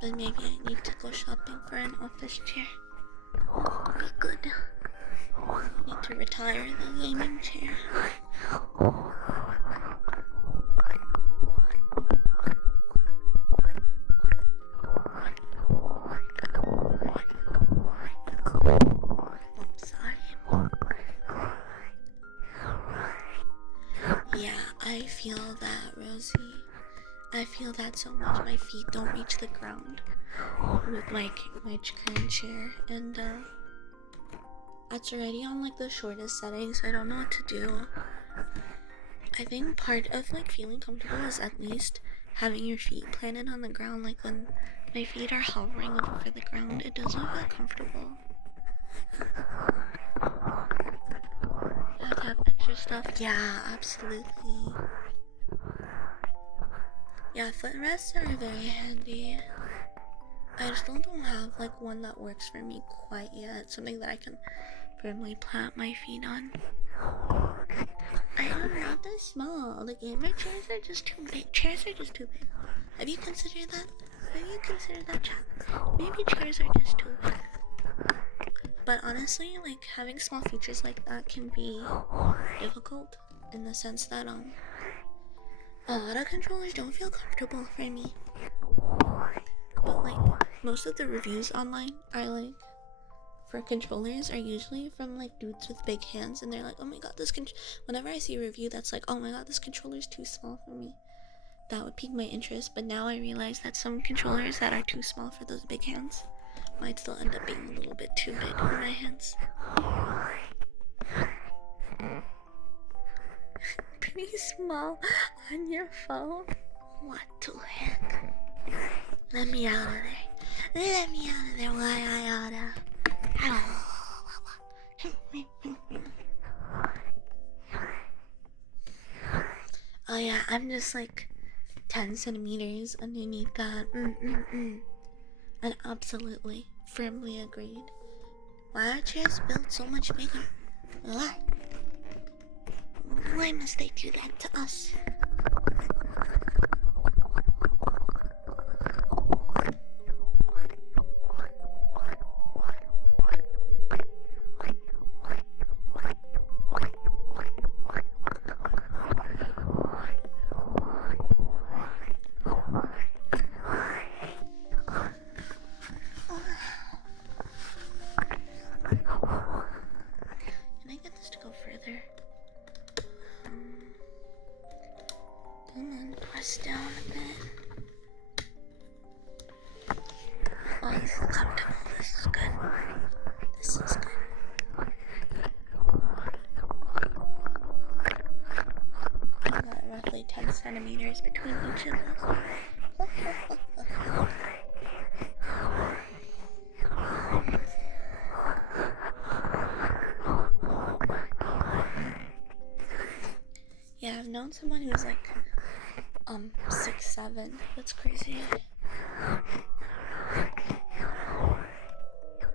But maybe I need to go shopping for an office chair. Be good. Need to retire the gaming chair. I'm sorry. Yeah, I feel that, Rosie. I feel that so much. My feet don't reach the ground with my current chair, and it's already on like the shortest settings. So I don't know what to do. I think part of like feeling comfortable is at least having your feet planted on the ground. Like when my feet are hovering over the ground, it doesn't feel comfortable. I have to have extra stuff. Yeah, absolutely. Yeah, footrests are very handy. I still don't have like one that works for me quite yet. Something that I can firmly plant my feet on. I am not that small. The gamer chairs are just too big. Chairs are just too big. Have you considered that? Have you considered that, chat? Maybe chairs are just too big. But honestly, like having small features like that can be difficult in the sense that a lot of controllers don't feel comfortable for me. But like most of the reviews online are like for controllers are usually from like dudes with big hands, and they're like, oh my god, whenever I see a review that's like, oh my god, this controller's too small for me, that would pique my interest. But now I realize that some controllers that are too small for those big hands might still end up being a little bit too big for my hands. Pretty small on your phone? What the heck? Let me out of there. Let me out of there. Why I oughta. Oh yeah, I'm just like 10 centimeters underneath that. And absolutely, firmly agreed. Why are chairs built so much bigger? Why must they do that to us? Can I get this to go further? Oh, this is comfortable. This is good. This is good. Roughly 10 centimeters between each of us. Yeah, I've known someone who's like 6'7". That's crazy.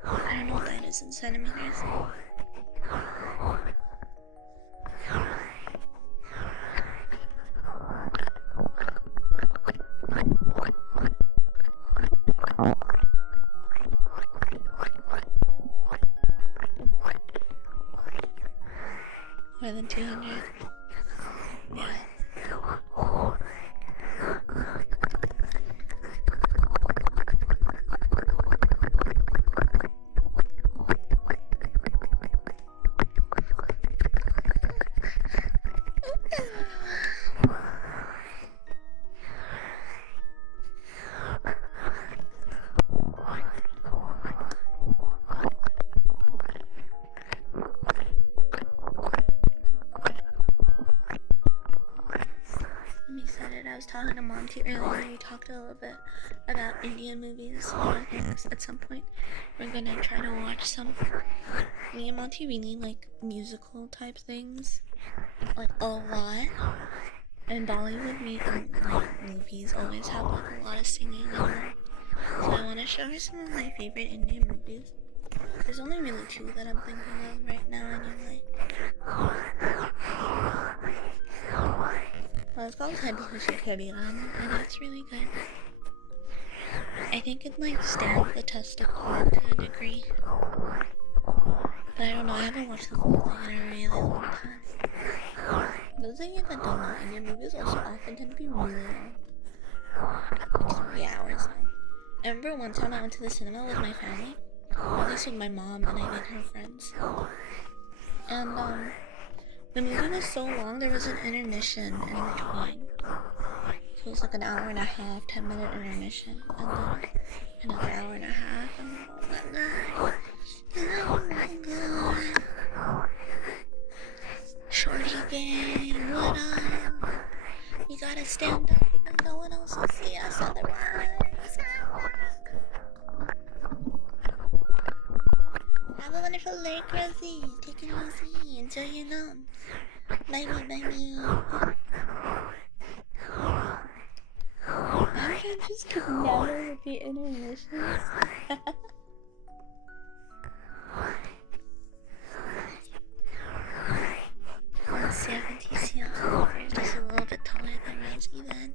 I don't know what that is in centimeters. More than 200. Yeah. I'm excited. I was talking to Monty earlier and we talked a little bit about Indian movies. I think at some point we're gonna try to watch some. Me and Monty really like musical type things, like a lot. And Bollywood movies always have like a lot of singing in them. So I want to show her some of my favorite Indian movies. There's only really 2 that I'm thinking of right now anyway. Well, it's called Teddy Ram, and it's really good. I think it might stand the test of time to a degree. But I don't know, I haven't watched the whole thing in a really long time. Those of you that don't know, Indian movies also often tend to be really long. Like 3 hours long. I remember one time I went to the cinema with my family, or at least with my mom and I think her friends. And the movie was so long there was an intermission in between. So it was like an hour and a half, 10-minute intermission, and then another hour and a half. And oh my god. Oh my god. Shorty gang, what up? You gotta stand up because no one else will see us otherwise. Have a wonderful day, Rosie. Take it easy. Enjoy your numbs. Bye. I just could never repeat intermissions. Let's see if I can see I'm just a little bit taller than Rosie then.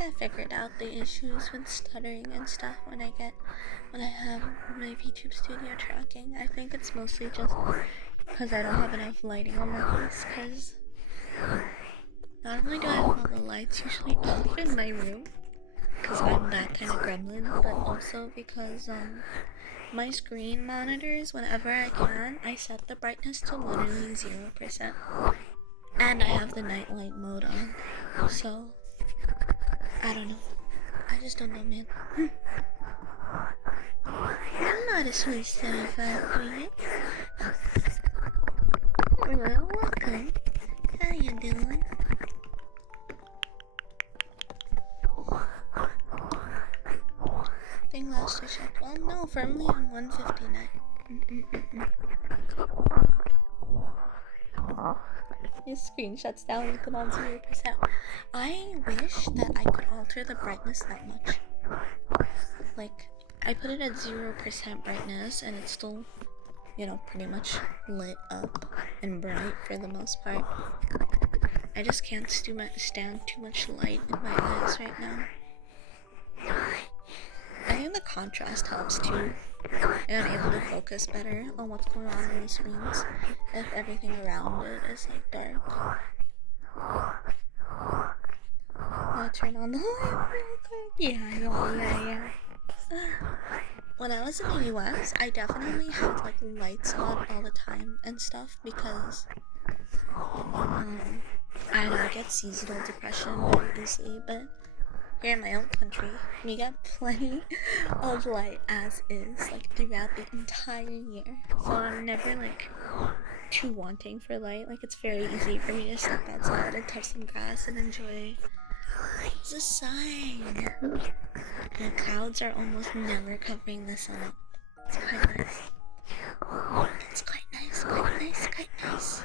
I figured out the issues with stuttering and stuff when I have my VTube studio tracking. I think it's mostly just because I don't have enough lighting on my face, because not only do I have all the lights usually off in my room, because I'm that kind of gremlin, but also because my screen monitors, whenever I can, I set the brightness to literally 0%. And I have the nightlight mode on, so I don't know. I just don't know, man. Not a Swiss 75 for you. Well, welcome. How you doing? Thing last I checked. Well, no, firmly on 159. Your screen shuts down when you put on 0%. I wish that I could alter the brightness that much. Like, I put it at 0% brightness and it's still, you know, pretty much lit up and bright for the most part. I just can't stand too much light in my eyes right now. contrast helps too. And I'm able to focus better on what's going on in these screens if everything around it is like dark. I'll turn on the light real quick. Yeah. When I was in the US, I definitely had like lights on all the time and stuff because I know I get seasonal depression very easily, but here in my own country, we get plenty of light as is, like throughout the entire year. So I'm never like too wanting for light. Like it's very easy for me to step outside and touch some grass and enjoy the sun. The clouds are almost never covering the sun up. It's quite nice. It's quite nice.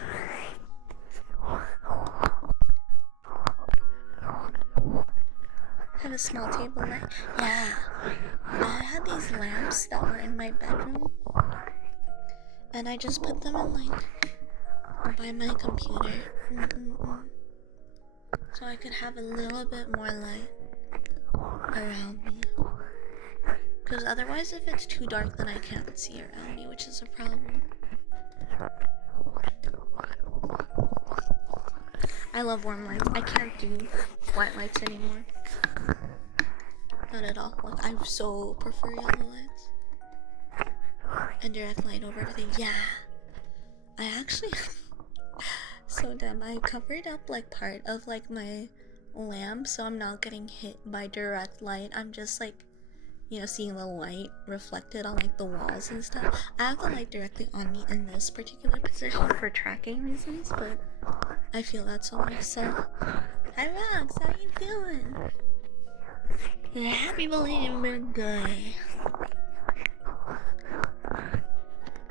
Have a small table light. Yeah. I had these lamps that were in my bedroom. And I just put them in like by my computer. So I could have a little bit more light around me. Because otherwise if it's too dark then I can't see around me, which is a problem. I love warm lights. I can't do white lights anymore. Not at all. Like I so prefer yellow lights. And direct light over everything. Yeah. I actually so dumb. I covered up like part of like my lamp so I'm not getting hit by direct light. I'm just like, you know, seeing the light reflected on like the walls and stuff. I have the light directly on me in this particular position for tracking reasons, but I feel that so much. So hi Max, how you doing? Happy belated birthday.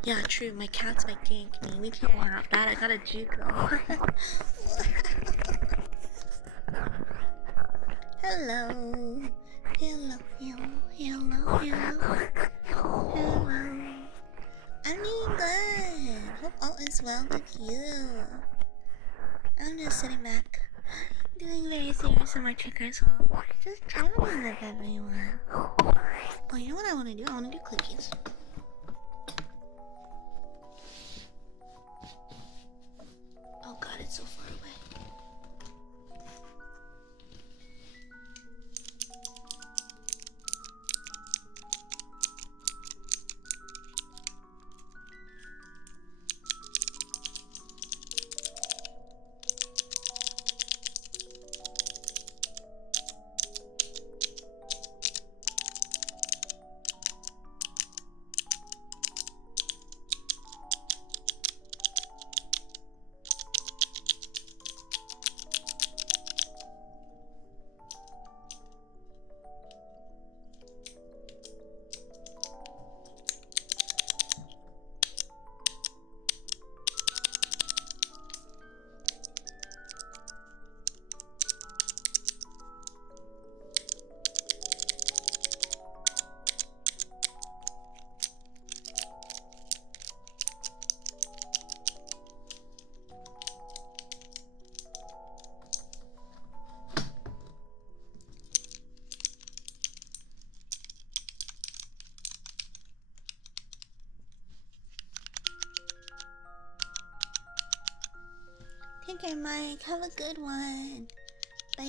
Yeah, true, my cats might gank me. We can't have that. I gotta juke though. Hello. I'm doing good. Hope all is well with you. I'm just sitting back, doing very serious in my triggers while just chatting with everyone. Oh, you know what I want to do? I want to do clickies. Oh god, it's so far away. Take care, Mike. Have a good one. Bye.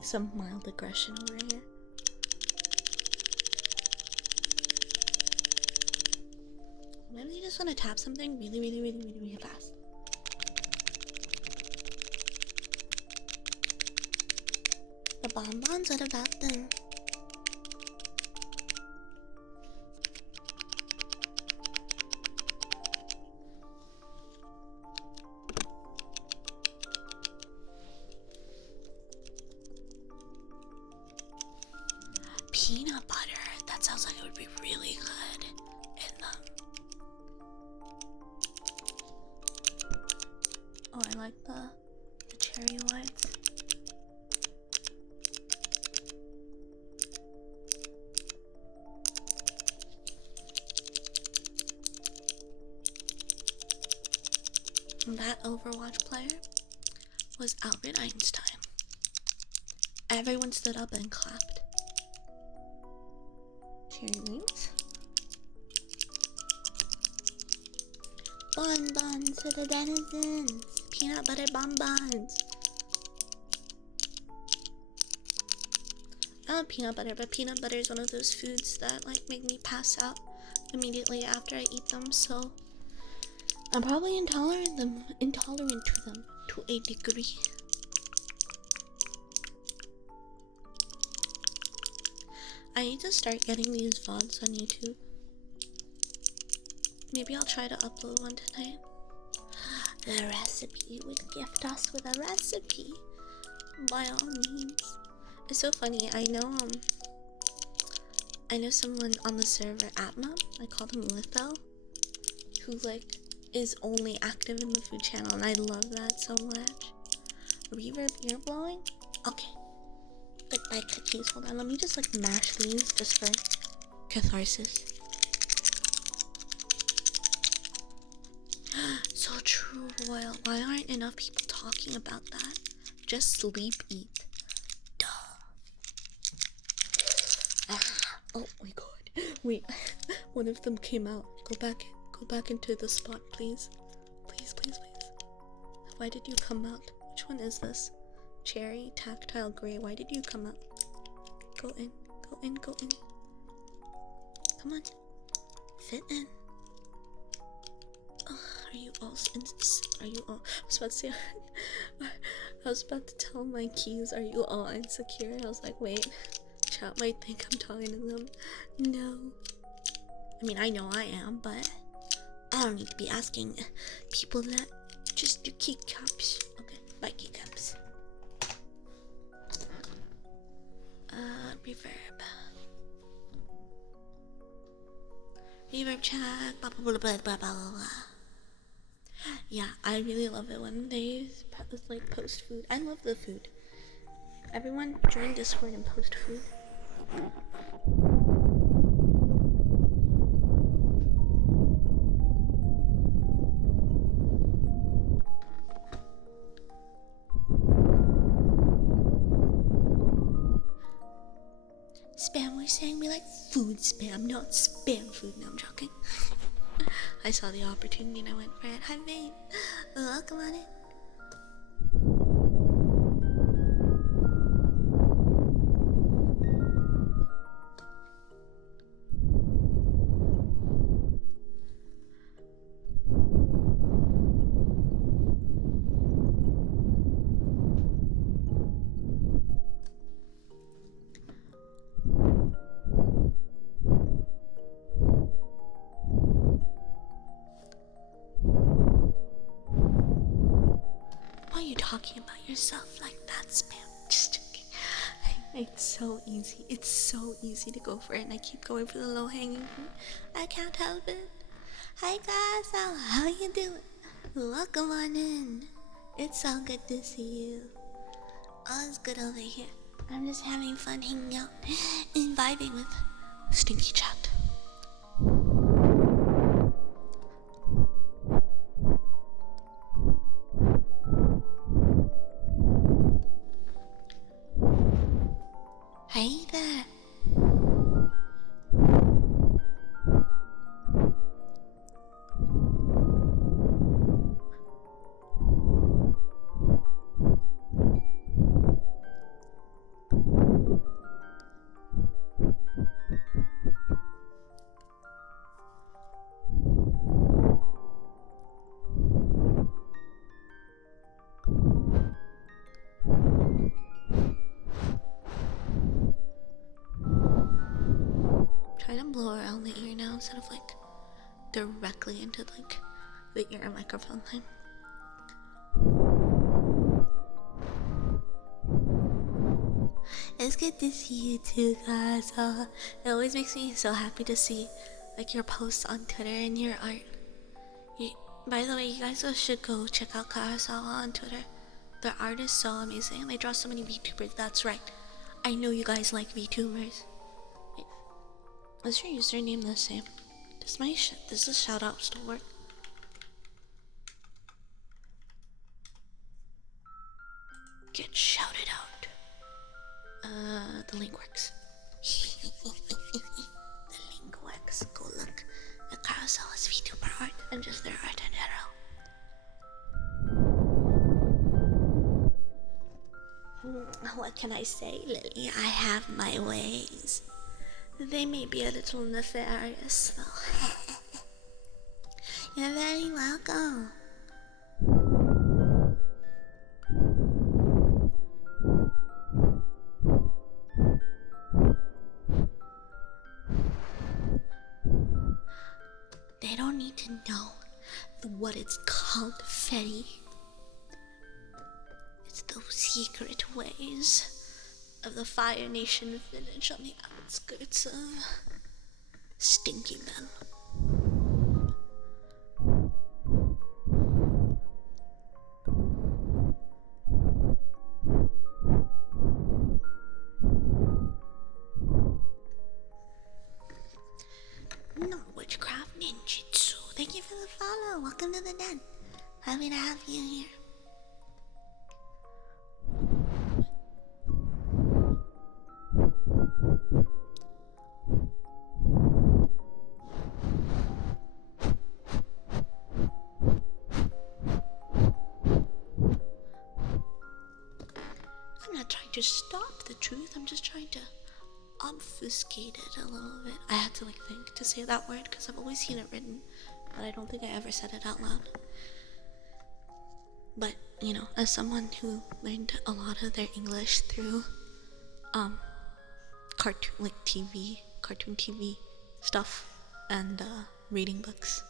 showing some mild aggression over here. Maybe you just want to tap something really fast. The bonbons, what about them? Peanut butter, that sounds like it would be really good in them. Oh, I like the cherry whites. That Overwatch player was Albert Einstein. Everyone stood up and clapped. Cherry wings. Bonbons for the denizens. Peanut butter bonbons. I love peanut butter, but peanut butter is one of those foods that like make me pass out immediately after I eat them, so I'm probably intolerant to them to a degree. I need to start getting these VODs on YouTube. Maybe I'll try to upload one tonight. The recipe would gift us with a recipe. By all means. It's so funny. I know someone on the server, Atma, I called him Litho, who like is only active in the food channel, and I love that so much. Reverb ear blowing? Okay. Goodbye cookies. Hold on, let me just like mash these just for catharsis. So true, Royal. Why aren't enough people talking about that? Just sleep, eat. Duh. Oh my god. Wait, one of them came out. Go back into the spot, please. Please. Why did you come out? Which one is this? Cherry, tactile gray. Why did you come out? Go in. Come on. Fit in. Are you all? I was about to tell my keys, are you all insecure? And I was like, wait, chat might think I'm talking to them. No. I mean, I know I am, but I don't need to be asking people that. Just do keycaps. Okay, bye keycaps. Reverb check. Blah, blah, blah, blah, blah, blah. Yeah, I really love it when they like post food. I love the food. Everyone join Discord and post food. Spam, we're saying we like food spam, not spam food. No, I'm joking. I saw the opportunity and I went for it. Hi, babe. Welcome on it. Talking about yourself like that, spam. Just joking. It's so easy. It's so easy to go for it, and I keep going for the low-hanging fruit. I can't help it. Hi guys, how you doing? Welcome on in. It's so good to see you. All's good over here. I'm just having fun hanging out and vibing with Stinky Chat. Hey there. instead of like directly into like the ear microphone thing. It's good to see you too, guys. It always makes me so happy to see like your posts on Twitter and your art. By the way, you guys should go check out Karasawa on Twitter. Their art is so amazing. They draw so many VTubers. That's right. I know you guys like VTubers. Wait, is your username the same? Does this shout out still work? Get shouted out. The link works. The link works. Go look at Karasawa's VTuber art and just their art in general. What can I say, Lily? I have my ways. They may be a little nefarious, though. You're very welcome. They don't need to know what it's called, Fetty. It's those secret ways of the Fire Nation village on the outskirts of Stinky Men. Not witchcraft ninjutsu. Thank you for the follow. Welcome to the den. Happy to have you here. I'm not trying to stop the truth, I'm just trying to obfuscate it a little bit. I had to like think to say that word because I've always seen it written, but I don't think I ever said it out loud. But, you know, as someone who learned a lot of their English through cartoon TV stuff and reading books,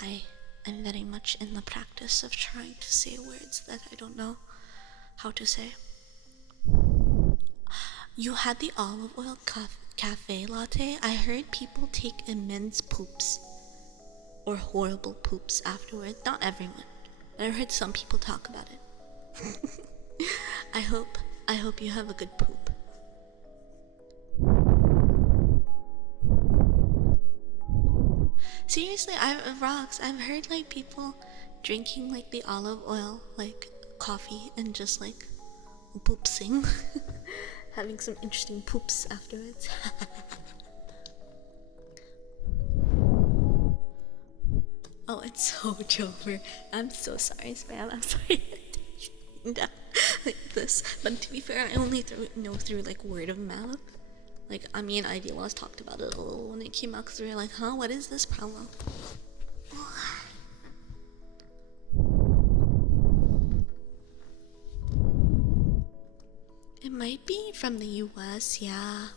I am very much in the practice of trying to say words that I don't know how to say. You had the olive oil cafe latte. I heard people take immense poops or horrible poops afterward. Not everyone, but I heard some people talk about it. I hope you have a good poop. Seriously, I've heard like people drinking like the olive oil like coffee and just like poopsing. Having some interesting poops afterwards. Oh, it's so Jover. I'm so sorry, Spam. I'm sorry like this. But to be fair, I only know through like word of mouth. Like, I mean, Idealos talked about it a little when it came out because we were like, huh, what is this problem? It might be from the US, yeah.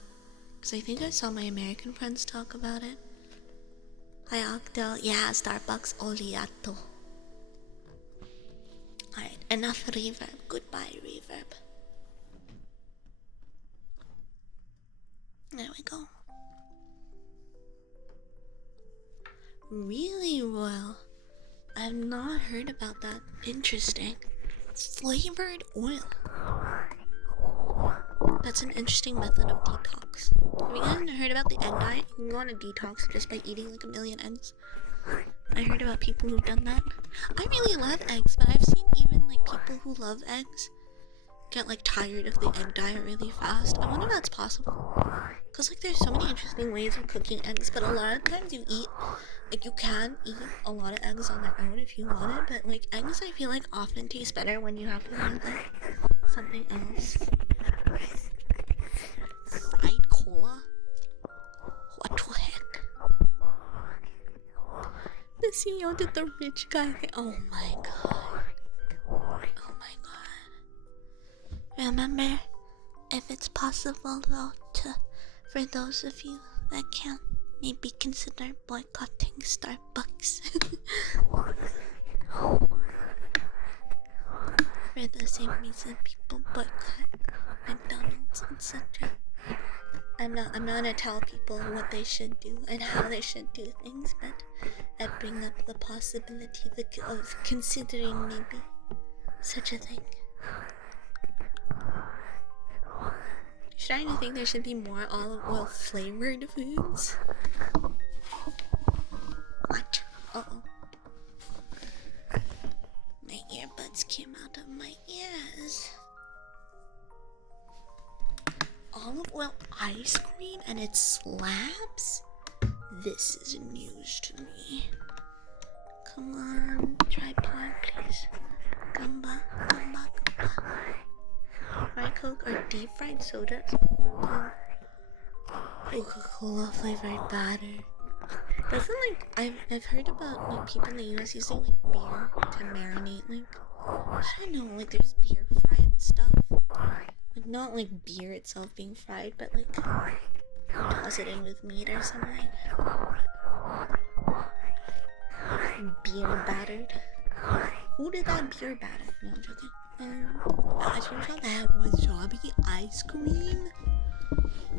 Because I think I saw my American friends talk about it. Hi, Octo. Yeah, Starbucks Oliato. Alright, enough reverb. Goodbye, reverb. There we go. Really, Royal? I've not heard about that. Interesting. Flavored oil. That's an interesting method of detox. Have you guys heard about the egg diet? You can go on a detox just by eating like 1,000,000 eggs. I heard about people who've done that. I really love eggs, but I've seen even like people who love eggs get like tired of the egg diet really fast. I wonder if that's possible. Cause like there's so many interesting ways of cooking eggs, but a lot of times you can eat a lot of eggs on their own if you want it, but like eggs I feel like often taste better when you have to use like something else. Fried cola? What the heck? The CEO did the rich guy thing. Oh my god. Oh my god. Remember, if it's possible though, for those of you that can't maybe consider boycotting Starbucks. For the same reason people boycott McDonald's, etc. I'm not gonna tell people what they should do and how they should do things, but I bring up the possibility of considering maybe such a thing. Trying to think there should be more olive oil flavored foods. What? Uh-oh. My earbuds came out of my ears. Olive oil ice cream and it slaps? This is news to me. Come on, tripod, please. Gumba, gumba, gumba. Fried Coke or deep fried sodas? Coca-Cola flavored batter. Doesn't I've heard about like people in the US using like beer to marinate like I don't know, like there's beer fried stuff. Like not like beer itself being fried, but like toss it in with meat or something. Beer battered. Who did that beer batter? No, I'm joking. As usual, they had wasabi ice cream.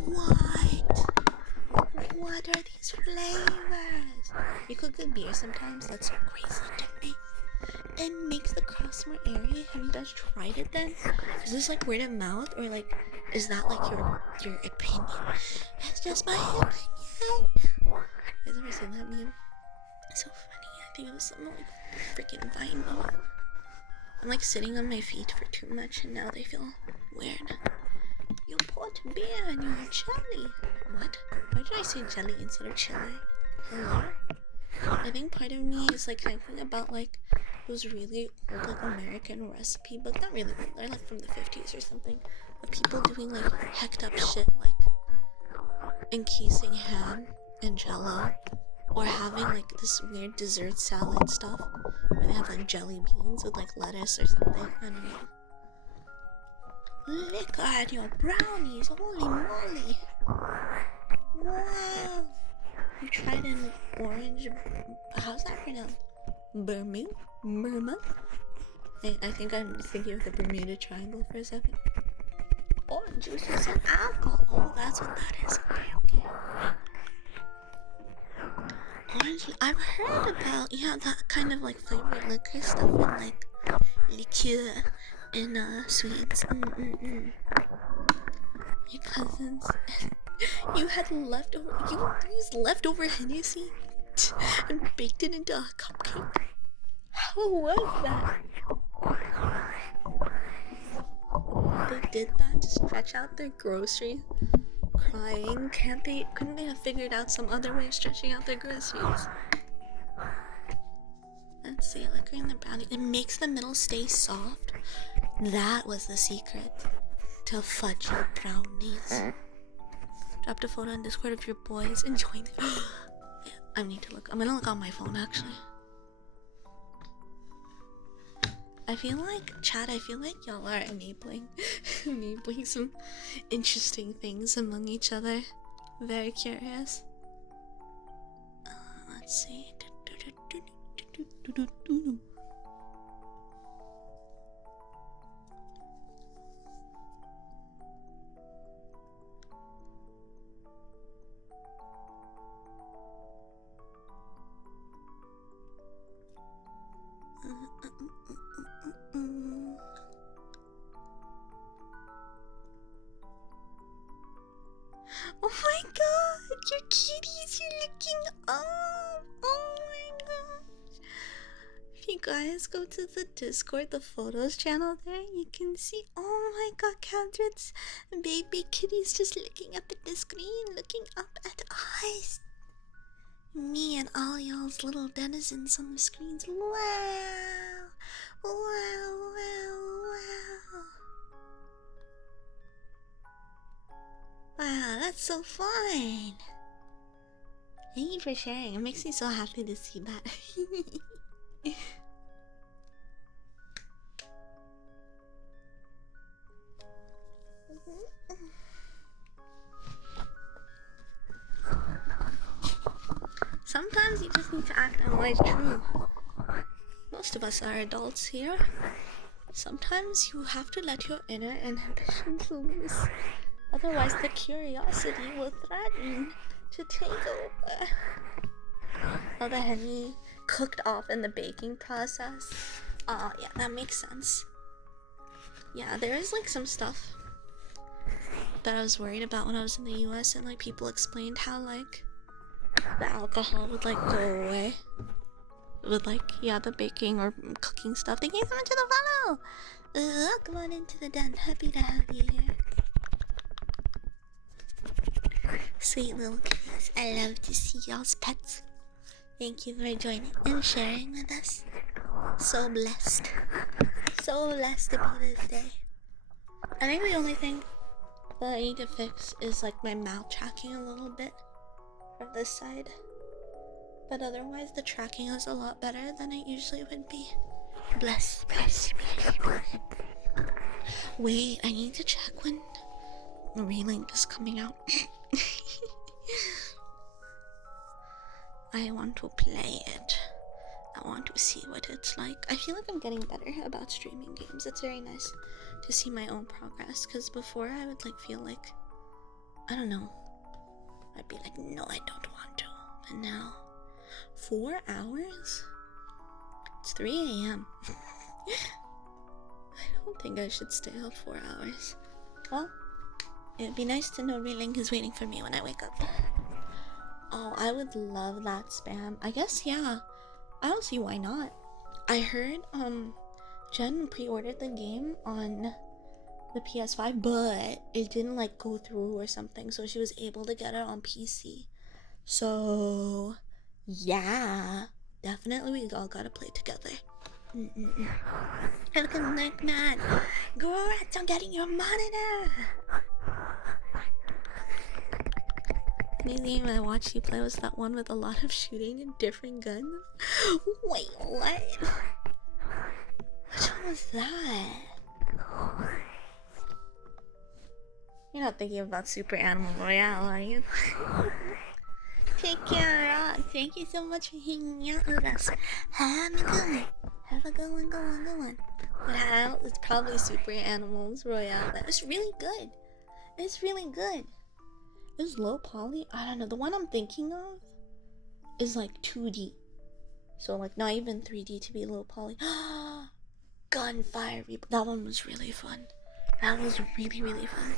What? What are these flavors? You could get beer sometimes. That's crazy to me. It makes the crust more airy. Have you guys tried it then? Is this like word of mouth or like is that like your opinion? It's just my opinion. You guys ever seen that meme? It's so funny. I think it was something like freaking Vine meme. I'm like sitting on my feet for too much and now they feel weird. You put beer in your jelly. What? Why did I say jelly instead of chili? Hello? I think part of me is like thinking about like those really old like American recipe books. Not really old, they're like from the 50s or something. Of people doing like hecked up shit like encasing ham in jello. Or having like this weird dessert salad stuff where they have like jelly beans with like lettuce or something. I don't know. Look at your brownies, holy moly! Wow! You tried an orange. How's that pronounced? Bermuda? I think I'm thinking of the Bermuda Triangle for a second. Orange juice with some alcohol. Oh, that's what that is. Okay. Orange. I've heard about that kind of like flavored liquor stuff in like liqueur in sweets. Your cousins. You had leftover. You used leftover Hennessy and baked it into a cupcake. How was that? They did that to stretch out their groceries. Crying. Couldn't they have figured out some other way of stretching out their groceries? Let's see, liquor in the brownie. It makes the middle stay soft. That was the secret to fudge your brownies. Dropped a photo in Discord of your boys enjoying the yeah, I need to look. I'm gonna look on my phone actually. I feel like, chat, I feel like y'all are enabling some interesting things among each other. Very curious. Let's see. Oh my god, your kitties, you're looking up. Oh my gosh. If you guys go to the Discord, the photos channel there, you can see, oh my god, Catherine's baby kitty's just looking up at the screen, looking up at us. Me and all y'all's little denizens on the screens. Wow. Wow, wow, wow. Wow, that's so fun. Thank you for sharing. It makes me so happy to see that. sometimes you just need to act on what is true. Most of us are adults here. Sometimes you have to let your inner inhibitions loose. Otherwise, the curiosity will threaten to take over. Oh, the honey cooked off in the baking process. Yeah, that makes sense. Yeah, there is like some stuff that I was worried about when I was in the US, and like people explained how like the alcohol would like go away with like, yeah, the baking or cooking stuff. Thank you so much for the follow. Welcome on into the den. Happy to have you here. Sweet little kitties. I love to see y'all's pets. Thank you for joining and sharing with us. So blessed. So blessed to be this day. I think the only thing that I need to fix is like my mouth tracking a little bit from this side. But otherwise the tracking is a lot better than it usually would be. Bless. Wait, I need to check when Relink is coming out. I want to play it. I want to see what it's like. I feel like I'm getting better about streaming games. It's very nice to see my own progress, because before I would like feel like, I don't know, I'd be like, no, I don't want to. And now 4 hours? It's 3 a.m. I don't think I should stay up 4 hours. Well, it'd be nice to know Relink is waiting for me when I wake up. Oh, I would love that spam. I guess, yeah. I don't see why not. I heard, Jen pre-ordered the game on the PS5, but it didn't, like, go through or something, so she was able to get it on PC. So, yeah. Definitely we all gotta play together. Look at Nick, man. Congrats on getting your monitor! Any game I watched you play was that one with a lot of shooting and different guns? Wait, what? Which one was that? You're not thinking about Super Animal Royale, are you? Take care, Rock. Thank you so much for hanging out with us. Have a good one. Have a good one. Wow, it's probably Super Animals Royale. It's really good. It's really good. Is low poly? I don't know. The one I'm thinking of is like 2D. So like not even 3D to be low poly. Gunfire. That one was really fun. That was really, really fun.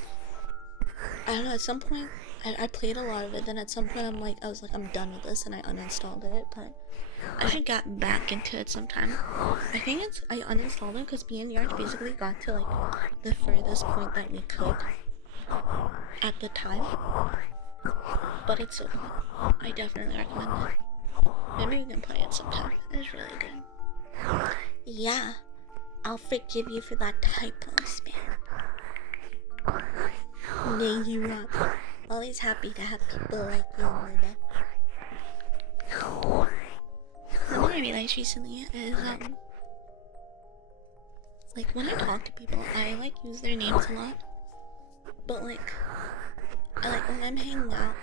I don't know, at some point, I played a lot of it, then at some point I was like, I'm done with this, and I uninstalled it, but I should get back into it sometime. I think I uninstalled it because me and Yarch basically got to like the furthest point that we could at the time. But it's so fun. I definitely recommend it. Maybe we can play it sometime. It's really good. Yeah, I'll forgive you for that typo spam. Thank you, Rock. Always happy to have people like you in the day. Something I realized recently is, like when I talk to people, I like use their names a lot. But like when I'm hanging out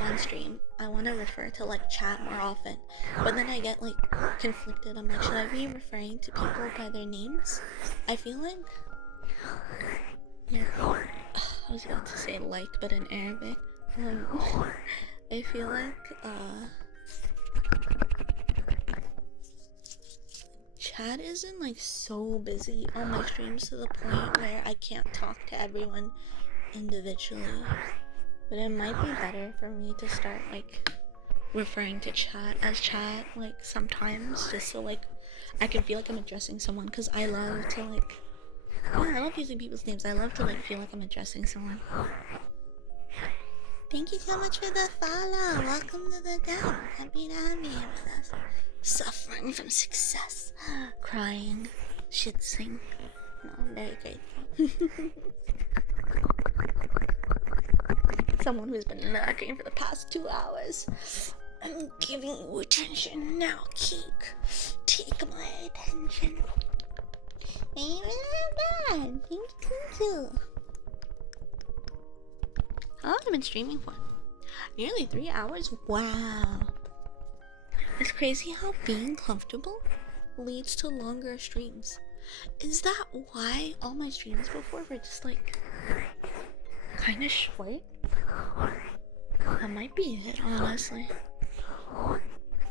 on stream, I want to refer to like chat more often. But then I get like conflicted. I'm like, should I be referring to people by their names? I feel like, yeah, I was about to say like, but in Arabic. I feel like chat isn't like so busy on my streams to the point where I can't talk to everyone individually. But it might be better for me to start like referring to chat as chat like sometimes, just so like I can feel like I'm addressing someone, because I love to like, yeah, I love using people's names. I love to like feel like I'm addressing someone. Thank you so much for the follow. Welcome to the den. Happy to have you here with us. Suffering from success. Crying. Shitsing. No, I'm very grateful. Someone who's been lurking for the past 2 hours. I'm giving you attention now, Keek. Take my attention. Ain't really bad. Thank you. How long have I been streaming for? Nearly 3 hours? Wow. It's crazy how being comfortable leads to longer streams. Is that why all my streams before were just like kind of short? That might be it, honestly.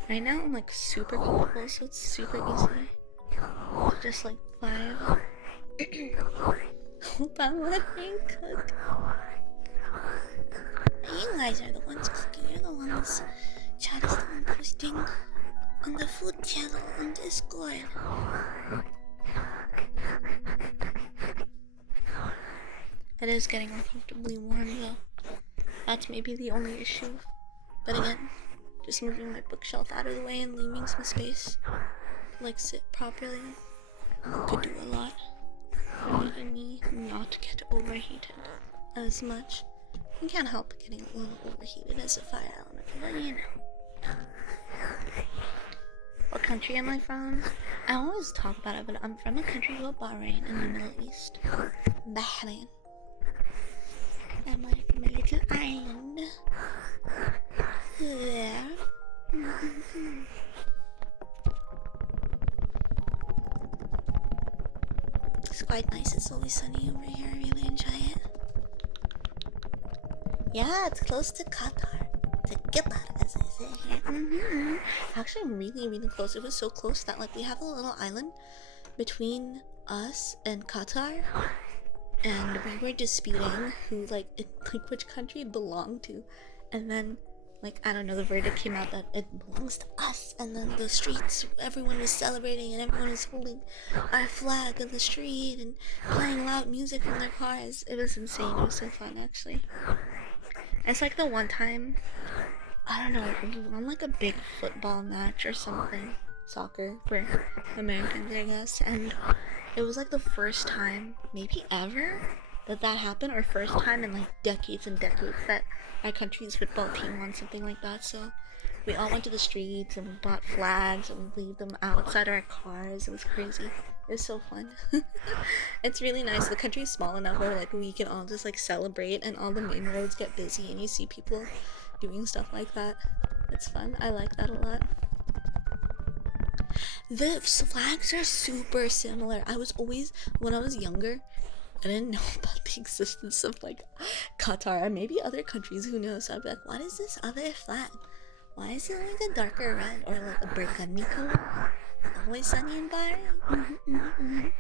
Right now I'm like super comfortable, so it's super easy. Just like 5. Hold on, let me cook. You guys are the ones cooking. You're the ones. Chat is the one posting on the food channel on Discord. It is getting uncomfortably warm though. That's maybe the only issue. But again, just moving my bookshelf out of the way and leaving some space to like sit properly could do a lot for making me not get overheated as much. You can't help getting a little overheated as a fire element, but you know. What country am I from? I always talk about it, but I'm from a country called Bahrain in the Middle East. Bahrain. I'm like from a little island. There. It's quite nice. It's always sunny over here. I really enjoy it. Yeah, it's close to Qatar. To Qatar, as they say here. Actually, really, really close. It was so close that like we have a little island between us and Qatar, and we were disputing who like which country it belonged to, and then like I don't know, the verdict came out that it belongs to us, and then the streets, everyone was celebrating and everyone was holding our flag in the street and playing loud music from their cars. It was insane. It was so fun actually. It's like the one time, I don't know, we won like a big football match or something, soccer for Americans I guess, and it was like the first time, maybe ever, that happened, or first time in like decades and decades that our country's football team won something like that. So we all went to the streets and we bought flags and we leave them outside our cars. It was crazy. It was so fun. It's really nice. The country is small enough where like we can all just like celebrate and all the main roads get busy and you see people doing stuff like that. It's fun. I like that a lot. The flags are super similar. I was always, when I was younger, I didn't know about the existence of like Qatar and maybe other countries, who knows. I'd be like, what is this other flag? Why is it like a darker red or like a burgundy color? Always sunny in Bahrain.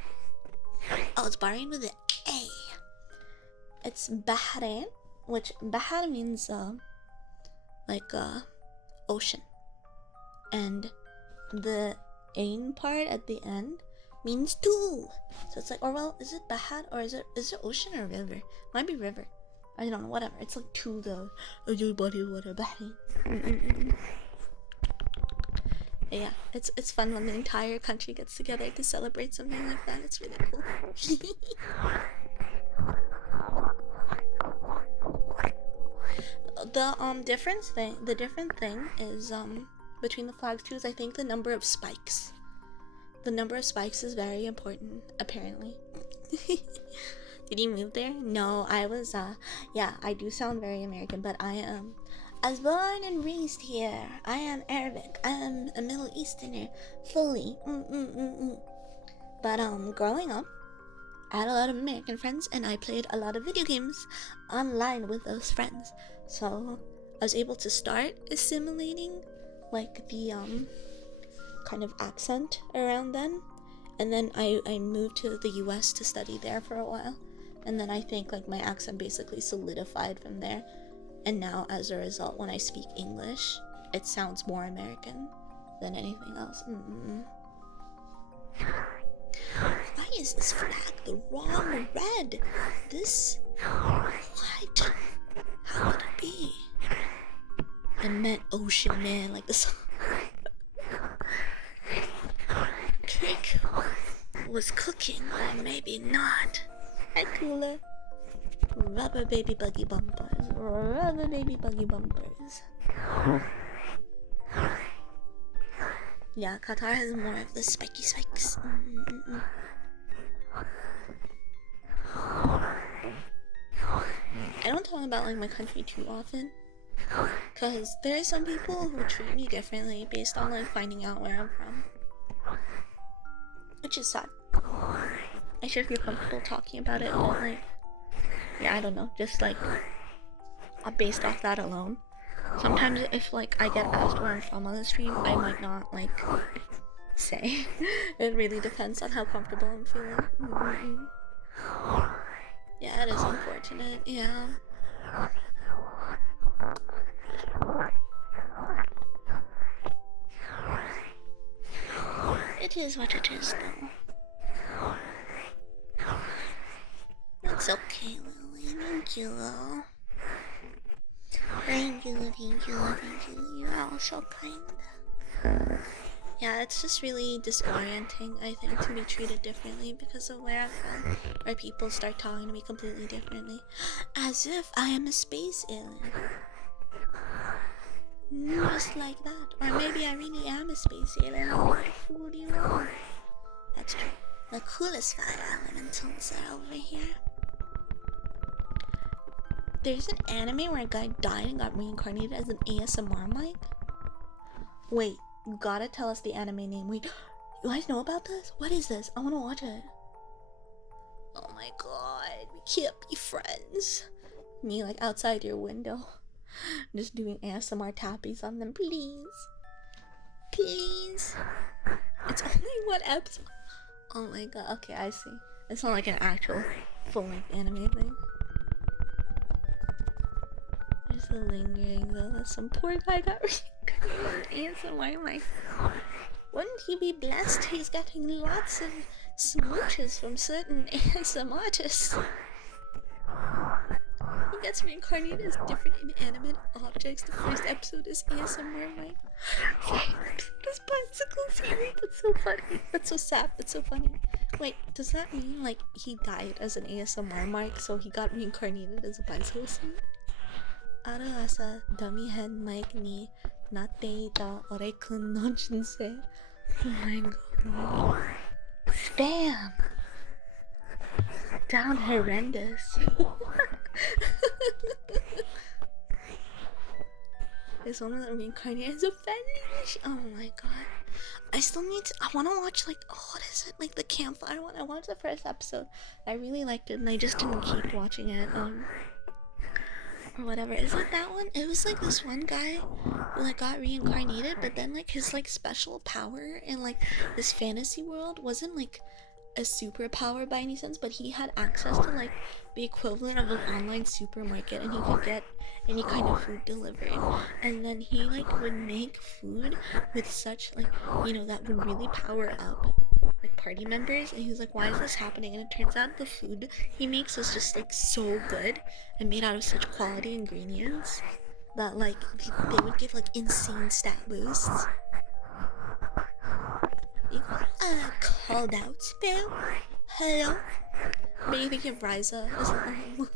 Oh, it's Bahrain with an A. It's Bahrain, which Bahar means like ocean, and the ain part at the end means two. So it's like, or well, is it Bahar or is it ocean or river? Might be river. I don't know. Whatever. It's like two though. Body water Bahrain. Yeah, it's fun when the entire country gets together to celebrate something like that. It's really cool. The different thing is between the flags too is I think the number of spikes. The number of spikes is very important, apparently. Did you move there? No, I was yeah, I do sound very American, but I was born and raised here. I am Arabic. I am a Middle Easterner, fully. But growing up, I had a lot of American friends, and I played a lot of video games online with those friends. So I was able to start assimilating, like the kind of accent around then, and then I moved to the U.S. to study there for a while, and then I think like my accent basically solidified from there. And now, as a result, when I speak English, it sounds more American than anything else. Why is this flag the wrong red? This... What? How could it be? I meant ocean, man, like the song. Cake was cooking, or maybe not. Hi, Cooler. Rubber baby buggy bumpers. Rubber baby buggy bumpers. Yeah, Qatar has more of the spiky spikes. I don't talk about like my country too often, Because there are some people who treat me differently based on like finding out where I'm from. Which is sad. I should feel comfortable talking about it, but like, yeah, I don't know. Just like, based off that alone. Sometimes if like I get asked where I'm from on the stream, I might not like say. It really depends on how comfortable I'm feeling. Yeah, it is unfortunate. Yeah. It is what it is, though. It's okay, Lily. Thank you, though. Thank you, thank you, thank you. You're all so kind. Yeah, it's just really disorienting, I think, to be treated differently because of where I'm from, where people start talking to me completely differently, as if I am a space alien. Just like that. Or maybe I really am a space alien. What the fool do you want? That's true. The coolest Fyre elementals are over here. There's an anime where a guy died and got reincarnated as an ASMR mic. Wait, you gotta tell us the anime name. Wait, you guys know about this? What is this? I wanna watch it. Oh my god, we can't be friends. Me like outside your window. Just doing ASMR tappies on them, please. Please. It's only one episode. Oh my god, okay, I see. It's not like an actual full-length anime thing. There's the lingering though, that some poor guy got ASMR mic. Wouldn't he be blessed? He's getting lots of smooches from certain ASMR artists. He gets reincarnated as different inanimate objects. The first episode is ASMR mic. This bicycle series. That's so funny. That's so sad. That's so funny. Wait, does that mean like he died as an ASMR mic, so he got reincarnated as a bicycle seat? Arasa dummy head mic ni natte ita ore-kun no jinsei. Oh my god. Spam! Down horrendous. This one of them reincarnated as a fetish. Oh my god. I still need to. I want to watch like, oh, what is it? Like the campfire one. I watched the first episode. I really liked it and I just didn't keep watching it. Or whatever. Is it that one? It was like this one guy who like got reincarnated, but then like his like special power in like this fantasy world wasn't like a superpower by any sense, but he had access to like the equivalent of an online supermarket, and he could get any kind of food delivered. And then he like would make food with such like, you know, that would really power up like party members. And he was like, why is this happening? And it turns out the food he makes is just like so good and made out of such quality ingredients that like they would give like insane stat boosts. You called out spam? Hello? But you think of Ryza as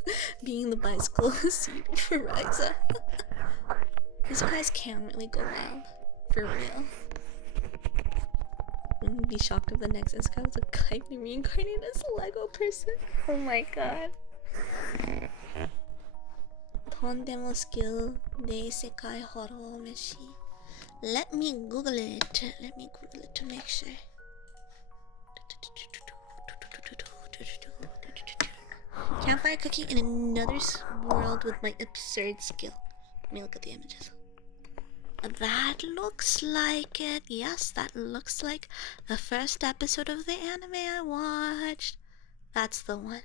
being the bicycle seat for Ryza. These guys can really go wild. For real. Wouldn't be shocked if the next Iska was a guy reincarnated as a Lego person. Oh my god. Tondemo skill de sekai horo meshi. Let me Google it. Let me Google it to make sure. Campfire cooking in another world with my absurd skill. Let me look at the images. That looks like it. Yes, that looks like the first episode of the anime I watched. That's the one.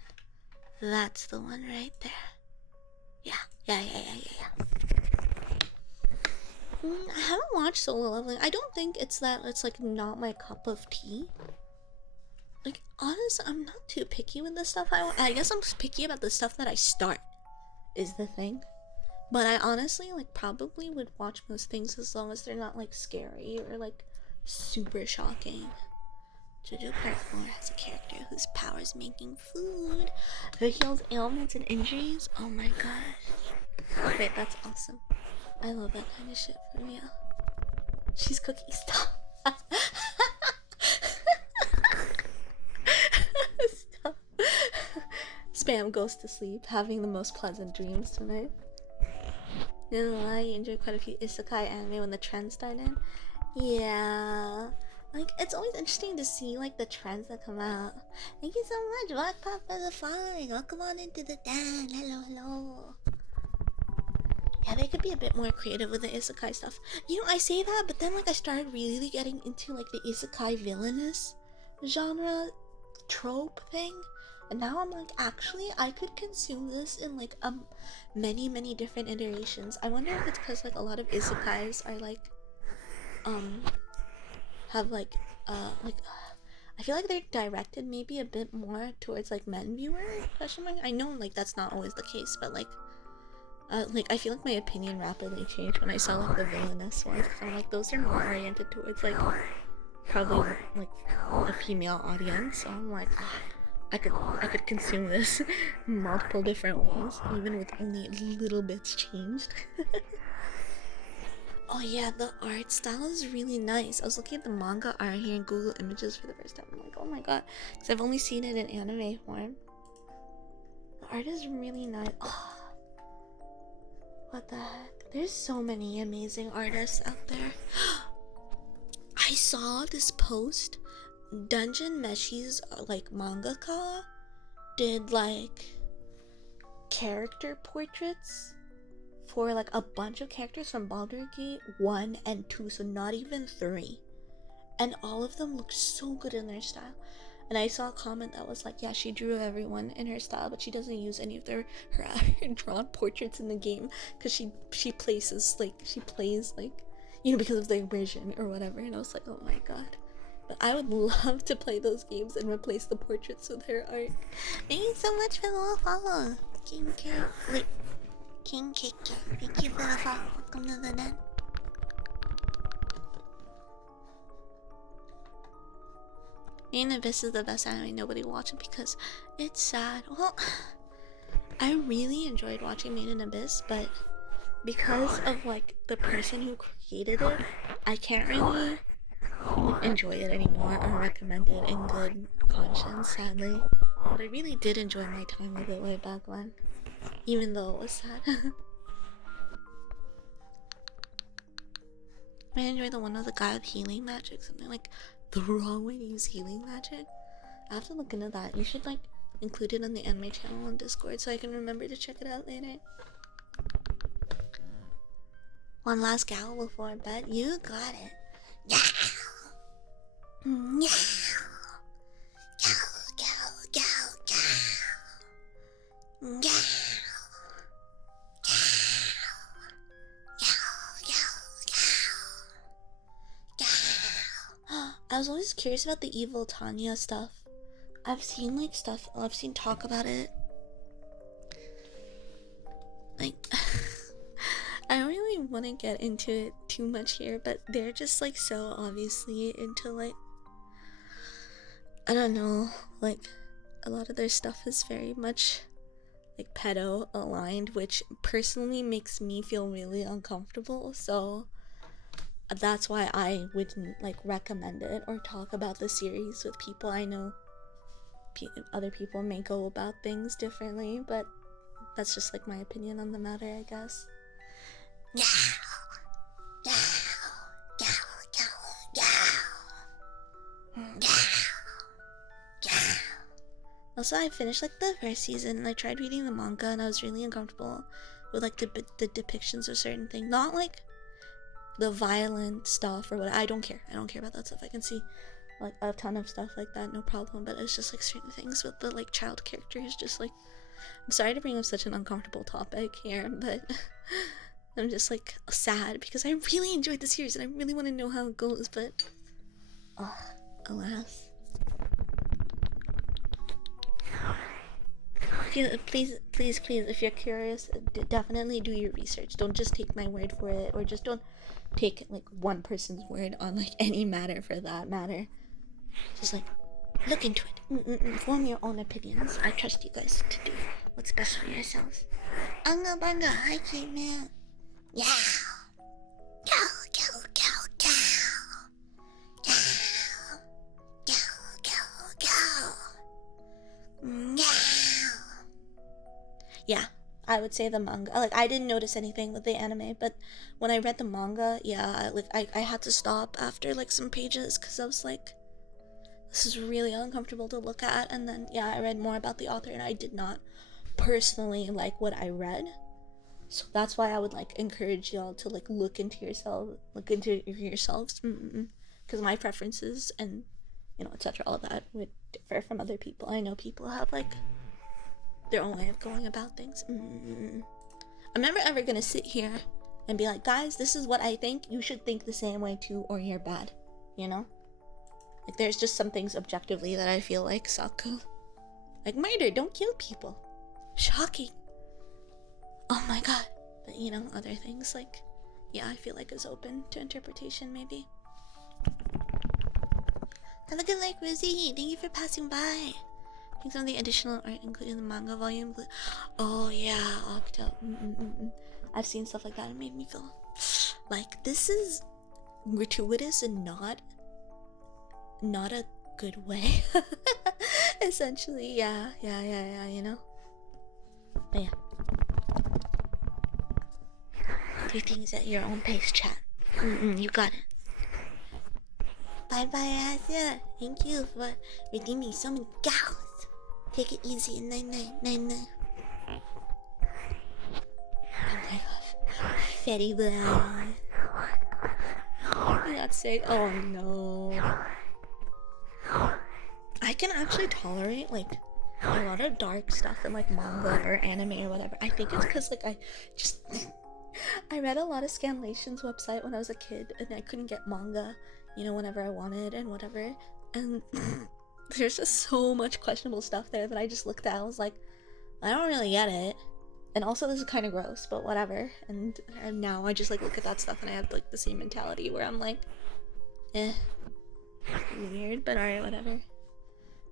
That's the one right there. Yeah. I haven't watched Solo Leveling. I don't think it's that it's like not my cup of tea. Like honestly, I'm not too picky with the stuff I guess I'm picky about the stuff that I start is the thing. But I honestly like probably would watch most things as long as they're not like scary or like super shocking. JoJo Part 4 has a character whose power is making food who heals ailments and injuries. Oh my gosh. Wait, that's awesome. I love that kind of shit for real. She's cooking stuff. Stop. Spam goes to sleep, having the most pleasant dreams tonight. Didn't lie, you enjoyed quite a few isekai anime when the trend started. Yeah. Like, it's always interesting to see, like, the trends that come out. Thank you so much, Rock Pop, for the following. Welcome on into the den. Hello, hello. Yeah, they could be a bit more creative with the isekai stuff. You know, I say that, but then, like, I started really getting into, like, the isekai villainous genre trope thing. And now I'm like, actually, I could consume this in, like, many different iterations. I wonder if it's because, like, a lot of isekais are, like, have, like, I feel like they're directed maybe a bit more towards, like, men viewers, question mark. I know, like, that's not always the case, but, like, I feel like my opinion rapidly changed when I saw, like, the villainous ones. So I'm like, those are more oriented towards, like, probably, like, a female audience. So I'm like, I could consume this multiple different ways, even with only little bits changed. Oh yeah, the art style is really nice. I was looking at the manga art here in Google Images for the first time. I'm like, oh my god, because I've only seen it in anime form. The art is really nice. Oh, what the heck? There's so many amazing artists out there. I saw this post. Dungeon Meshi's like mangaka did like character portraits for like a bunch of characters from Baldur's Gate 1 and 2, so not even 3. And all of them look so good in their style. And I saw a comment that was like, yeah, she drew everyone in her style, but she doesn't use any of her drawn portraits in the game because she plays like, you know, because of the immersion or whatever. And I was like, oh my god. But I would love to play those games and replace the portraits with her art. Thank you so much for the little follow. King Cake. Thank you for the follow. Welcome to the den. Main Abyss is the best anime. Nobody watch it because it's sad. Well, I really enjoyed watching Made in Abyss, but because of like the person who created it, I can't really enjoy it anymore or recommend it in good conscience, sadly. But I really did enjoy my time with it way back when, even though it was sad. I enjoy the one of the guy with healing magic, something like the wrong way to use healing magic. I have to look into that. You should like include it on the anime channel on Discord so I can remember to check it out later. One last gal before bed. You got it. Yeah. Yeah. I was always curious about the evil Tanya stuff. I've seen talk about it. Like, I don't really want to get into it too much here, but they're just like so obviously into like, I don't know, like a lot of their stuff is very much like pedo aligned, which personally makes me feel really uncomfortable. So that's why I wouldn't like recommend it or talk about the series with people. I know other people may go about things differently, but that's just like my opinion on the matter, I guess. Also, I finished like the first season and I tried reading the manga and I was really uncomfortable with like the depictions of certain things. Not like the violent stuff or what. I don't care about that stuff. I can see like a ton of stuff like that, no problem, but it's just like certain things with the like child characters. Just like, I'm sorry to bring up such an uncomfortable topic here, but I'm just like sad because I really enjoyed the series and I really want to know how it goes, but alas. Please, if you're curious, definitely do your research. Don't just take my word for it, or just don't take like one person's word on like any matter for that matter. Just like look into it, form your own opinions. I trust you guys to do what's best for yourselves. Anga banga, hi Kate man. Yeah. Yeah, I would say the manga. Like, I didn't notice anything with the anime, but when I read the manga, yeah, I had to stop after like some pages because I was like, this is really uncomfortable to look at. And then yeah, I read more about the author, and I did not personally like what I read. So that's why I would like encourage y'all to like look into yourselves, because my preferences and etc. all of that would differ from other people. I know people have like their own way of going about things. I'm never ever gonna sit here and be like, guys, this is what I think. You should think the same way too, or you're bad. You know, like there's just some things objectively that I feel like suck. Like murder, don't kill people. Shocking. Oh my god. But other things like, yeah, I feel like is open to interpretation maybe. Have a good night, Rosie. Thank you for passing by. I think some of the additional art, including the manga volume. Oh yeah, Octo. I've seen stuff like that. It made me feel like this is gratuitous and not a good way. Essentially, yeah. But yeah. Do things at your own pace, chat. You got it. Bye, Asia. Thank you for redeeming so many gals. Take it easy. Night. Oh my gosh. Fetty Brown. You got sick. Oh no. I can actually tolerate like a lot of dark stuff in like manga or anime or whatever. I think it's because like I read a lot of Scanlation's website when I was a kid, and I couldn't get manga, whenever I wanted and whatever. And there's just so much questionable stuff there that I just looked at. I was like, I don't really get it. And also, this is kind of gross, but whatever. And now I just like look at that stuff and I have like the same mentality where I'm like, weird, but alright, whatever.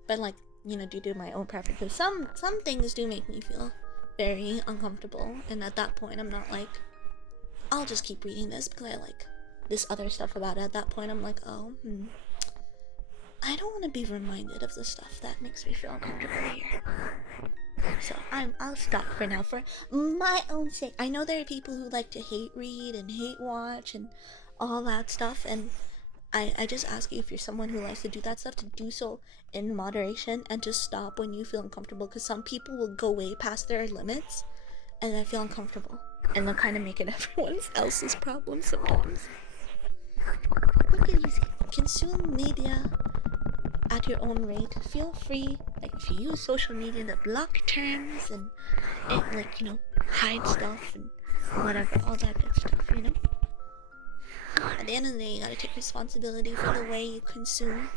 But like, due to my own preferences, some things do make me feel very uncomfortable. And at that point, I'm not like, I'll just keep reading this because I like this other stuff about it. At that point, I'm like, oh, I don't want to be reminded of the stuff that makes me feel uncomfortable here. So I'll stop for now for my own sake. I know there are people who like to hate read and hate watch and all that stuff, and I just ask you, if you're someone who likes to do that stuff, to do so in moderation and to stop when you feel uncomfortable, because some people will go way past their limits and I feel uncomfortable, and they'll kind of make it everyone else's problem sometimes. Look at easy. Consume media at your own rate. Feel free, like if you use social media to block terms and like hide stuff and whatever, all that good stuff, At the end of the day, you gotta take responsibility for the way you consume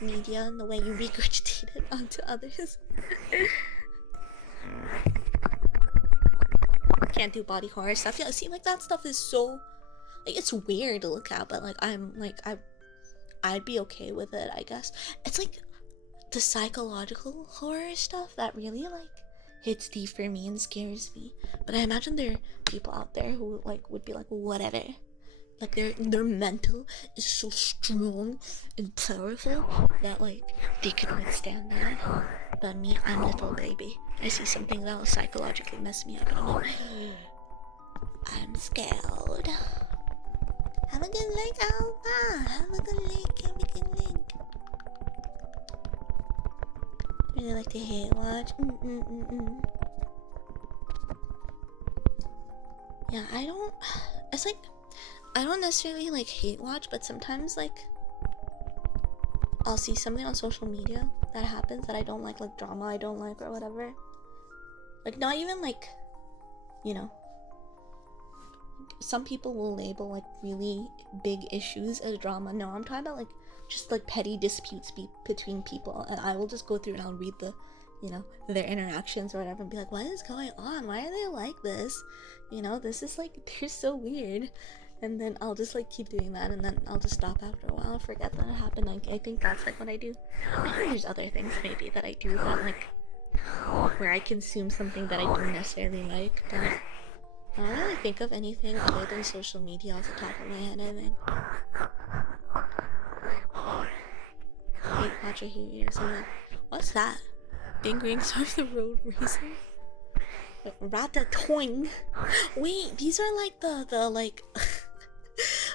media and the way you regurgitate it onto others. Can't do body horror stuff. Yeah, see, like that stuff is so like, it's weird to look at, but like I'd be okay with it, I guess. It's like the psychological horror stuff that really like hits deep for me and scares me. But I imagine there are people out there who like would be like, whatever. Like their mental is so strong and powerful that like they could withstand that. But me, I'm a little baby. I see something that will psychologically mess me up and I'm like, I'm scared. Have a good night, Alpha. Have a good night, have a good night. Really like to hate watch. Yeah, it's like, I don't necessarily like hate watch, but sometimes like I'll see something on social media that happens that I don't like drama I don't like or whatever. Like not even like, some people will label like really big issues as drama. No, I'm talking about like just like petty disputes between people, and I will just go through and I'll read the their interactions or whatever and be like, what is going on? Why are they like this? This is like, they're so weird. And then I'll just like keep doing that, and then I'll just stop after a while and forget that it happened. Like, I think that's like what I do. I think there's other things maybe that I do that like where I consume something that I don't necessarily like, but I don't really think of anything other than social media off the top of my head, I think. Hate watch or hate read or something. What's that? Big rings off the road racing? Ratatouille. Wait, these are like the like.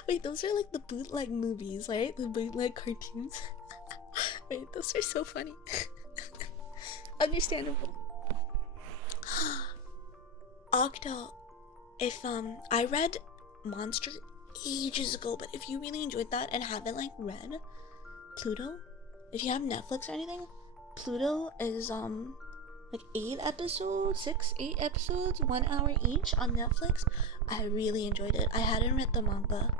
Wait, those are like the bootleg movies, right? The bootleg cartoons. Wait, those are so funny. Understandable. Octo, if I read Monster ages ago, but if you really enjoyed that and haven't like read Pluto, if you have Netflix or anything, Pluto is like 8 episodes, 8 episodes, 1 hour each on Netflix. I really enjoyed it. I hadn't read the manga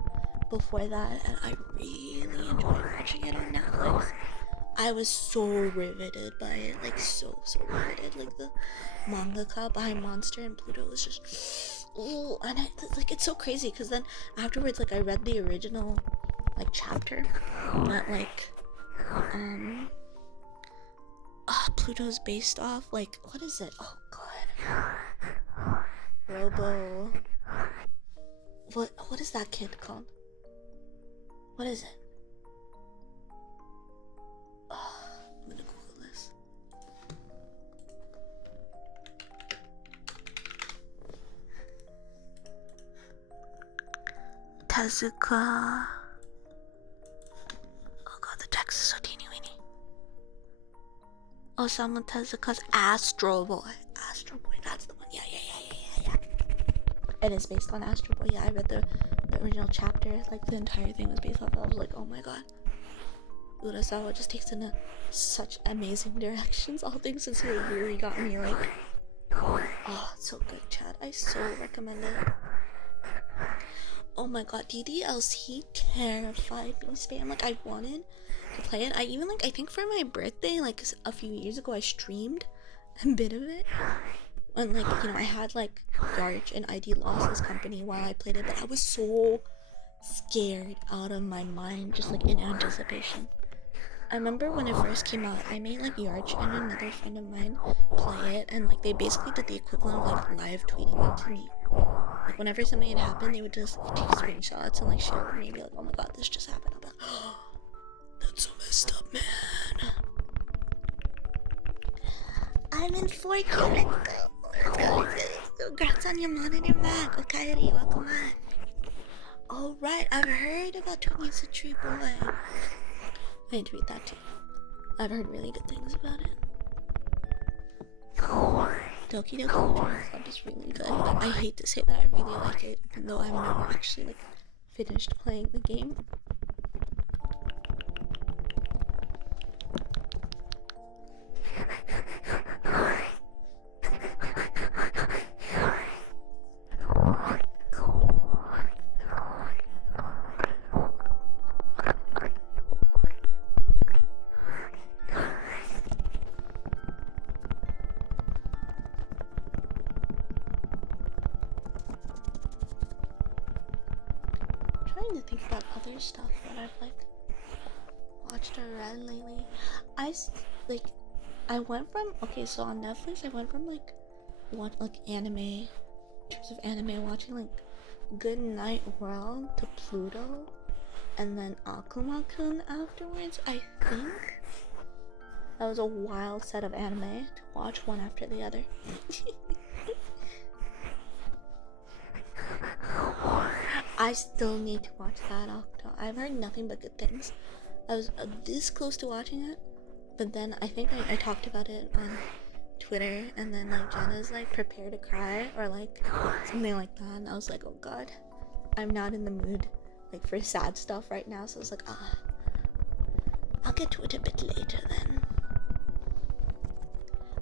before that, and I really enjoyed watching it on Netflix. I was so riveted by it, like so riveted. Like the mangaka behind Monster and Pluto was just, ooh, and like it's so crazy because then afterwards, like I read the original like chapter that like Pluto's based off. Like what is it? Oh god, Robo. What is that kid called? What is it? I'm gonna Google this. Tezuka. Oh god, the text is so teeny weeny. Osamu Tezuka's Astro Boy. Astro Boy, that's the one. Yeah. It is based on Astro Boy. Yeah, I read the original chapter. Like the entire thing was based off. I was like, oh my god. Urasawa just takes in such amazing directions. All things considered, really got me like, oh, it's so good, Chad. I so recommend it. Oh my god, DDLC terrified me, spam. Like I wanted to play it. I even like I think for my birthday, like a few years ago, I streamed a bit of it. And like I had like Yarch and ID Lost as company while I played it, but I was so scared out of my mind, just like in anticipation. I remember when it first came out, I made like Yarch and another friend of mine play it, and like they basically did the equivalent of like live tweeting it to me. Like whenever something had happened, they would just like, take screenshots and like share it with me, be like, oh my god, this just happened. I'll be like, oh, that's so messed up, man. I'm in 4Q, let's go. Congrats on your monitor, Mac. Okay, welcome back. Alright, I've heard about 20th Century Boy. I need to read that too. I've heard really good things about it. Doki Doki Literature Club is really good, but I hate to say that I really like it, even though I've never actually like finished playing the game. Trying to think about other stuff that I've like watched or read lately. I went from, okay, so on Netflix I went from like anime, in terms of anime, watching like Good Night World to Pluto, and then Akuma-kun afterwards. I think that was a wild set of anime to watch one after the other. I still need to watch that, Octo. I've heard nothing but good things. I was this close to watching it, but then I think I talked about it on Twitter, and then like Jenna's like prepare to cry or like something like that, and I was like, oh god, I'm not in the mood like for sad stuff right now, so I was like, I'll get to it a bit later then.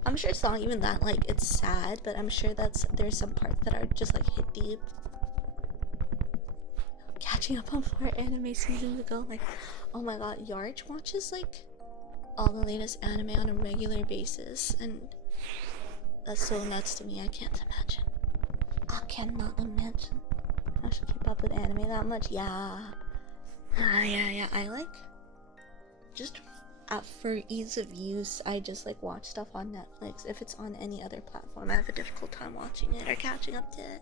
I'm sure it's not even that like it's sad, but I'm sure there's some parts that are just like hit deep. Catching up on 4 anime seasons ago, like, oh my god, Yarch watches like all the latest anime on a regular basis, and that's so nuts to me. I can't imagine. I cannot imagine I should keep up with anime that much. Yeah. I like just for ease of use, I just like watch stuff on Netflix. If it's on any other platform, I have a difficult time watching it or catching up to it.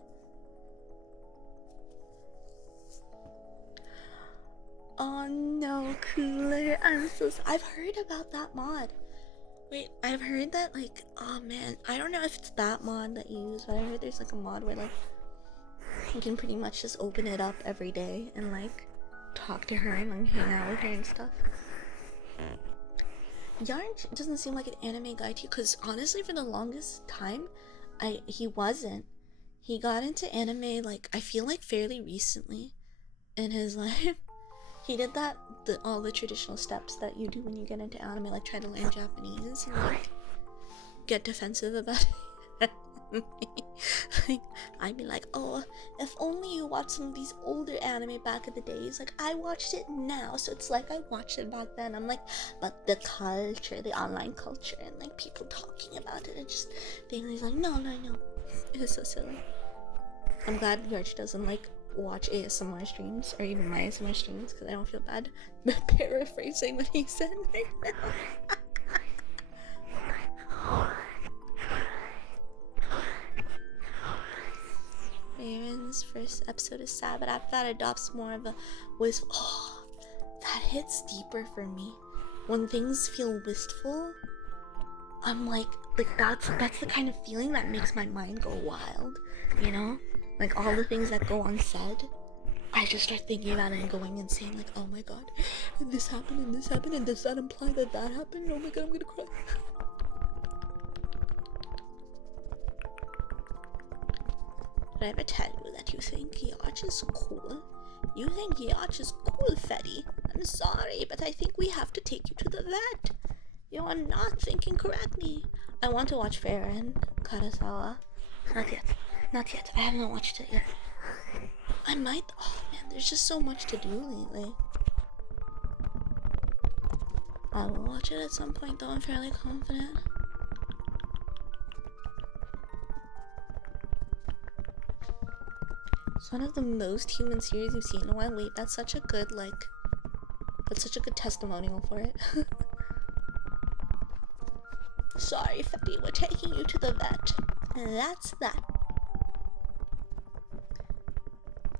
Oh no, Cooler, I've heard about that mod. Wait, I've heard that like, oh man, I don't know if it's that mod that you use, but I heard there's like a mod where like you can pretty much just open it up every day and like talk to her and like hang out with her and stuff. Yarn doesn't seem like an anime guy to you, because honestly for the longest time he wasn't. He got into anime like I feel like fairly recently in his life. He did that, all the traditional steps that you do when you get into anime, like try to learn Japanese and like get defensive about it. Like, I'd be like, oh, if only you watched some of these older anime back in the days. Like, I watched it now, so it's like I watched it back then. I'm like, but the culture, the online culture, and like people talking about it, and just things like, no. It was so silly. I'm glad George doesn't like watch ASMR streams or even my ASMR streams, because I don't feel bad paraphrasing what he said right now. Aaron's first episode is sad, but after that adopts more of a wistful. Oh, that hits deeper for me. When things feel wistful, I'm like that's the kind of feeling that makes my mind go wild, you know? Like all the things that go unsaid, I just start thinking about it and going insane, like, oh my god, this happened, and does that imply that happened? Oh my god, I'm gonna cry. Did I ever tell you that you think Yacht is cool? You think Yacht is cool, Fetty? I'm sorry, but I think we have to take you to the vet. You are not thinking correctly. I want to watch Fyre and Karasawa. Not yet. I haven't watched it yet. I might. Oh man, there's just so much to do lately. I will watch it at some point though, I'm fairly confident. It's one of the most human series you've seen in a while. Wait, that's such a good testimonial for it. Sorry, Fetty, we're taking you to the vet. And that's that.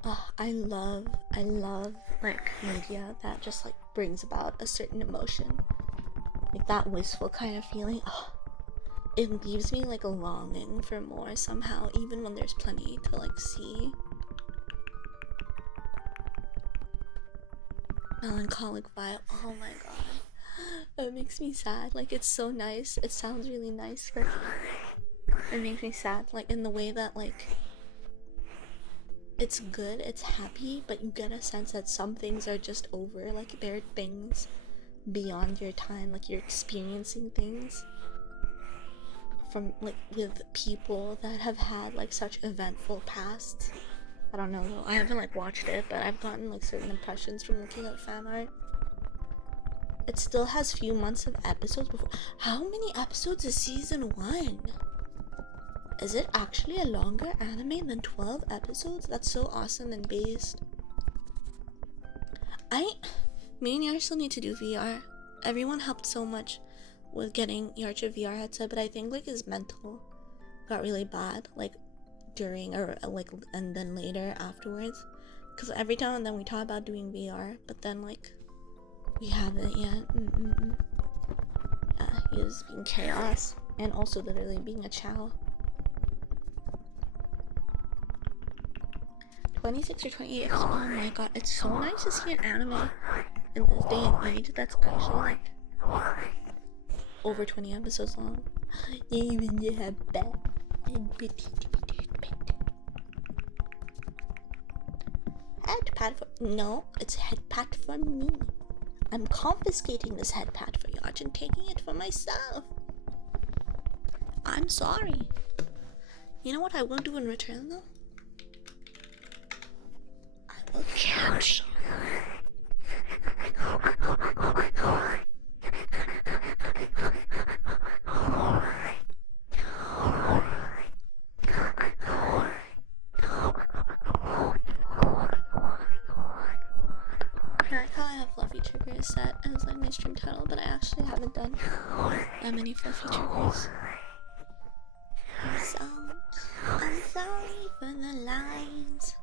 Oh, I love like media that just like brings about a certain emotion. Like that wistful kind of feeling. Oh, it leaves me like a longing for more somehow, even when there's plenty to like see. Melancholic vibe. Oh my god. It makes me sad. Like it's so nice. It sounds really nice, but it makes me sad. Like in the way that like it's good, it's happy, but you get a sense that some things are just over. Like there are things beyond your time. Like you're experiencing things from like with people that have had like such eventful pasts. I don't know though. I haven't like watched it, but I've gotten like certain impressions from looking at fan art. It still has few months of episodes before. How many episodes is season 1? Is it actually a longer anime than 12 episodes? That's so awesome and based. Me and Yar still need to do VR. Everyone helped so much with getting Yarch a VR headset, but I think like his mental got really bad, like during or like and then later afterwards, because every time and then we talk about doing VR, but then like we haven't yet. Yeah, he was being chaos and also literally being a chow. 26 or 28. Oh my god, it's so nice to see an anime in this day and age that's actually like over 20 episodes long. Even you have that head pad for no, it's head pad for me. I'm confiscating this head pad for Yaj and taking it for myself. I'm sorry. You know what I will do in return though? I will couch. I like how I have fluffy triggers set as like my stream title, but I actually haven't done that many fluffy triggers. I'm sorry for the lines.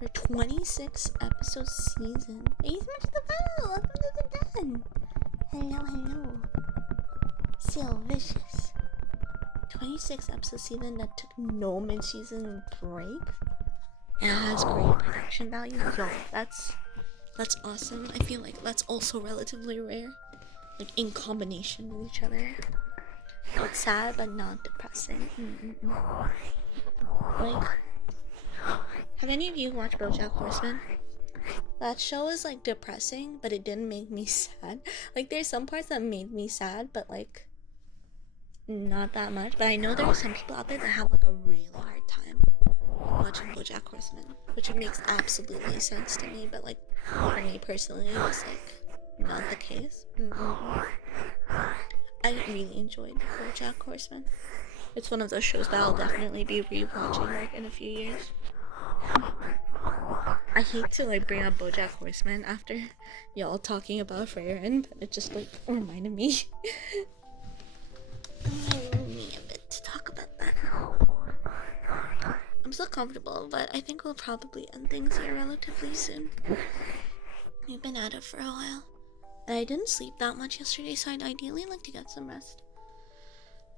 For 26 episode season. Thanks so much for the follow. Welcome to the den. Hello, hello. So vicious. 26 episode season that took no mid-season break and it has great production value. Yo, that's awesome. I feel like that's also relatively rare, like in combination with each other. It's sad but not depressing. Like, have any of you watched BoJack Horseman? That show is like depressing, but it didn't make me sad. Like, there's some parts that made me sad, but like not that much. But I know there are some people out there that have like a really hard time watching BoJack Horseman, which makes absolutely sense to me. But like for me personally, it's like not the case. I really enjoyed BoJack Horseman. It's one of those shows that I'll definitely be rewatching like in a few years. I hate to like bring up BoJack Horseman after y'all talking about Fyre, but it just like reminded me. Me a bit to talk about that. I'm still comfortable, but I think we'll probably end things here relatively soon. We've been at it for a while. And I didn't sleep that much yesterday, so I'd ideally like to get some rest.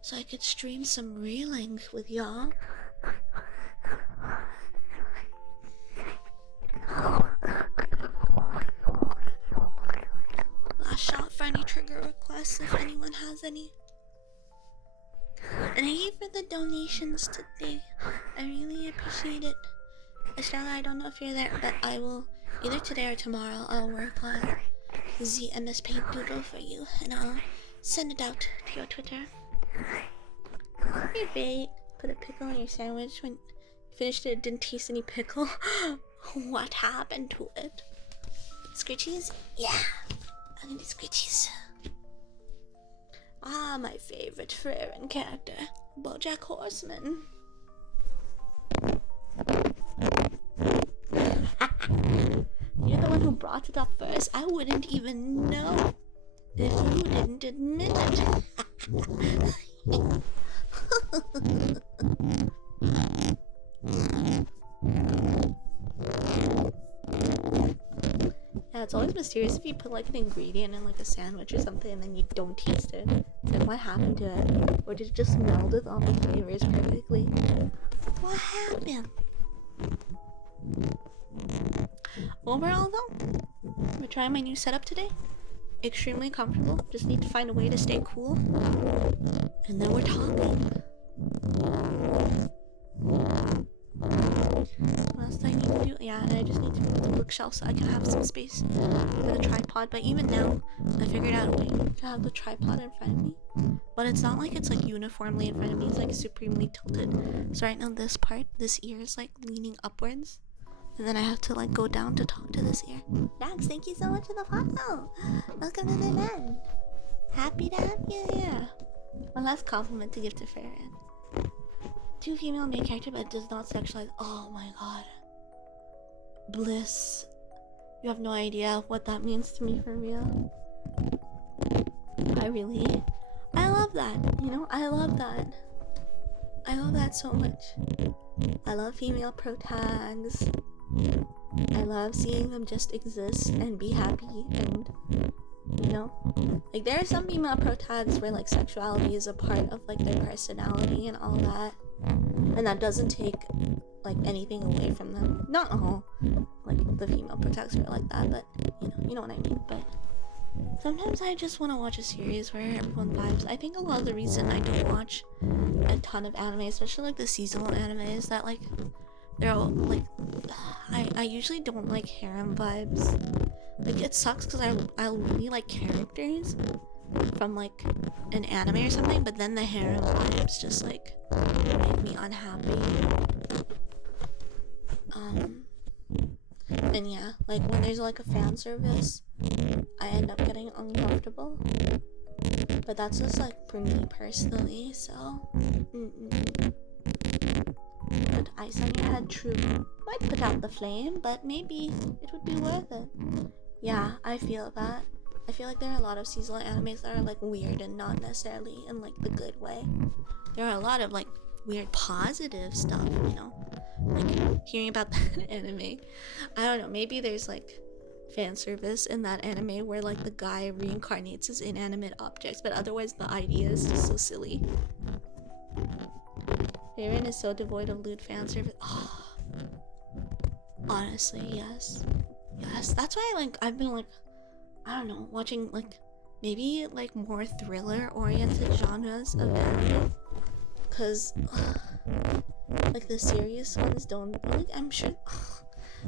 So I could stream some reeling with y'all. Last shot for any trigger requests if anyone has any. And thank you for the donations today. I really appreciate it. Estrella, I don't know if you're there, but I will, either today or tomorrow, I'll work on the MS Paint doodle for you, and I'll send it out to your Twitter. Hey, babe. Put a pickle in your sandwich. When you finished it didn't taste any pickle. What happened to it? Scratchies? Yeah. I'm gonna do scratchies. Ah, my favorite Fyre character, BoJack Horseman. You're the one who brought it up first. I wouldn't even know if you didn't admit it. Yeah, it's always mysterious if you put like an ingredient in like a sandwich or something and then you don't taste it. It's like, what happened to it? Or did it just meld with all the flavors perfectly? What happened? Overall though, we're trying my new setup today. Extremely comfortable. Just need to find a way to stay cool. And then we're talking. What else do I need to do? Yeah, and I just need to move the bookshelf so I can have some space for the tripod. But even now, I figured out a way to have the tripod in front of me. But it's not like it's like uniformly in front of me. It's like supremely tilted. So right now this part, this ear is like leaning upwards. And then I have to like go down to talk to this ear. Dax, thank you so much for the follow. Welcome to the land. Happy to have you here. One last compliment to give to Fyre. 2 female main character, but it does not sexualize. Oh my god. Bliss. You have no idea what that means to me for real. I love that. You know, I love that. I love that so much. I love female protags. I love seeing them just exist and be happy and, you know, like there are some female protags where like sexuality is a part of like their personality and all that, and that doesn't take like anything away from them. Not all like the female protags are like that, but you know what I mean. But sometimes I just want to watch a series where everyone vibes. I think a lot of the reason I don't watch a ton of anime, especially like the seasonal anime, is that like they're all like I usually don't like harem vibes. Like it sucks because I really like characters from like an anime or something, but then the harem vibes just like make me unhappy. And yeah, like when there's like a fan service, I end up getting uncomfortable. But that's just like for me personally, so Put ice on your head, true. Might put out the flame, but maybe it would be worth it. Yeah, I feel that. I feel like there are a lot of seasonal animes that are like weird and not necessarily in like the good way. There are a lot of like weird positive stuff, you know? Like hearing about that anime. I don't know, maybe there's like fan service in that anime where like the guy reincarnates as inanimate objects, but otherwise the idea is just so silly. Fyre is so devoid of lewd fan service. Oh, honestly, yes. Yes, that's why like I've been like, I don't know, watching like maybe like more thriller oriented genres of anime, cause like the serious ones don't, like, I'm sure,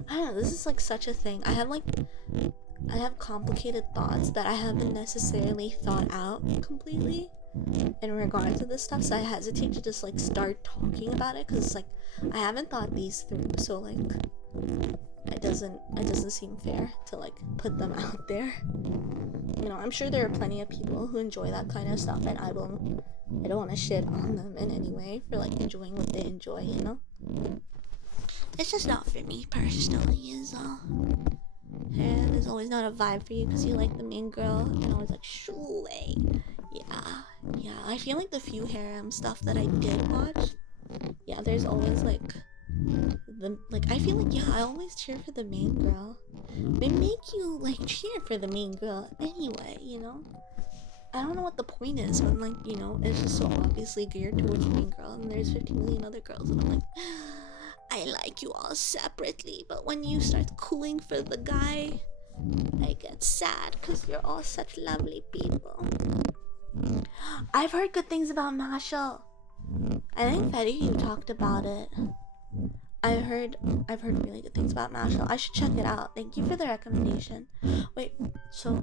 I don't know, this is like such a thing. I have complicated thoughts that I haven't necessarily thought out completely in regards to this stuff, so I hesitate to just like start talking about it, because it's like I haven't thought these through, so like it doesn't seem fair to like put them out there. You know, I'm sure there are plenty of people who enjoy that kind of stuff, and I don't want to shit on them in any way for like enjoying what they enjoy, you know? It's just not for me personally, is all. And there's always not a vibe for you because you like the main girl, and I was like, shoo. Yeah, I feel like the few harem stuff that I did watch, yeah, there's always like I feel like, yeah, I always cheer for the main girl. They make you like cheer for the main girl anyway, you know? I don't know what the point is when, like, you know, it's just so obviously geared towards the main girl and there's 50 million other girls, and I'm like, I like you all separately, but when you start cooing for the guy, I get sad because you're all such lovely people. I've heard good things about Mashal. I think Fetty, you talked about it. I've heard really good things about Mashal. I should check it out. Thank you for the recommendation. Wait, so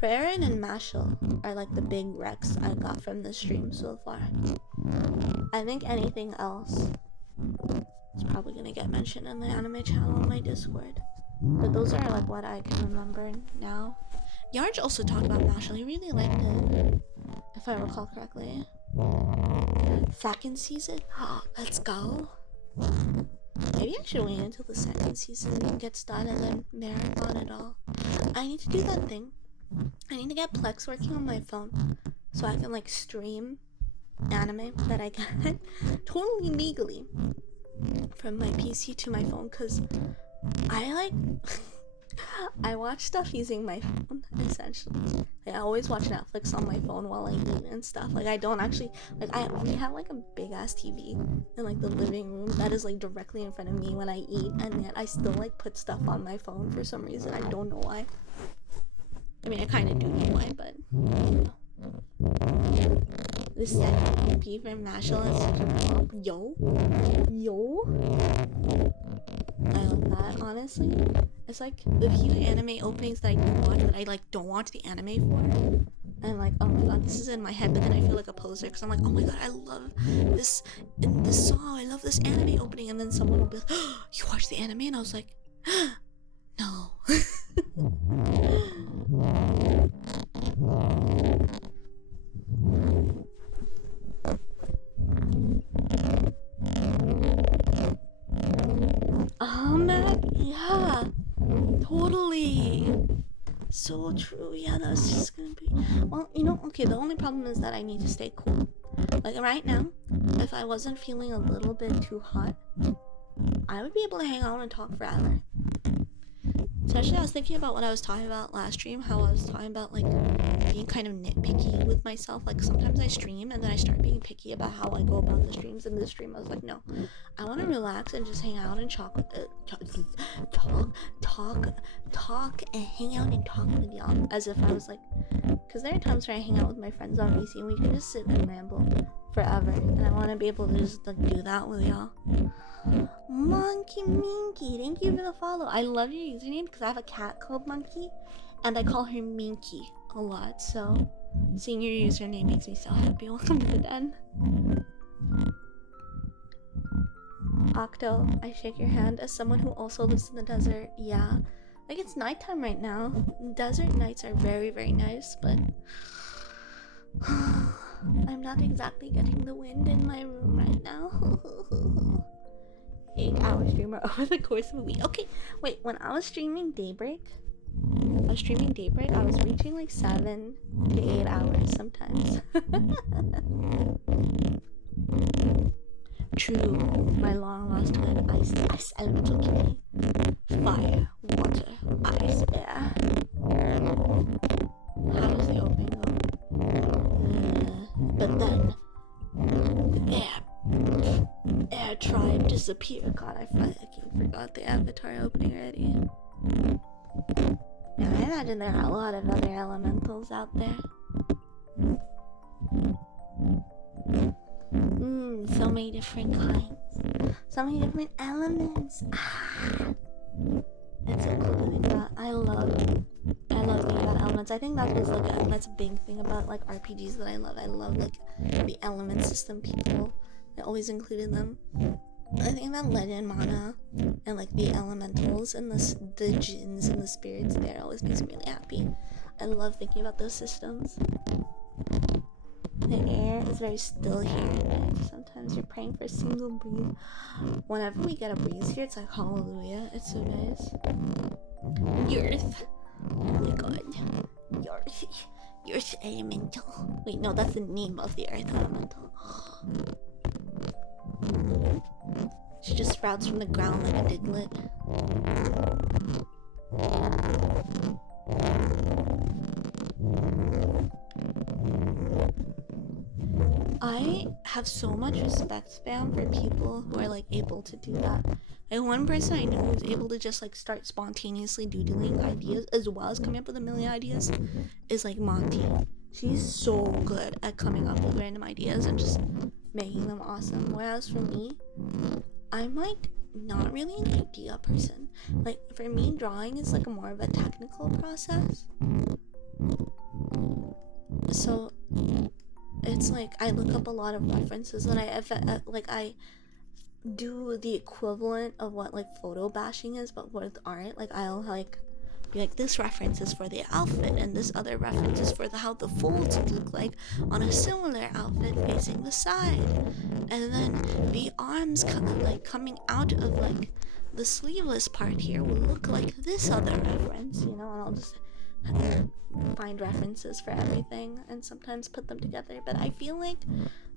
Fyre and Mashal are like the big recs I got from the stream so far. I think anything else is probably gonna get mentioned in the anime channel on my Discord. But those are like what I can remember now. Yarj also talked about Mashal. He really liked it, if I recall correctly. Second season? Let's go. Maybe I should wait until the second season gets done and then marathon it all. I need to do that thing. I need to get Plex working on my phone so I can like stream anime that I get totally legally from my PC to my phone, because I like I watch stuff using my phone, essentially. Like, I always watch Netflix on my phone while I eat and stuff. Like, I don't actually, like, I only have, like, a big-ass TV in, like, the living room that is, like, directly in front of me when I eat, and yet I still, like, put stuff on my phone for some reason. I don't know why. I mean, I kind of do know why, but, you know. The second OP from Mashal is such a pop. Yo. I love that, honestly. It's like the few anime openings that I do watch that I like don't watch the anime for. And I'm like, oh my god, this is in my head, but then I feel like a poser because I'm like, oh my god, I love this song, I love this anime opening, and then someone will be like, oh, you watch the anime? And I was like, no. Yeah, totally. So true. Yeah, that's just gonna be, well, you know, okay, the only problem is that I need to stay cool. Like right now, if I wasn't feeling a little bit too hot, I would be able to hang out and talk forever. Especially, I was thinking about what I was talking about last stream, how I was talking about like being kind of nitpicky with myself. Like sometimes I stream and then I start being picky about how I go about the streams. In this stream I was like, no, I want to relax and just hang out and talk and hang out and talk with y'all, as if I was like, because there are times where I hang out with my friends on VC and we can just sit and ramble forever, and I want to be able to just like do that with y'all. Monkey Minky, thank you for the follow. I love your username because I have a cat called Monkey and I call her Minky a lot, so seeing your username makes me so happy. Welcome to the den. Octo, I shake your hand as someone who also lives in the desert. Yeah, like it's nighttime right now. Desert nights are very, very nice, but I'm not exactly getting the wind in my room right now. 8-hour streamer over the course of a week. Okay, wait, when I was streaming Daybreak, I was reaching like 7 to 8 hours sometimes. True, my long lost twin, ice elemental kitty. Fire, water, ice, air. disappear. God, I fucking forgot the avatar opening already. Now, I imagine there are a lot of other elementals out there. So many different kinds. So many different elements. It's so cool to think about. I love thinking about elements. I think that's a big thing about like RPGs that I love. I love like the element system people. I always included them. I think about legend mana and like the elementals and the jinns and the spirits there always makes me really happy. I love thinking about those systems. The air is very still here. Sometimes you're praying for a single breeze. Whenever we get a breeze here, it's like hallelujah. It's so nice. Earth. Oh my god. Earth elemental. Wait, no, that's the name of the earth elemental. She just sprouts from the ground like a diglet. I have so much respect, fam, for people who are like able to do that. Like one person I know who's able to just like start spontaneously doodling ideas as well as coming up with a million ideas is like Monty. She's so good at coming up with random ideas and just making them awesome. Whereas for me, I'm like not really an idea person. Like for me, drawing is like more of a technical process. So it's like I look up a lot of references and I do the equivalent of what like photo bashing is, but with art. Like I'll like be like, this reference is for the outfit and this other reference is for how the folds would look like on a similar outfit facing the side, and then the arms kind of like coming out of like the sleeveless part here will look like this other reference, you know, and I'll just find references for everything and sometimes put them together. But I feel like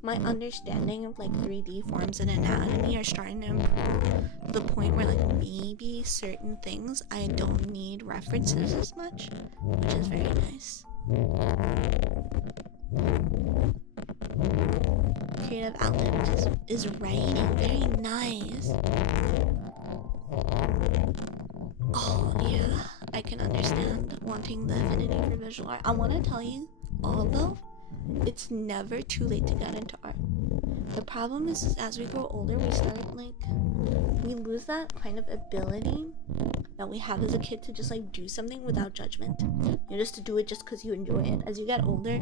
my understanding of like 3D forms and anatomy are starting to improve to the point where like maybe certain things I don't need references as much, which is very nice. Creative outlet, which is writing. Very nice. Oh yeah, I can understand wanting the affinity for visual art. I want to tell you, although it's never too late to get into art. The problem is as we grow older, we lose that kind of ability that we have as a kid to just like do something without judgment. You know, just to do it just because you enjoy it. As you get older,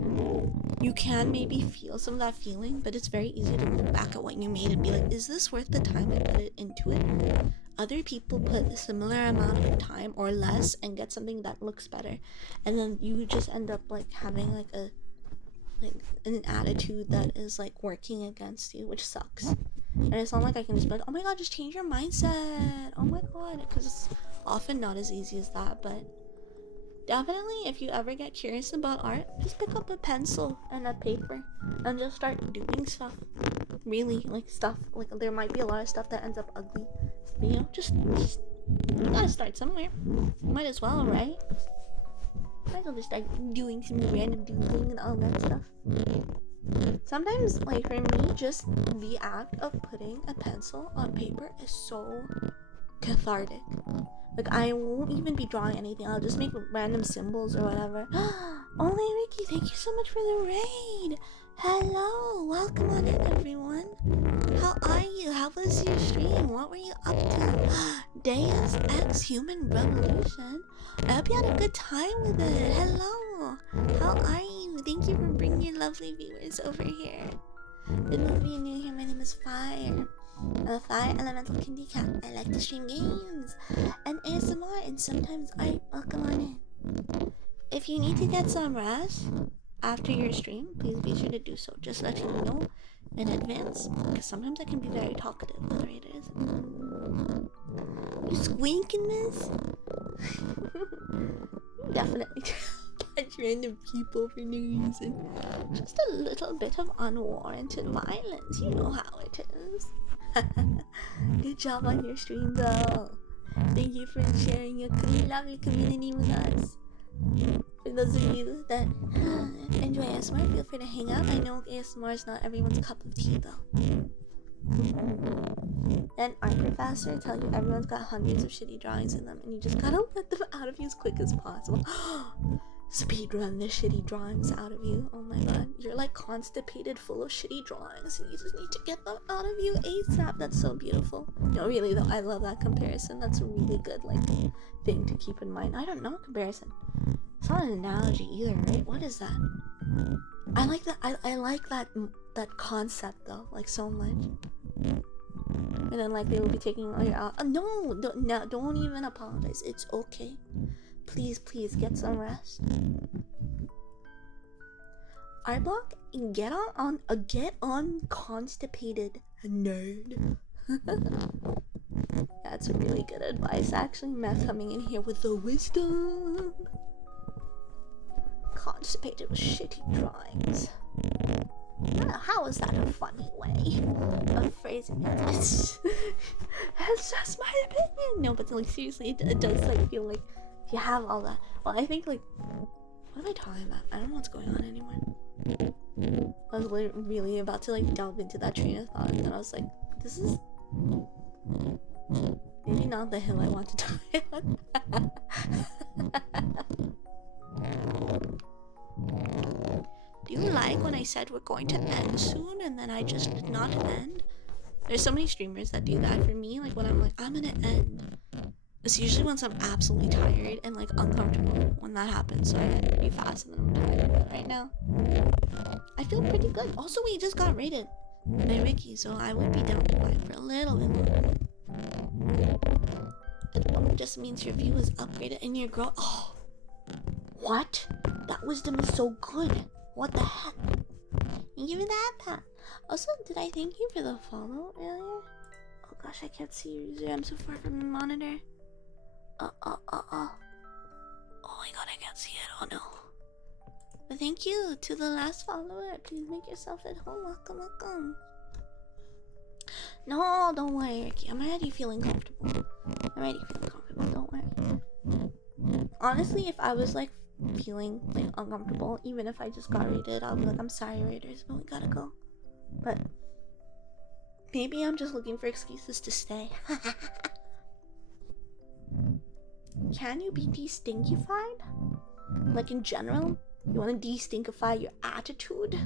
you can maybe feel some of that feeling, but it's very easy to look back at what you made and be like, is this worth the time I put it into it? Other people put a similar amount of time or less and get something that looks better, and then you just end up like having like an attitude that is like working against you, which sucks. And it's not like I can just be like, oh my god, just change your mindset, oh my god, because it's often not as easy as that. But definitely, if you ever get curious about art, just pick up a pencil and a paper and just start doing stuff. Really, like stuff, like there might be a lot of stuff that ends up ugly, but you know, just you gotta start somewhere. Might as well, right? Might as well just start doing some random doodling and all that stuff. Sometimes, like for me, just the act of putting a pencil on paper is so cathartic. Like I won't even be drawing anything, I'll just make random symbols or whatever. Only Ricky, thank you so much for the raid. Hello, welcome on in everyone. How are you? How was your stream? What were you up to? Deus Ex Human Revolution. I hope you had a good time with it. Hello, how are you? Thank you for bringing your lovely viewers over here. Good to be new here. My name is Fyre. I'm a Fire Elemental Kindy Cat. I like to stream games and ASMR and sometimes art. Welcome on in. If you need to get some rest after your stream, please be sure to do so. Just let you know in advance, because sometimes I can be very talkative with raiders. You squeaking, miss? Definitely punch random people for no reason. Just a little bit of unwarranted violence. You know how it is. Good job on your stream, though. Thank you for sharing your lovely community with us. For those of you that enjoy ASMR, feel free to hang out. I know ASMR is not everyone's cup of tea, though. And art professor tell you everyone's got hundreds of shitty drawings in them, and you just gotta let them out of you as quick as possible. Speedrun the shitty drawings out of you. Oh my god, you're like constipated, full of shitty drawings, and you just need to get them out of you ASAP. That's so beautiful. No, really though, I love that comparison. That's a really good like thing to keep in mind. I don't know comparison. It's not an analogy either, right? What is that? I like that. I like that concept though, like so much. And then like they will be taking all your out. No, don't even apologize. It's okay. Please get some rest. Art block, get on constipated nerd. That's really good advice. Actually, Meth coming in here with the wisdom. Constipated with shitty drawings. How is that a funny way of phrasing it? That's just my opinion. No, but like seriously, it does like feel like you have all that. Well, I think like, what am I talking about? I don't know what's going on anymore. I was really about to like delve into that train of thought, and then I was like, this is maybe not the hill I want to die on. Do you like when I said we're going to end soon and then I just did not end? There's so many streamers that do that. For me, like when I'm like, I'm gonna end, it's usually once I'm absolutely tired and like uncomfortable when that happens, so I end pretty fast and then I'm tired. But right now, I feel pretty good. Also, we just got rated by Ricky, so I would be down to fight for a little bit more. It just means your view is upgraded and your growth. Oh, what? That wisdom is so good. What the heck? Give me that pat. Also, did I thank you for the follow earlier? Oh gosh, I can't see your user. I'm so far from the monitor. Oh my god, I can't see it. Oh no. But thank you to the last follower. Please make yourself at home. Welcome. No, don't worry, Ricky. I'm already feeling comfortable. Don't worry. Honestly, if I was like feeling like uncomfortable, even if I just got rated, I'll be like, I'm sorry, Raiders, but we gotta go. But maybe I'm just looking for excuses to stay. Can you be de-stinkified? Like in general? You want to de-stinkify your attitude?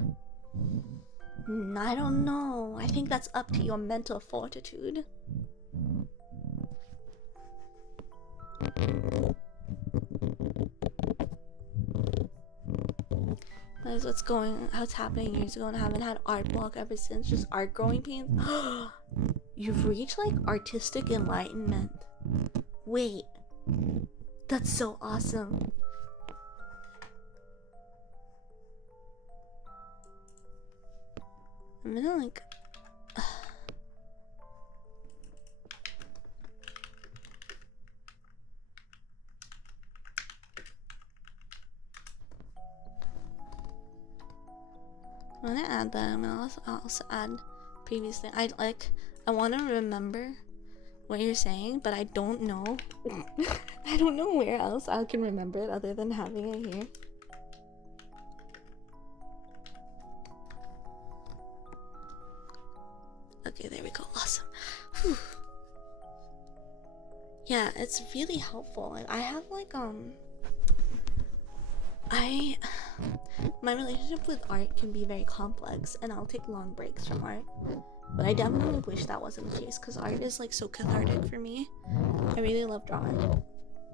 I don't know. I think that's up to your mental fortitude. That's what's happening years ago, and I haven't had art block ever since. Just art growing pains. You've reached like artistic enlightenment. Wait, that's so awesome. I'm gonna like I'm gonna add that. I'm gonna also add previous thing. I want to remember what you're saying, but I don't know. I don't know where else I can remember it other than having it here. Okay, there we go. Awesome. Whew. Yeah, it's really helpful. Like, I have like my relationship with art can be very complex, and I'll take long breaks from art. But I definitely wish that wasn't the case, because art is like so cathartic for me. I really love drawing.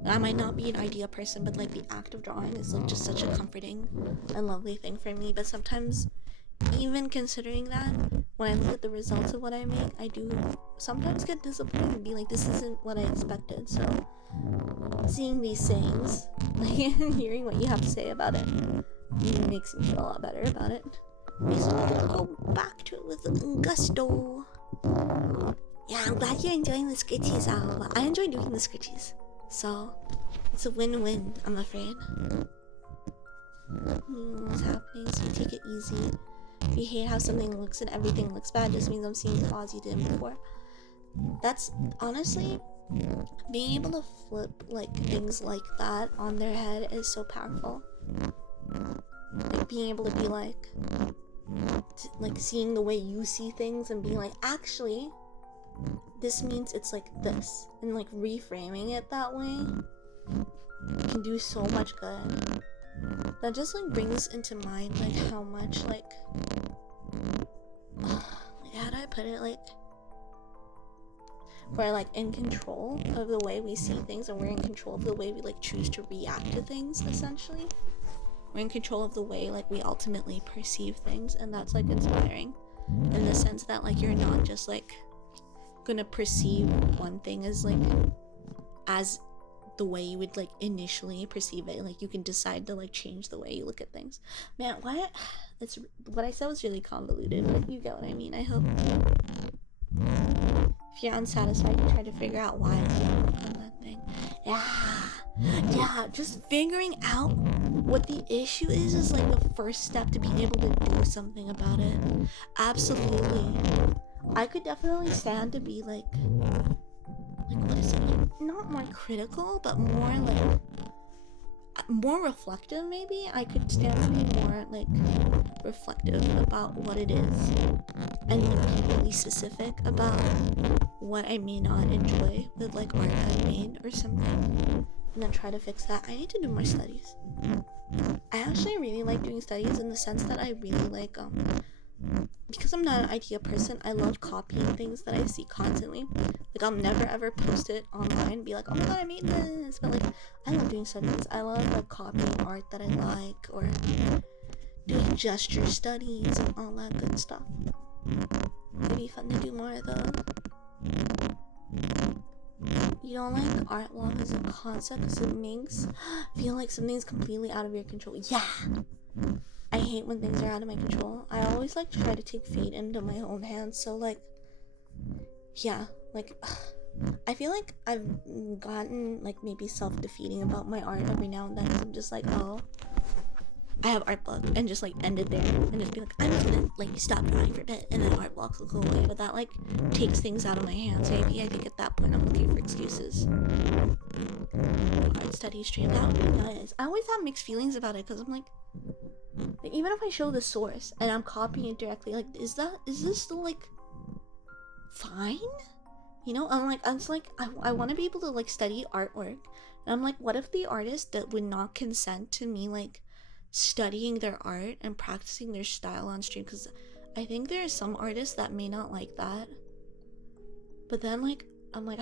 I might not be an ideal person, but like the act of drawing is like just such a comforting and lovely thing for me. But sometimes, even considering that, when I look at the results of what I make, I do sometimes get disappointed and be like, this isn't what I expected. So seeing these things, like, and hearing what you have to say about it makes me feel a lot better about it. Makes me want to go back to it with gusto. Yeah, I'm glad you're enjoying the scratchies, Alva. I enjoy doing the scratchies, so it's a win-win, I'm afraid. What's happening? So you take it easy. If you hate how something looks and everything looks bad, just means I'm seeing flaws you did before. That's honestly, being able to flip like things like that on their head is so powerful. Like being able to be like, like seeing the way you see things and being like, actually, this means it's like this, and like reframing it that way can do so much good. That just like brings into mind like how much like how do I put it, like we're like in control of the way we see things, and we're in control of the way we like choose to react to things. Essentially, we're in control of the way like we ultimately perceive things, and that's like inspiring in the sense that like you're not just like gonna perceive one thing as like as the way you would like initially perceive it. Like you can decide to like change the way you look at things. Man, it's what I said was really convoluted, but you get what I mean, I hope. If you're unsatisfied, you try to figure out why it's on that thing. Yeah, just figuring out what the issue is like the first step to being able to do something about it. Absolutely. I could definitely stand to be like what is it? Not more critical, but more like more reflective. Maybe I could stand to be more like reflective about what it is, and be really specific about what I may not enjoy with like art I made or something, and then try to fix that. I need to do more studies. I actually really like doing studies in the sense that I really like because I'm not an idea person, I love copying things that I see constantly. Like I'll never ever post it online and be like, oh my god, I made this. But like I love doing studies. I love like copying art that I like, or doing gesture studies and all that good stuff. It'd be fun to do more of those. You don't like art log as a concept because it makes feel like something's completely out of your control. Yeah! I hate when things are out of my control. I always like try to take fate into my own hands. So like, yeah, like I feel like I've gotten like maybe self-defeating about my art every now and then. I'm just like, oh, I have art block, and just like end it there and just be like, I'm just gonna like stop drawing for a bit, and then art blocks will go away. But that like takes things out of my hands. Maybe I think at that point I'm looking for excuses. Art study stream, that would be nice. I always have mixed feelings about it because I'm like even if I show the source and I'm copying it directly, like is this still like fine? You know, I want to be able to like study artwork, and I'm like, what if the artist that would not consent to me like studying their art and practicing their style on stream? Because I think there are some artists that may not like that. But then like I'm like,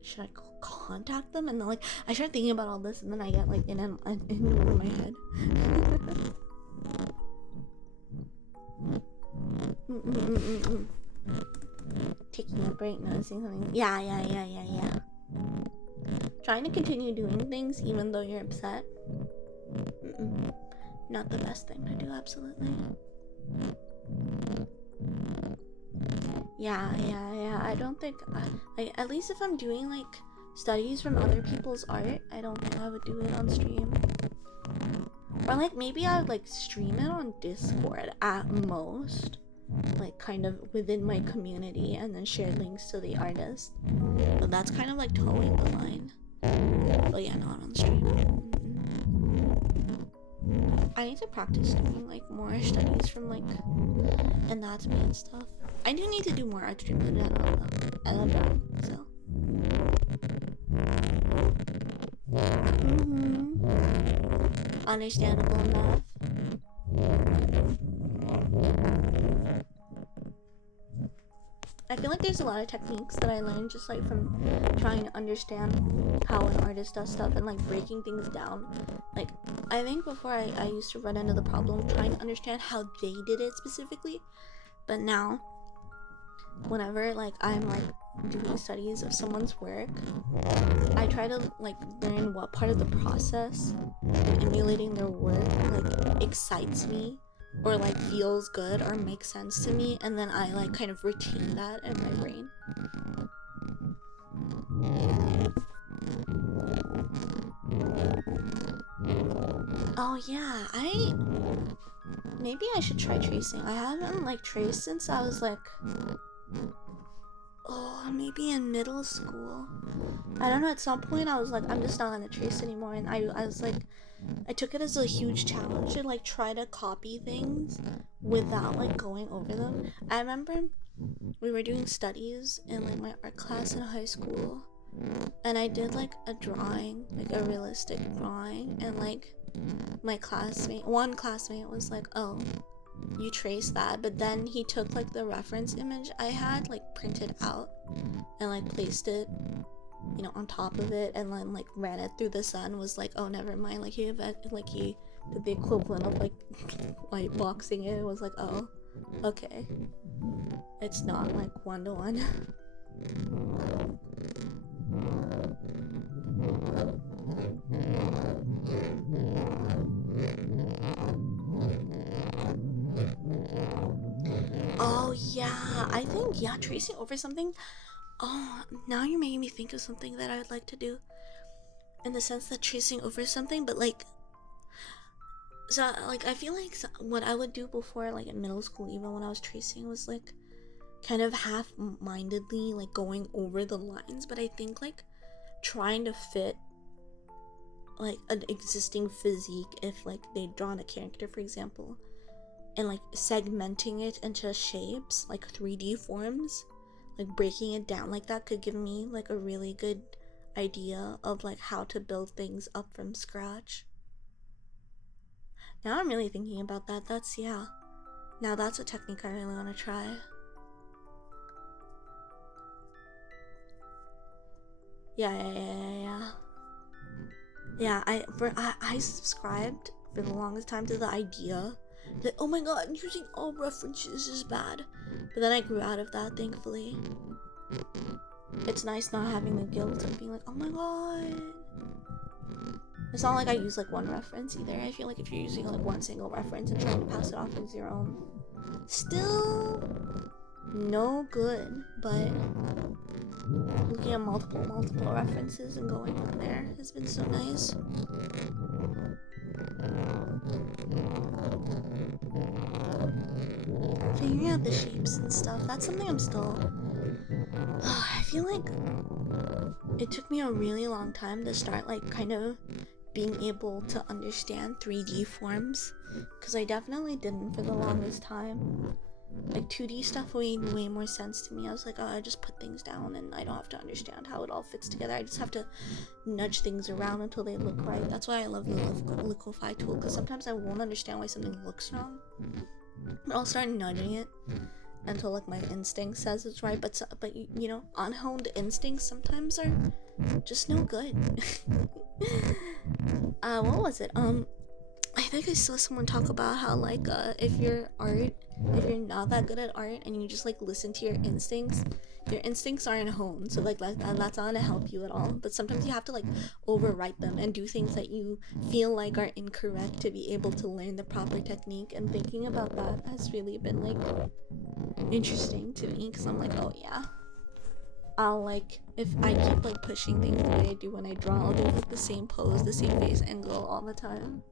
should I contact them? And then like I start thinking about all this, and then I get like in over my head. Taking a break, noticing something. Yeah. Trying to continue doing things even though you're upset. Not the best thing to do, absolutely. Yeah. I don't think, like, at least if I'm doing like studies from other people's art, I don't think I would do it on stream. Or like maybe I would like stream it on Discord at most, like kind of within my community, and then share links to the artist. But that's kind of like towing the line. But yeah, not on stream. I need to practice doing like more studies from like anatomy and stuff. I do need to do more art streams in general though. I love drawing, so. Understandable enough. I feel like there's a lot of techniques that I learned just like from trying to understand how an artist does stuff and like breaking things down. Like I think before I used to run into the problem of trying to understand how they did it specifically, but now whenever like I'm like doing studies of someone's work, I try to like learn what part of the process of emulating their work like excites me or like feels good or makes sense to me, and then I like kind of retain that in my brain. Oh yeah, maybe I should try tracing. I haven't like traced since I was like Oh, maybe in middle school. I don't know, at some point I was like, I'm just not gonna trace anymore, and I was like, I took it as a huge challenge to like try to copy things without like going over them. I remember we were doing studies in like my art class in high school, and I did like a drawing, like a realistic drawing, and like my classmate, one classmate was like, oh, you trace that, but then he took like the reference image I had like printed out and like placed it, you know, on top of it, and then like ran it through the sun. Was like, oh, never mind, like he did the equivalent of like light boxing it. It was like, oh, okay, it's not like 1-to-1. Oh yeah, I think, yeah, tracing over something. Oh, now you're making me think of something that I would like to do, in the sense that tracing over something, but like, so like I feel like what I would do before, like in middle school, even when I was tracing, was like kind of half-mindedly like going over the lines, but I think like trying to fit like an existing physique, if like they'd drawn a character, for example, and like segmenting it into shapes, like 3D forms, like breaking it down like that could give me like a really good idea of like how to build things up from scratch. Now I'm really thinking about that. That's, yeah, now that's a technique I really want to try. Yeah, I subscribed for the longest time to the idea that, oh my god, using all references is bad, but then I grew out of that, thankfully. It's nice not having the guilt of being like, oh my god. It's not like I use like one reference either. I feel like if you're using like one single reference and trying to pass it off as your own, still no good, but looking at multiple references and going from there has been so nice. Figuring out the shapes and stuff, that's something I'm still I feel like it took me a really long time to start like kind of being able to understand 3D forms, because I definitely didn't for the longest time. Like 2D stuff made way more sense to me. I was like, oh, I just put things down and I don't have to understand how it all fits together. I just have to nudge things around until they look right. That's why I love the liquify tool, because sometimes I won't understand why something looks wrong, but I'll start nudging it until like my instinct says it's right. But you know, unhoned instincts sometimes are just no good. What was it? I think I saw someone talk about how like if you're not that good at art and you just like listen to your instincts aren't honed, so like that's not gonna help you at all. But sometimes you have to like overwrite them and do things that you feel like are incorrect to be able to learn the proper technique. And thinking about that has really been like interesting to me, because I'm like, oh yeah, I'll like, if I keep like pushing things the way I do when I draw, I'll do like the same pose, the same face angle all the time.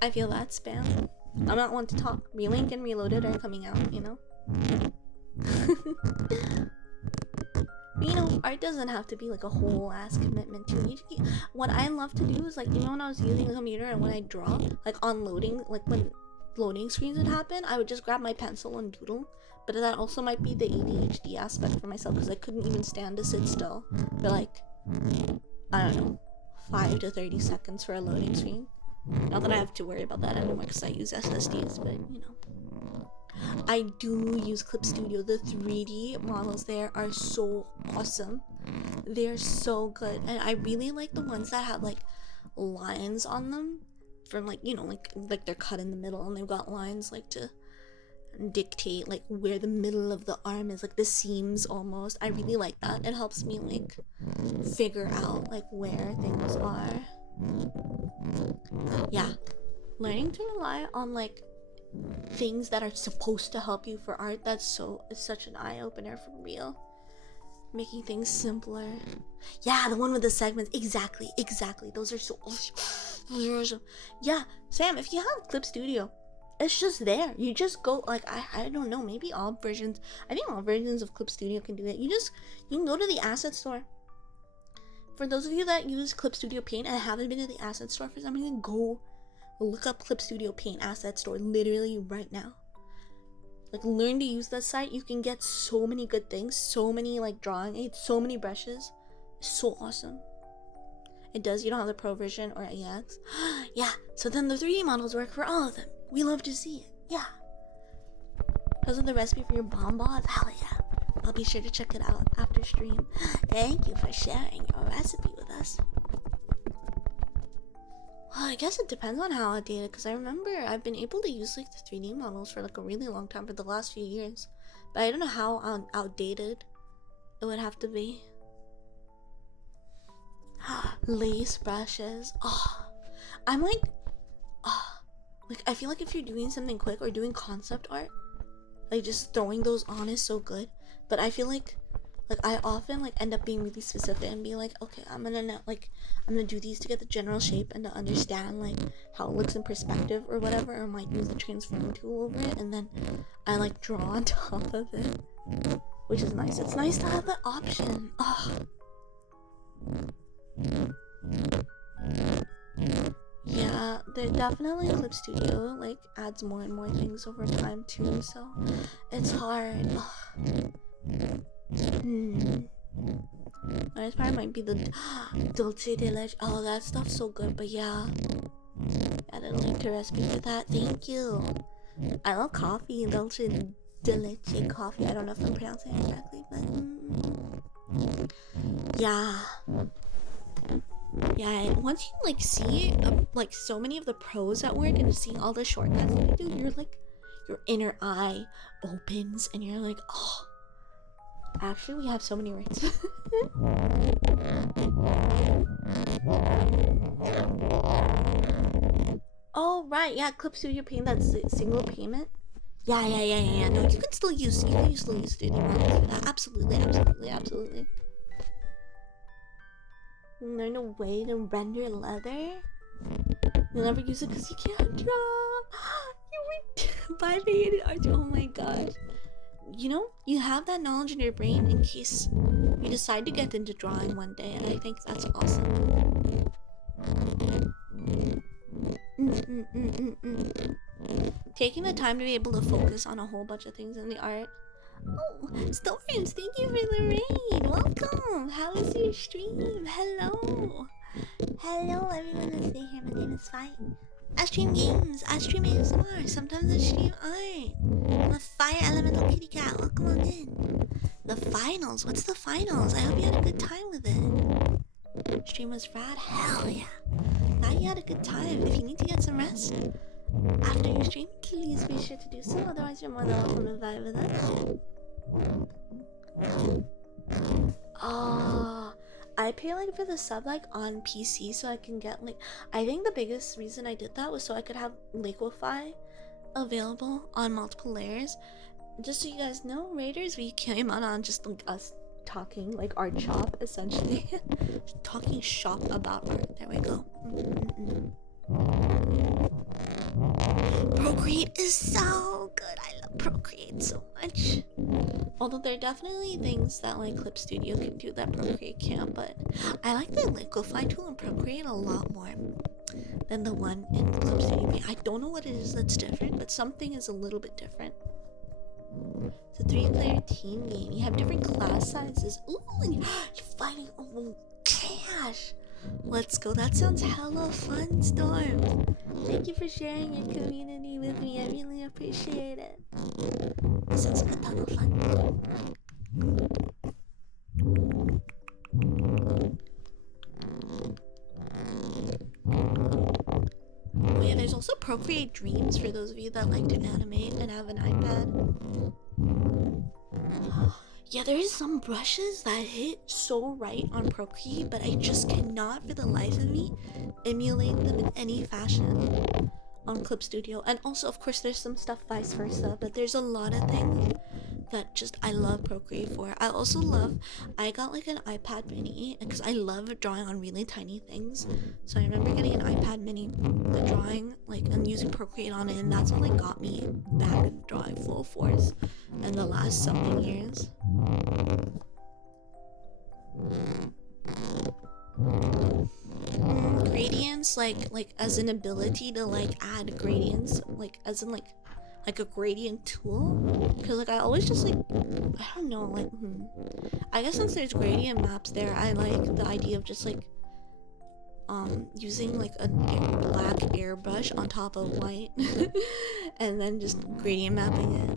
I feel that spam. I'm not one to talk. Relink and Reloaded are coming out, you know? But, you know, art doesn't have to be like a whole ass commitment to it. What I love to do is like, you know, when I was using the computer and when I draw, like on loading, like when loading screens would happen, I would just grab my pencil and doodle. But that also might be the ADHD aspect for myself, because I couldn't even stand to sit still for like, I don't know, 5 to 30 seconds for a loading screen. Not that I have to worry about that anymore because I use SSDs, but you know. I do use Clip Studio. The 3D models there are so awesome. They're so good. And I really like the ones that have like lines on them from like, you know, like they're cut in the middle and they've got lines like to dictate like where the middle of the arm is, like the seams almost. I really like that. It helps me like figure out like where things are. Yeah, learning to rely on like things that are supposed to help you for art, it's such an eye-opener for real. Making things simpler. Yeah, the one with the segments. Exactly. Those are so yeah, Sam, if you have Clip Studio, It's just there. You just go, like, I don't know, maybe all versions, I think all versions of Clip Studio can do it. You can go to the asset store. For those of you that use Clip Studio Paint and haven't been to the asset store for some reason, go look up Clip Studio Paint asset store literally right now. Like, learn to use that site. You can get so many good things, so many like drawing aids, so many brushes. It's so awesome. It does. You don't have the pro version or AX. Yeah, so then the 3D models work for all of them. We love to see it. Yeah. Those are the recipe for your bonbons. Hell yeah. I'll be sure to check it out after stream. Thank you for sharing your recipe with us. Well, I guess it depends on how outdated, because I remember I've been able to use like the 3D models for like a really long time for the last few years. But I don't know how outdated it would have to be. Lace brushes. Oh, I'm like, like I feel like if you're doing something quick or doing concept art, like just throwing those on is so good. But I feel like I often like end up being really specific and be like, okay, I'm gonna do these to get the general shape and to understand like how it looks in perspective or whatever, or might use the transform tool over it, and then I like draw on top of it, which is nice. It's nice to have that option. Yeah, there definitely Clip Studio like adds more and more things over time too, so it's hard. Nice part might be the dulce de leche. Oh, that stuff's so good. But yeah, added a link to recipe for that. Thank you. I love coffee, dulce de leche coffee. I don't know if I'm pronouncing it correctly, but yeah. Yeah, once you like see like so many of the pros at work and see all the shortcuts that they do, you're like, your inner eye opens and you're like, oh, actually we have so many rights. Oh right, yeah, Clip Studio Paint, that's single payment. Yeah. No, you can still use 3D models for that. Absolutely. Learn a way to render leather. You'll never use it because you can't draw. You were bifaciated art. Oh my gosh. You know, you have that knowledge in your brain in case you decide to get into drawing one day, and I think that's awesome. Taking the time to be able to focus on a whole bunch of things in the art. Oh, Storms, thank you for the raid. Welcome. How is your stream? Hello everyone that's here. My name is Fyre. I stream games, I stream ASMR, sometimes I stream art. I'm a Fire Elemental Kitty Cat, welcome on in. The finals, what's the finals? I hope you had a good time with it. Stream was rad, hell yeah. Now you had a good time. If you need to get some rest after your stream, please be sure to do so, otherwise you're more than welcome to vibe with us. Oh, I pay like for the sub like on PC so I can get like, I think the biggest reason I did that was so I could have liquify available on multiple layers. Just so you guys know, Raiders, we came on just like us talking like art shop essentially. Talking shop about art. There we go. Procreate is so good. I love Procreate so much. Although there are definitely things that like Clip Studio can do that Procreate can't, but I like the liquify tool in Procreate a lot more than the one in Clip Studio. I don't know what it is that's different, but something is a little bit different. It's a 3-player team game. You have different class sizes. Ooh, you're fighting. Oh, cash. Let's go. That sounds hella fun, Storm. Thank you for sharing your community with me. I really appreciate it. This sounds like a ton of fun. Oh yeah, there's also Procreate Dreams for those of you that like to animate and have an iPad. Yeah, there is some brushes that hit so right on Procreate, but I just cannot for the life of me emulate them in any fashion on Clip Studio. And also, of course, there's some stuff vice versa, but there's a lot of things that just I love Procreate for. I got like an iPad mini because I love drawing on really tiny things. So I remember getting an iPad mini, the drawing like and using Procreate on it, and that's what like got me back in drawing full force in the last something years. Gradients like as an ability to like add gradients, like as in like a gradient tool, because like I always just like I don't know, like I guess since there's gradient maps there, I like the idea of just like using like a black airbrush on top of white and then just gradient mapping it.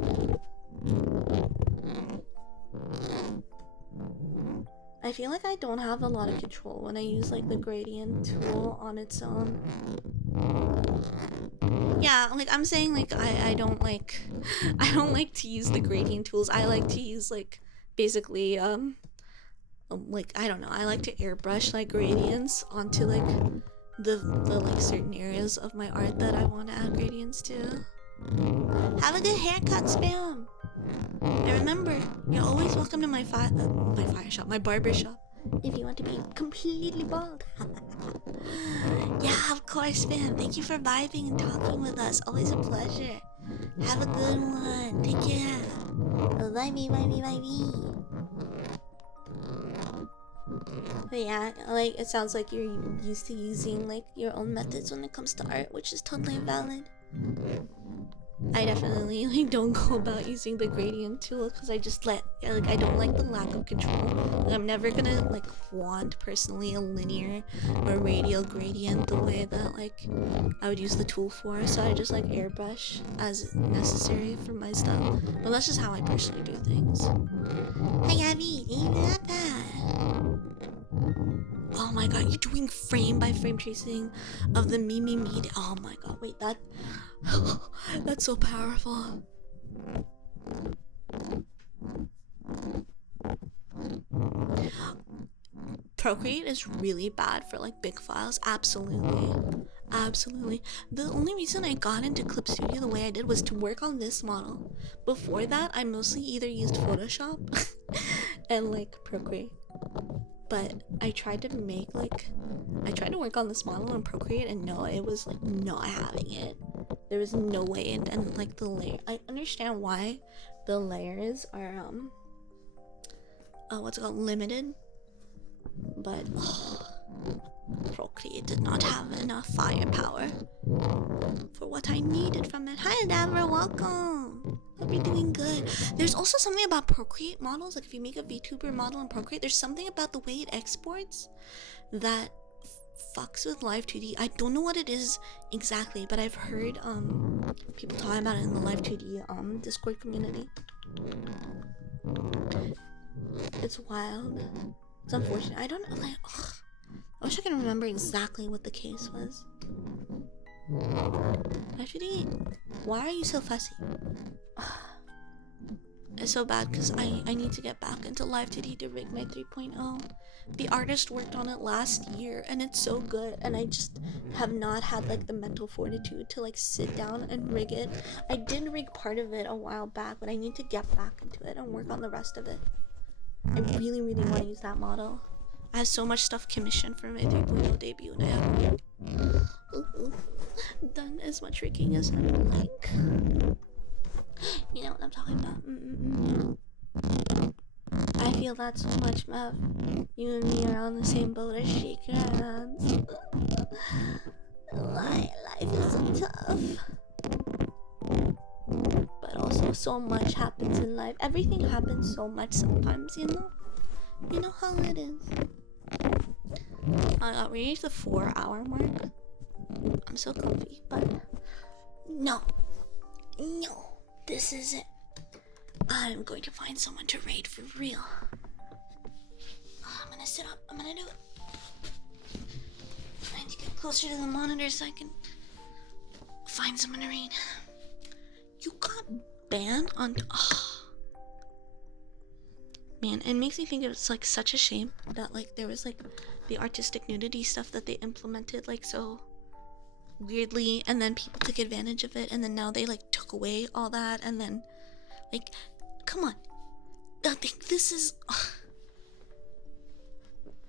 I feel like I don't have a lot of control when I use like the gradient tool on its own. Yeah, like I'm saying like I don't like to use the gradient tools. I like to use like basically like I don't know, I like to airbrush like gradients onto like the like certain areas of my art that I want to add gradients to. Have a good haircut, Spam. And remember, you're always welcome to my barber shop, if you want to be completely bald. Yeah, of course, Spam. Thank you for vibing and talking with us. Always a pleasure. Have a good one. Take care. Bye. But yeah, like it sounds like you're used to using like your own methods when it comes to art, which is totally valid. I definitely like don't go about using the gradient tool because I just I don't like the lack of control. Like, I'm never gonna like want personally a linear or radial gradient the way that like I would use the tool for. So I just like airbrush as necessary for my style. But that's just how I personally do things. Hi Abby, oh my god, you're doing frame by frame tracing of the me. Oh my god, wait, that's so powerful. Procreate is really bad for like big files. Absolutely. The only reason I got into Clip Studio the way I did was to work on this model. Before that, I mostly either used Photoshop and like Procreate. But I tried to work on this model in Procreate, and no, it was like not having it. There was no way, and like the layer, I understand why the layers are what's it called, limited, but Procreate did not have enough firepower for what I needed from it. Hi Dabra, welcome. Hope you're doing good. There's also something about Procreate models, like if you make a VTuber model in Procreate, there's something about the way it exports that fucks with Live 2D. I don't know what it is exactly, but I've heard people talking about it in the Live 2D Discord community. It's wild. It's unfortunate. I don't know, like, I wish I could remember exactly what the case was. Actually, why are you so fussy? It's so bad because I need to get back into Live 2D to rig my 3.0. The artist worked on it last year and it's so good, and I just have not had like the mental fortitude to like sit down and rig it. I did rig part of it a while back, but I need to get back into it and work on the rest of it. I really want to use that model. I have so much stuff commissioned for my 3.0 debut and I haven't done as much rigging as I would like. You know what I'm talking about. I feel that so much, Mav. You and me are on the same boat. I shake your hands. Life is tough. But also so much happens in life. Everything happens so much sometimes, you know? You know how it is. I got reached the 4-hour mark. I'm so comfy, but no, this is it. I'm going to find someone to raid for real. I'm gonna sit up. I'm gonna do it. I need to get closer to the monitor so I can find someone to raid. You got banned on. Man, it makes me think it's like such a shame that like there was like the artistic nudity stuff that they implemented like so weirdly, and then people took advantage of it, and then now they like took away all that, and then like come on. I think this is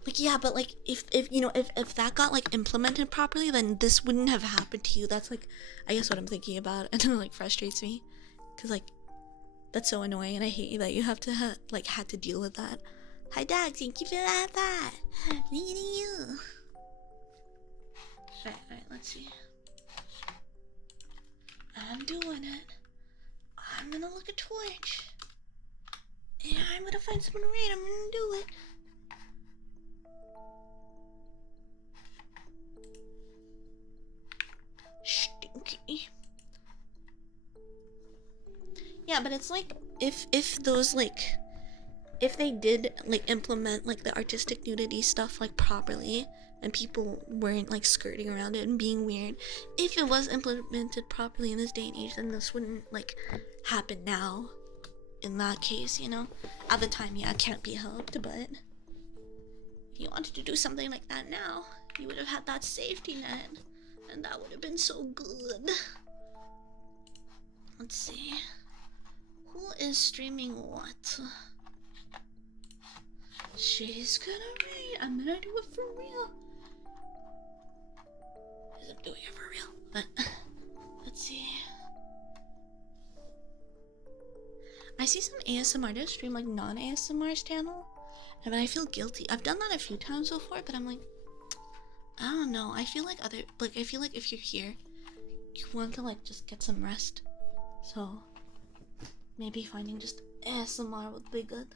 like, yeah, but like if you know, if that got like implemented properly, then this wouldn't have happened to you. That's like, I guess what I'm thinking about, and it like frustrates me, cause like that's so annoying, and I hate that you have to had to deal with that. Hi, Dad. Thank you for that. Needing you. Alright, let's see. I'm doing it. I'm gonna look at Twitch. And I'm gonna find someone to read. I'm gonna do it. Stinky. Yeah, but it's like if those like if they did like implement like the artistic nudity stuff like properly, and people weren't like skirting around it and being weird, if it was implemented properly in this day and age, then this wouldn't like happen now. In that case, you know, at the time, yeah, it can't be helped, but if you wanted to do something like that now, you would have had that safety net, and that would have been so good. Let's see, who is streaming what? She's gonna read. I'm gonna do it for real. I'm doing it for real, but let's see. I see some ASMR artists stream like non-ASMR channel, but I feel guilty. I've done that a few times before, but I'm like, I don't know. I feel like I feel like if you're here, you want to like just get some rest. So maybe finding just ASMR would be good.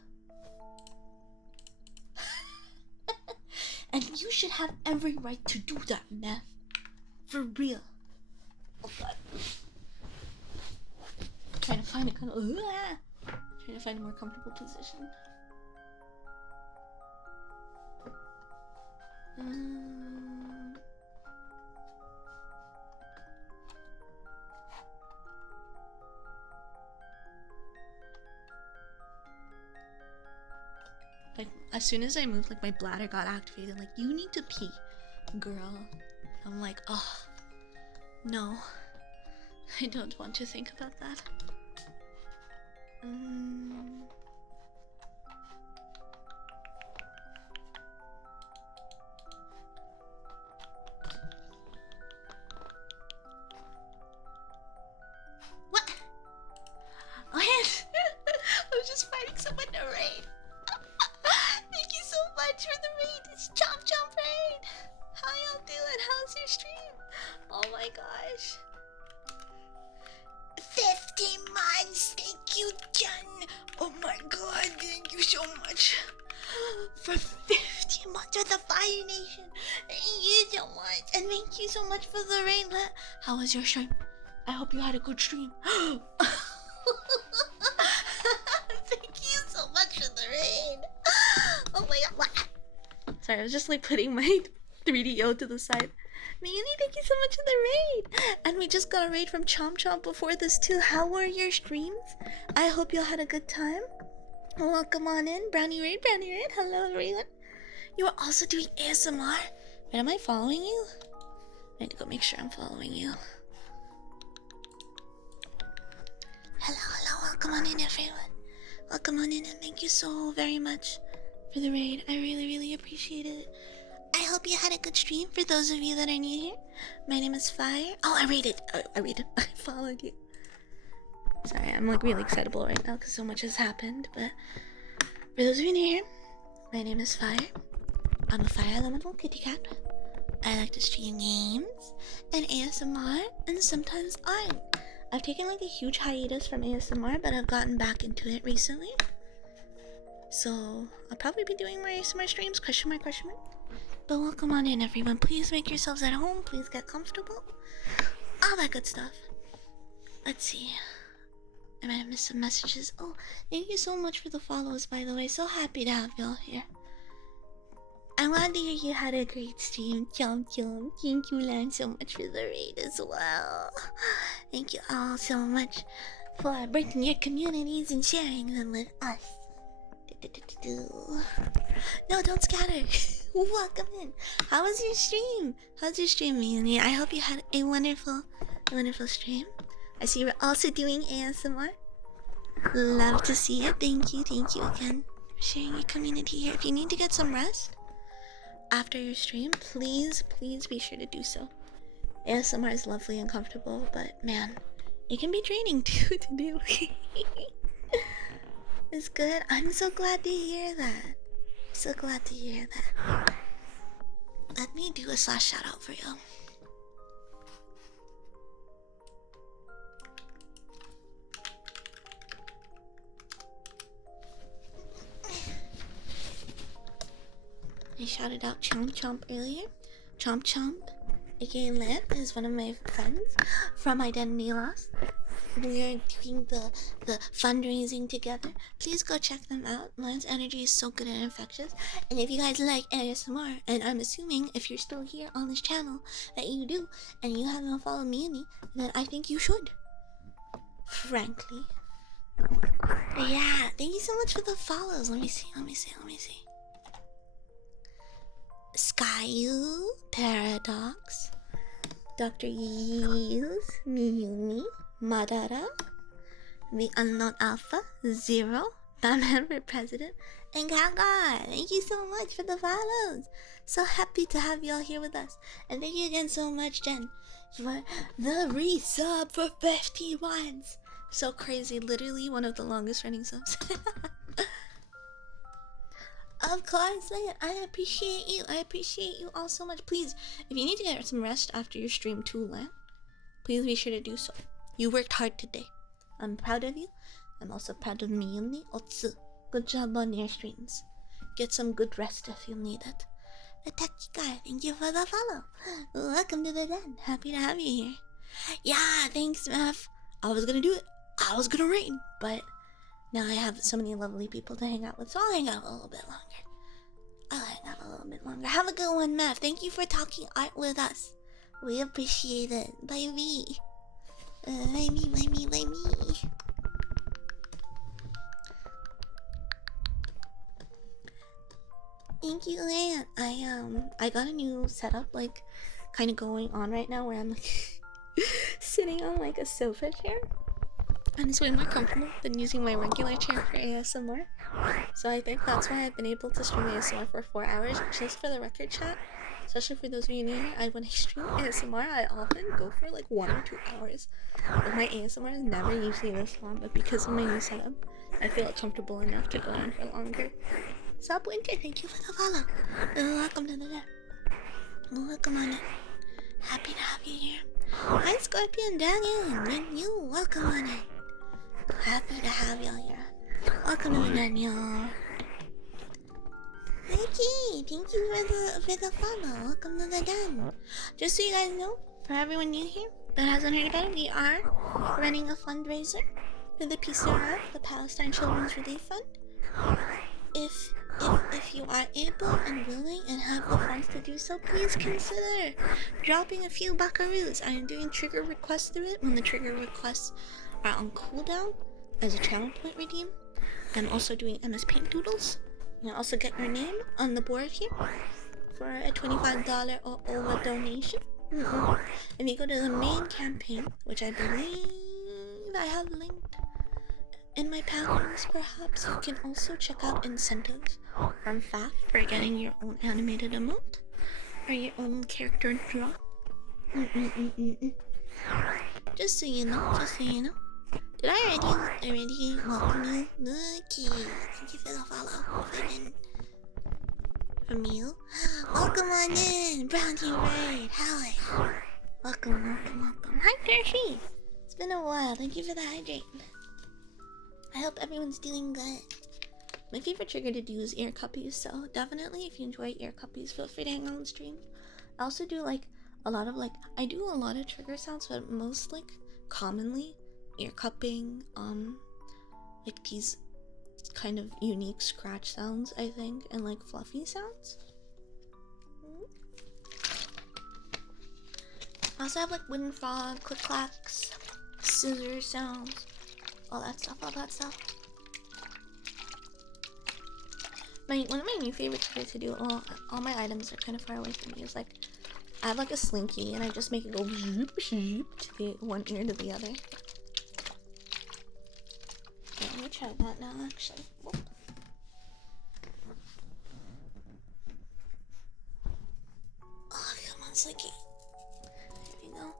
And you should have every right to do that, Meth. For real. Oh god. Trying to find a kind of trying to find a more comfortable position. Like as soon as I moved, like my bladder got activated. Like, you need to pee, girl. I'm like, oh no, I don't want to think about that. What? Oh yes. I was just fighting someone to raid. Thank you so much for the raid. It's Chomp Chomp Raid. How y'all doing? How's your stream? Oh my gosh. 50 months. Thank you, Jen. Oh my god. Thank you so much for 50 months with the Fire Nation. Thank you so much. And thank you so much for the raid. How was your stream? I hope you had a good stream. Thank you so much for the raid. Oh my god. Sorry, I was just like putting my 3DO to the side. Meanie, thank you so much for the raid. And we just got a raid from Chomp Chomp before this too. How were your streams? I hope you all had a good time. Welcome on in. Brownie raid, Brownie raid. Hello everyone. You are also doing ASMR. Wait, am I following you? I need to go make sure I'm following you. Hello, welcome on in everyone. Welcome on in and thank you so very much for the raid. I really appreciate it. I hope you had a good stream. For those of you that are new here, my name is Fyre. Oh, I read it. I followed you. Sorry, I'm like really excitable right now because so much has happened. But for those of you new here, my name is Fyre. I'm a fire elemental kitty cat. I like to stream games and ASMR and sometimes art. I've taken like a huge hiatus from ASMR, but I've gotten back into it recently. So I'll probably be doing more ASMR streams, question mark. But welcome on in everyone. Please make yourselves at home. Please get comfortable. All that good stuff. Let's see. I might have missed some messages. Oh, thank you so much for the follows, by the way. So happy to have y'all here. I'm glad to hear you had a great stream. Chomp chomp. Thank you, Lan, so much for the raid as well. Thank you all so much for breaking your communities and sharing them with us. No, don't scatter. Welcome in. How was your stream? How's your stream, Meanie? I hope you had a wonderful stream. I see you're also doing ASMR. Love to see it. Thank you again for sharing your community here. If you need to get some rest after your stream, please be sure to do so. ASMR is lovely and comfortable, but man, it can be draining too to do. It's good. I'm so glad to hear that. So glad to hear that. Let me do a slash shout out for you. I shouted out Chomp Chomp earlier. Chomp Chomp, aka Lamp, is one of my friends from Identity Lost. We are doing the fundraising together. Please go check them out. Lance Energy is so good and infectious. And if you guys like ASMR, and I'm assuming if you're still here on this channel that you do, and you haven't followed me, then I think you should. Frankly. Yeah, thank you so much for the follows. Let me see. Skyu, Paradox, Dr. Yields, Miyumi, Madara, The Unknown Alpha, Zero, Batman for President, and Gaga. Thank you so much for the follows. So happy to have you all here with us. And thank you again so much, Jen, for the resub for 50 months. So crazy, literally one of the longest running subs. Of course, I appreciate you. I appreciate you all so much. Please, if you need to get some rest after your stream too, Lan, please be sure to do so. You worked hard today. I'm proud of you. I'm also proud of me and the Otsu. Good job on your streams. Get some good rest if you need it. Attack, thank you for the follow. Welcome to the den. Happy to have you here. Yeah, thanks, Meph. I was gonna do it. I was gonna rain, but now I have so many lovely people to hang out with, so I'll hang out a little bit longer. Have a good one, Meph. Thank you for talking art with us. We appreciate it. Bye me. Bye me. Thank you, Lan. I got a new setup, like, kind of going on right now, where I'm like sitting on like a sofa chair. And it's way more comfortable than using my regular chair for ASMR. So I think that's why I've been able to stream ASMR for 4 hours, just for the record chat. Especially for those of you new here, when I stream ASMR, I often go for like 1 or 2 hours. But my ASMR is never usually this long, but because of my new setup, I feel comfortable enough to go on for longer. Sup, Winter, thank you for the follow. Welcome to the day. Welcome on it. Happy to have you here. Hi, Scorpion Daniel, and you, welcome on it. Happy to have you here. Welcome to the Daniel. Thank you for the follow. Welcome to the den. Just so you guys know, for everyone new here that hasn't heard about it, we are running a fundraiser for the PCRF, the Palestine Children's Relief Fund. If you are able and willing and have the funds to do so, please consider dropping a few buckaroos. I am doing trigger requests through it when the trigger requests are on cooldown as a channel point redeem. I'm also doing MS Paint Doodles. You can also get your name on the board here for a $25 or over donation. If you go to the main campaign, which I believe I have linked in my panels, perhaps you can also check out incentives from FAF for getting your own animated emote or your own character draw. Just so you know. Did I already welcome you? Lucky, thank you for the follow. From you. Welcome on in, Brownie Raid, Hallie. Welcome. Hi, Percy. It's been a while. Thank you for the hydrate. I hope everyone's doing good. My favorite trigger to do is ear cuppies, so definitely if you enjoy ear cuppies, feel free to hang on the stream. I also do a lot of trigger sounds, but most commonly ear cupping, like these kind of unique scratch sounds, I think, and fluffy sounds. I also have wooden frog, click clacks, scissor sounds, all that stuff. One of my new favorite triggers to do, all my items are kind of far away from me, is I have a slinky and I just make it go zoop zoop to the one ear to the other. me try that now, actually. Whoop. Oh, come on, Slinky. There we go.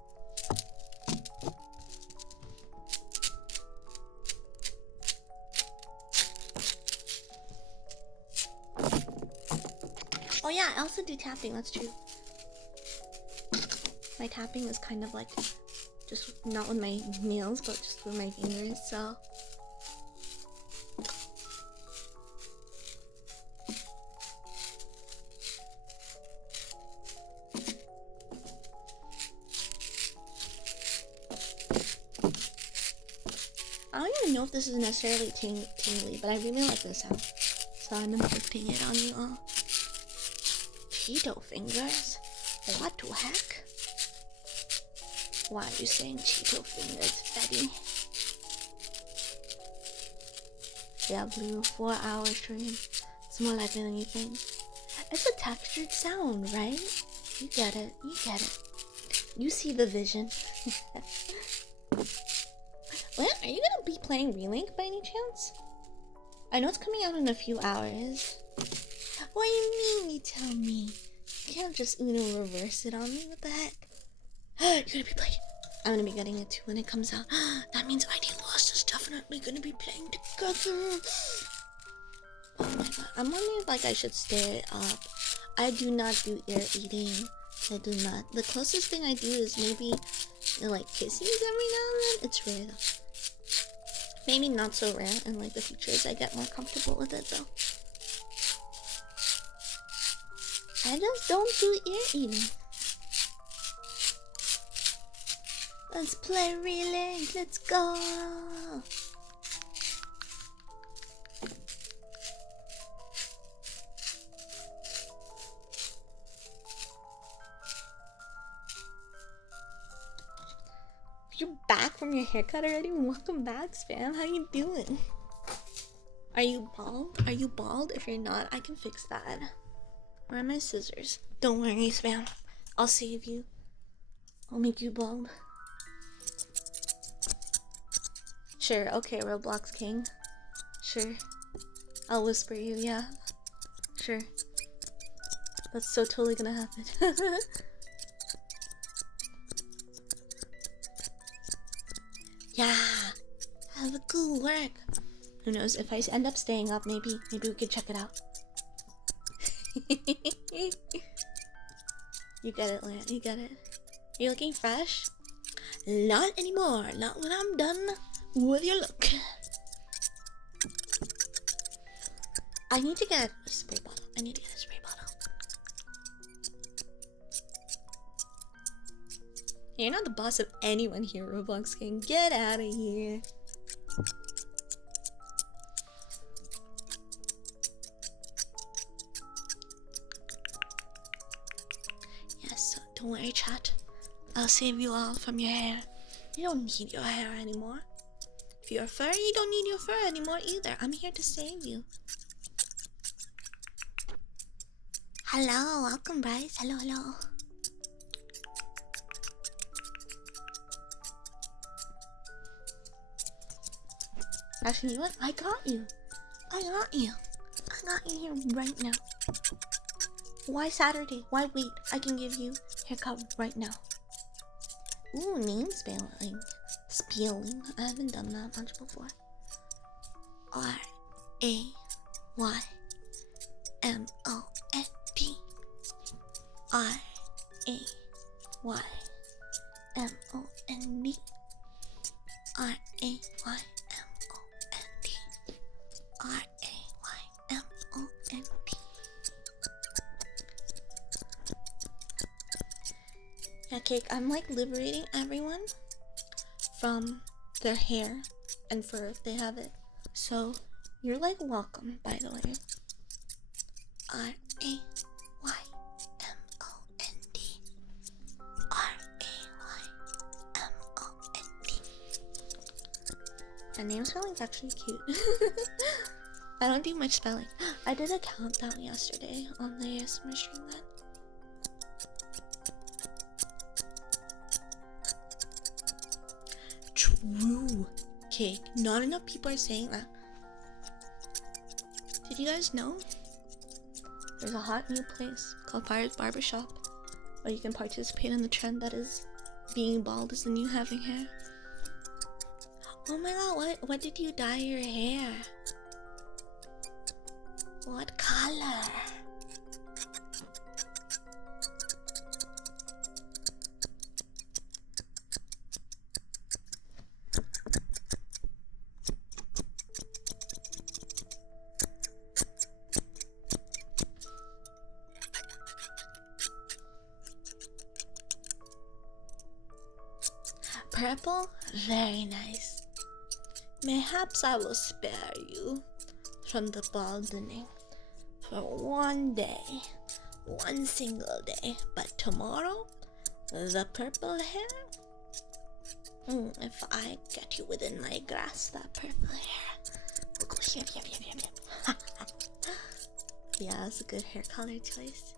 Oh yeah, I also do tapping, that's true. My tapping is kind of like, just not with my nails, but just with my fingers, so. I don't even know if this is necessarily tingly, but I really like this sound. So I'm inflicting it on you all. Cheeto fingers? What the heck? Why are you saying Cheeto fingers, Betty? Yeah, Blue, 4-hour stream. It's more likely than you think. It's a textured sound, right? You get it, you get it. You see the vision. What? Are you gonna be playing Relink by any chance? I know it's coming out in a few hours. What do you mean you tell me? You can't just Uno reverse it on me, what the heck? You're gonna be playing. I'm gonna be getting it too when it comes out. That means ID Lost is definitely gonna be playing together. Oh my god. I'm wondering if like I should stay up. I do not do ear eating. I do not. The closest thing I do is maybe like kisses every now and then. It's rare though. Maybe not so rare in like the future as I get more comfortable with it though. I just don't do ear eating. Let's play Relink, let's go! You're back from your haircut already? Welcome back, Spam. How you doing? Are you bald? Are you bald? If you're not, I can fix that. Where are my scissors? Don't worry, Spam. I'll save you. I'll make you bald. Sure, okay, Roblox King. Sure. I'll whisper you, yeah. Sure. That's so totally gonna happen. Yeah! Have a good work! Who knows, if I end up staying up, maybe we could check it out. You get it, Lan, you get it. Are you looking fresh? Not anymore, not when I'm done with your look. I need to get a spray bottle. I need to get a spray bottle. You're not the boss of anyone here, Roblox King. Get out of here. Yes, don't worry, chat. I'll save you all from your hair. You don't need your hair anymore. If you're furry, you don't need your fur anymore either. I'm here to save you. Hello, welcome, Bryce. Hello, hello. Actually, you know what? I got you. I got you. I got you here right now. Why Saturday? Why wait? I can give you haircut right now. Ooh, name spelling. Spelling. I haven't done that much before. R-A-Y-M-O-N-D. R-A-Y-M-O-N-D. R-A-Y-M-O-N-D. R-A-Y-M-O-N-D. Yeah, Cake, I'm like liberating everyone from their hair and fur if they have it. So you're like welcome, by the way. R-A-Y-M-O-N-D. R-A-Y-M-O-N-D. My name spelling's actually cute. I don't do much spelling. I did a countdown yesterday on the ASMR stream then. True, Cake. Not enough people are saying that. Did you guys know there's a hot new place called Fyre's Barbershop where you can participate in the trend that is being bald is the new having hair? Oh my god, what did you dye your hair? What color? Purple? Very nice. Mayhaps I will spare you from the baldening for one day, one single day, but tomorrow, the purple hair? If I get you within my grasp, that purple hair will go here. Yeah, that's a good hair color choice.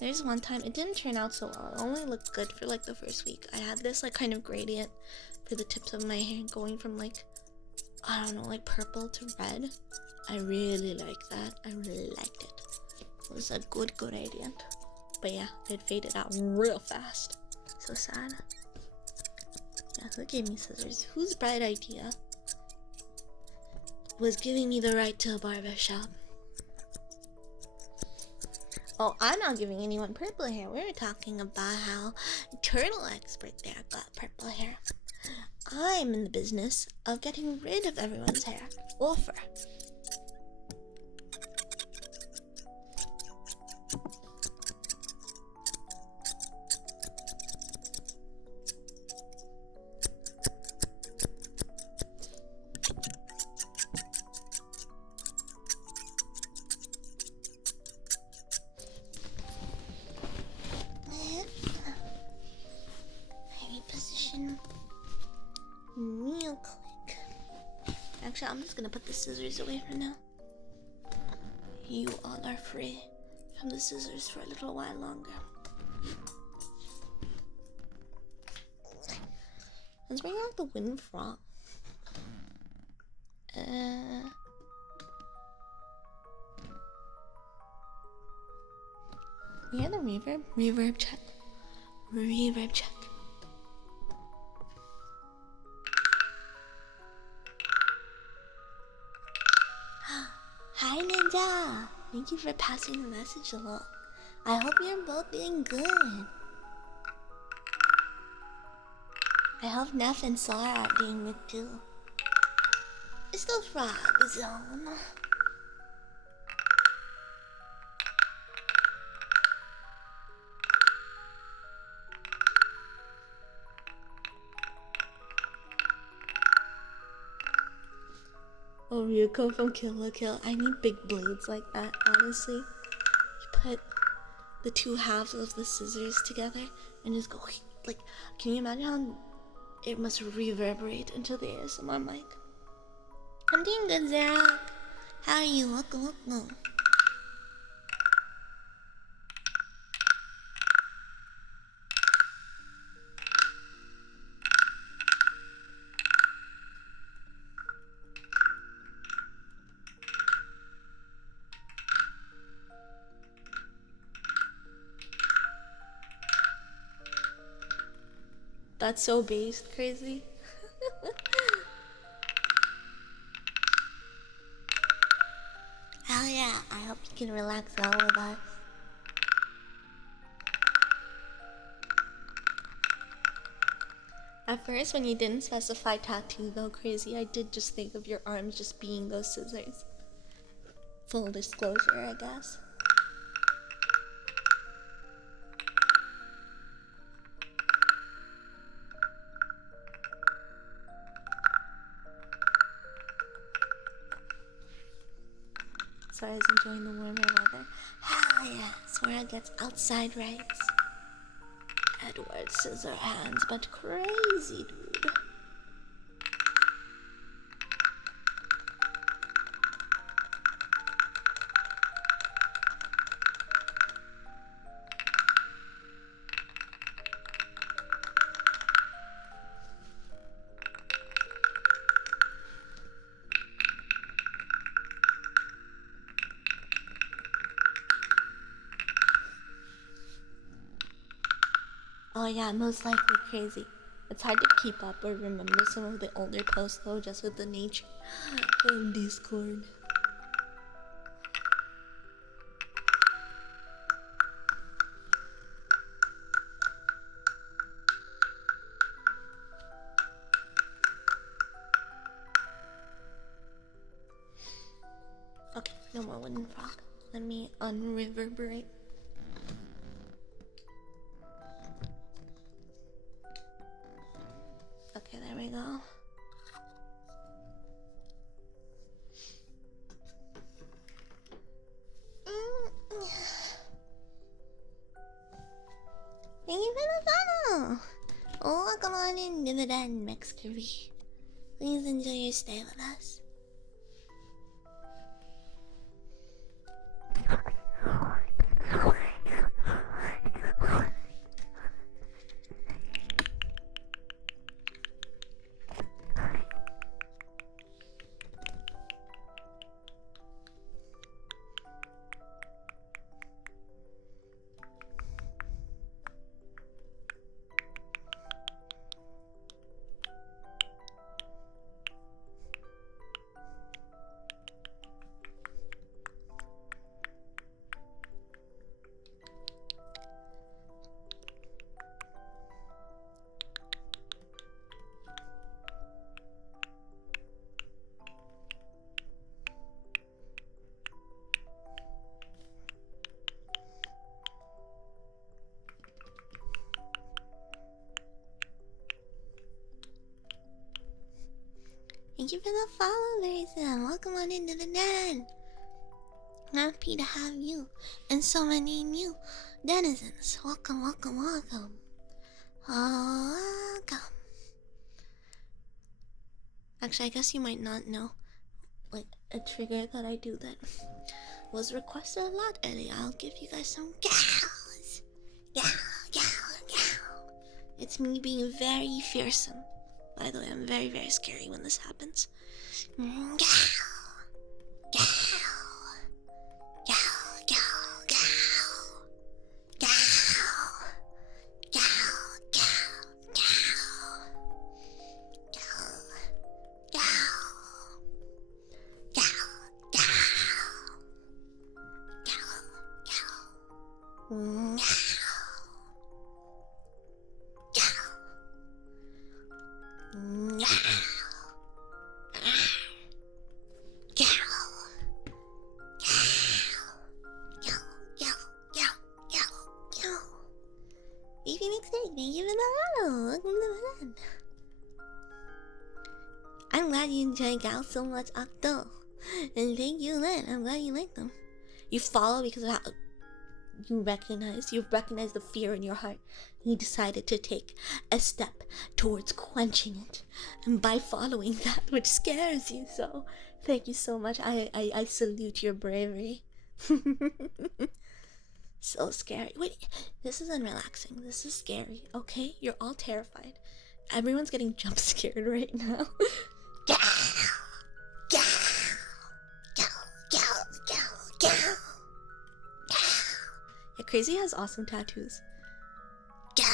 There's one time, it didn't turn out so well. It only looked good for like the first week. I had this like kind of gradient for the tips of my hair going from like, I don't know, like purple to red. I really liked that. I really liked it. It was a good gradient. But yeah, it faded out real fast. So sad. Yeah, who gave me scissors? Whose bright idea was giving me the right to a barbershop? Oh, I'm not giving anyone purple hair. We were talking about how turtle expert there got purple hair. I'm in the business of getting rid of everyone's hair or fur. Real quick. Actually, I'm just gonna put the scissors away for now. You all are free from the scissors for a little while longer. Let's bring out the wind frog. We had the reverb? Reverb check. Reverb check. Hi Ninja! Thank you for passing the message along. I hope you're both doing good. I hope Neff and Sora are doing good too. It's the frog zone. Oh, Ryuko from Kill la Kill. I need big blades like that, honestly. You put the two halves of the scissors together and just go like, can you imagine how it must reverberate into the ASMR mic? I'm doing good, Zara. How are you? Welcome. That's so based, crazy. Hell yeah, I hope you can relax well with us. At first, when you didn't specify tattoo though, crazy, I did just think of your arms just being those scissors. Full disclosure, I guess. Sora's enjoying the warmer weather. Hell yeah, Sora gets outside rights. Edward Scissorhands, but crazy dude. Oh yeah, most likely crazy. It's hard to keep up or remember some of the older posts though, just with the nature of Discord. Okay, no more wooden frog. Let me unreverberate. Okay, there we go. Thank you for the follow! Oh, welcome on into the den, Mexcurry. Please enjoy your stay with us. Thank you for the follow, Larissa. Welcome on into the den. Happy to have you and so many new denizens. Welcome, welcome, welcome. Welcome. Actually, I guess you might not know, like, a trigger that I do that was requested a lot earlier. I'll give you guys some gals. Gal, gal, gal. It's me being very fearsome. By the way, I'm very, very scary when this happens. Gal, gal, gal, gal, gal, gal, gal, gal, gal, gal, gal, gal, gal, gal. I'm glad you enjoy Gal so much, Octo. And thank you, Lynn. I'm glad you like them. You follow because of how you recognize the fear in your heart. You decided to take a step towards quenching it. And by following that which scares you so, thank you so much. I salute your bravery. So scary. Wait, this isn't relaxing. This is scary, okay? You're all terrified. Everyone's getting jump scared right now. Yeah, Crazy has awesome tattoos. Yeah.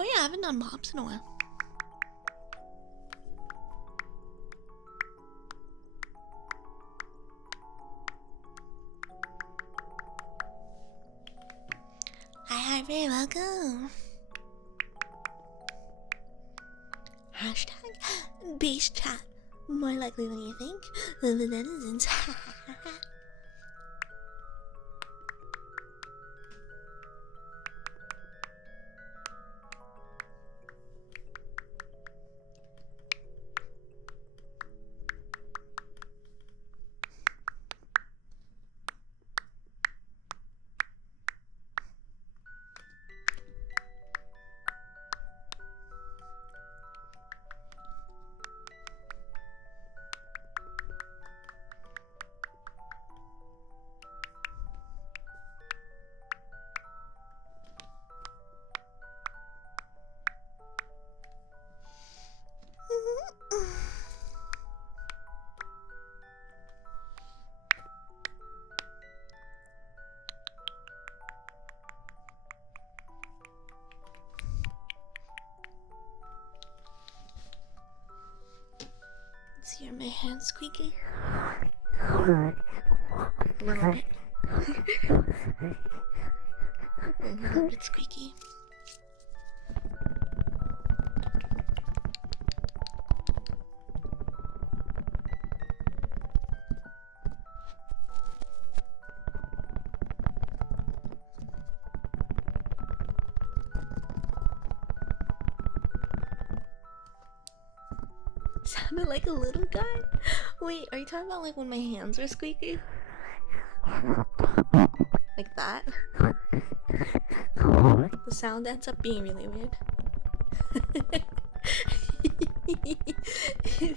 Oh yeah, I haven't done mops in a while. Hi, very welcome. Hashtag base chat. More likely than you think. The netizens. my hands squeaky? A little bit. A little bit squeaky. Sounded like a little guy? Wait, are you talking about like when my hands were squeaky? Like that? The sound ends up being really weird.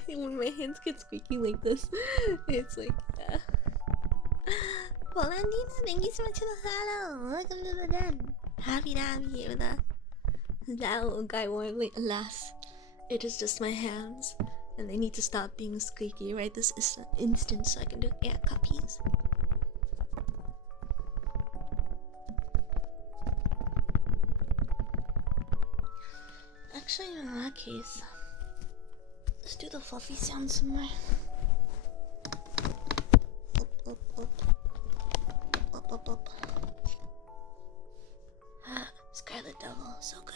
When my hands get squeaky like this, it's like, yeah. Valentina, thank you so much for the follow. Welcome to the den. Happy to have you here with us. That little guy won't wait. Alas, it is just my hands, and they need to stop being squeaky right this instant so I can do air copies. Actually, in that case, let's do the fluffy sound somewhere. Up, up, up. Up, up, up. Scarlet Devil, so good.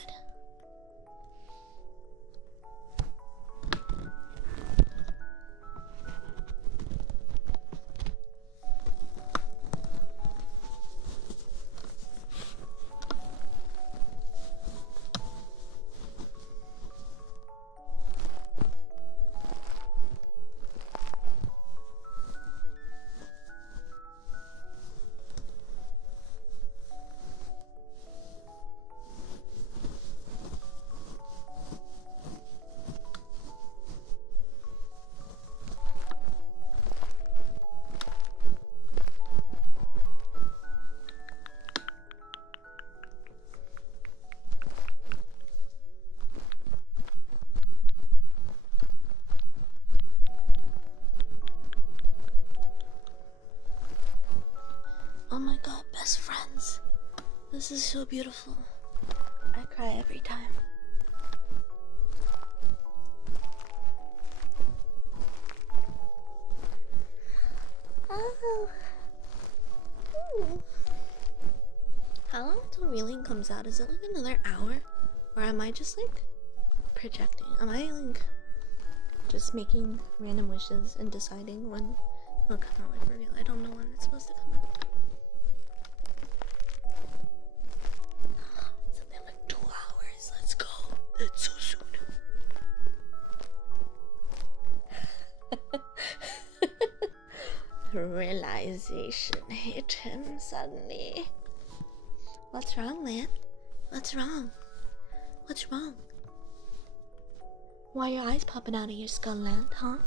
Oh my god, best friends. This is so beautiful. I cry every time. Oh. Ooh. How long until reeling comes out? Is it like another hour? Or am I just like projecting? Am I like just making random wishes and deciding when it'll come out like for real? I don't know when it's supposed to come out. Something like 2 hours. Let's go. That's so soon. Realization hit him suddenly. What's wrong, man? What's wrong? What's wrong? Why are your eyes popping out of your skull, Land, huh?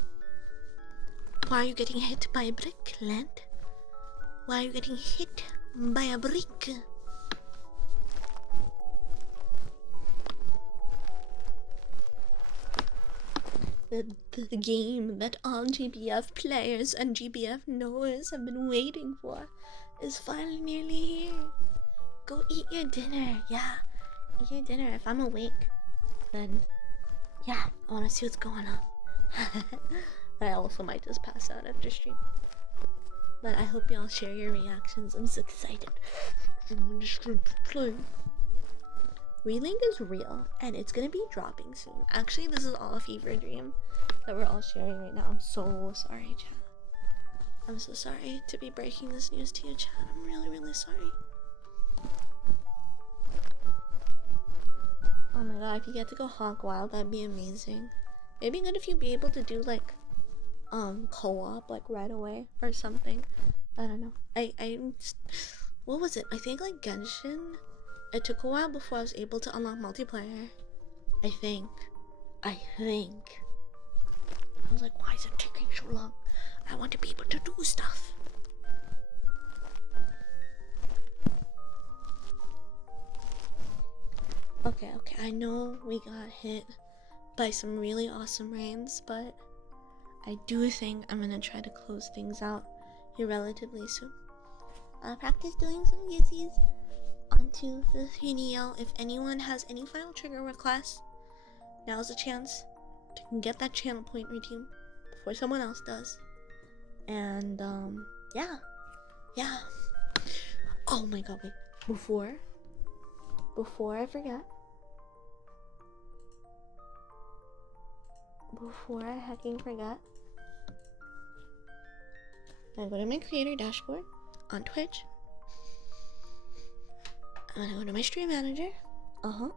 Why are you getting hit by a brick, Land? Why are you getting hit by a brick? The game that all GBF players and GBF knowers have been waiting for is finally nearly here. Go eat your dinner. Yeah, eat your dinner. If I'm awake, then yeah, I want to see what's going on. But I also might just pass out after stream. But I hope y'all share your reactions. I'm so excited. Relink is real, and it's gonna be dropping soon. Actually, this is all a fever dream that we're all sharing right now. I'm so sorry, chat. I'm so sorry to be breaking this news to you, chat. I'm really, really sorry. Oh my god, if you get to go hog wild, that'd be amazing. It'd be good if you'd be able to do like co-op like right away or something. I don't know. What was it? I think like Genshin. It took a while before I was able to unlock multiplayer. I think. I was like, why is it taking so long? I want to be able to do stuff. Okay, I know we got hit by some really awesome rains, but I do think I'm gonna try to close things out here relatively soon. Practice doing some yissies. Onto the video. If anyone has any final trigger requests, now's a chance to get that channel point redeem before someone else does. And yeah. Oh my god, wait. Before I forget. Before I hecking forget. I go to my creator dashboard on Twitch. I'm gonna go to my stream manager. And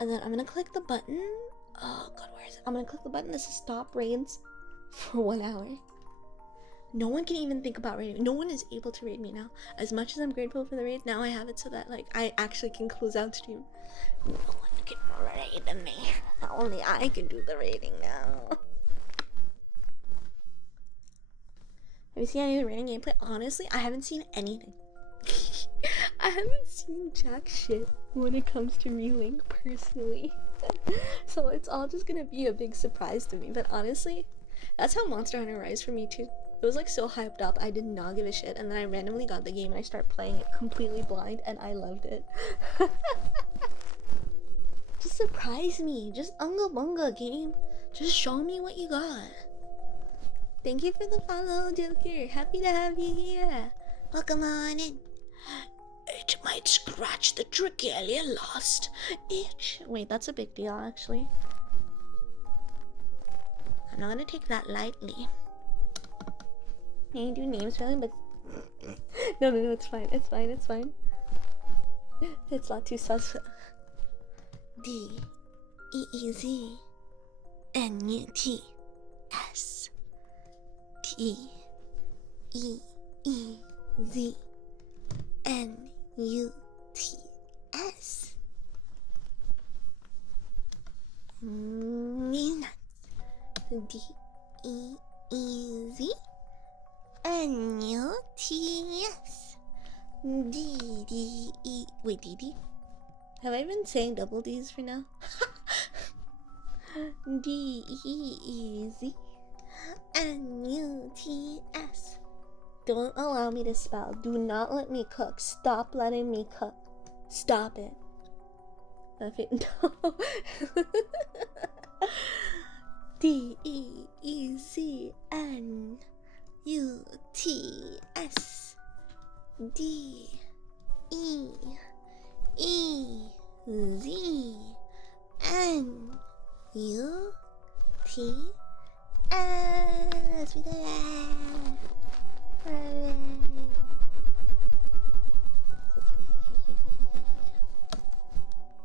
then I'm gonna click the button. Oh god, where is it? I'm gonna click the button that says stop raids for 1 hour. No one can even think about raiding. No one is able to raid me now. As much as I'm grateful for the raid, now I have it so that like I actually can close out stream. No one can raid me. Only I can do the raiding now. Have you seen any of the raiding gameplay? Honestly, I haven't seen anything. I haven't seen jack shit when it comes to reeling personally. So it's all just gonna be a big surprise to me. But honestly, that's how Monster Hunter Rise for me too. It was like so hyped up, I did not give a shit, and then I randomly got the game and I started playing it completely blind and I loved it. Just surprise me. Just unga bunga game. Just show me what you got. Thank you for the follow, Joker. Happy to have you here. Welcome on in. It might scratch the trachea lost itch. Wait, that's a big deal actually. I'm not gonna take that lightly. I do names for them, but no, it's fine. It's fine. It's not too sus. DEEZNUTS TEEZNUTS Nuts. DEEZNUTS DDE. Wait, DD? Have I been saying double D's for now? DEEZNUTS. Don't allow me to spell. Do not let me cook. Stop letting me cook. Stop it. No. DEEZNUTS DEEZNUTS. We did it! Hooray.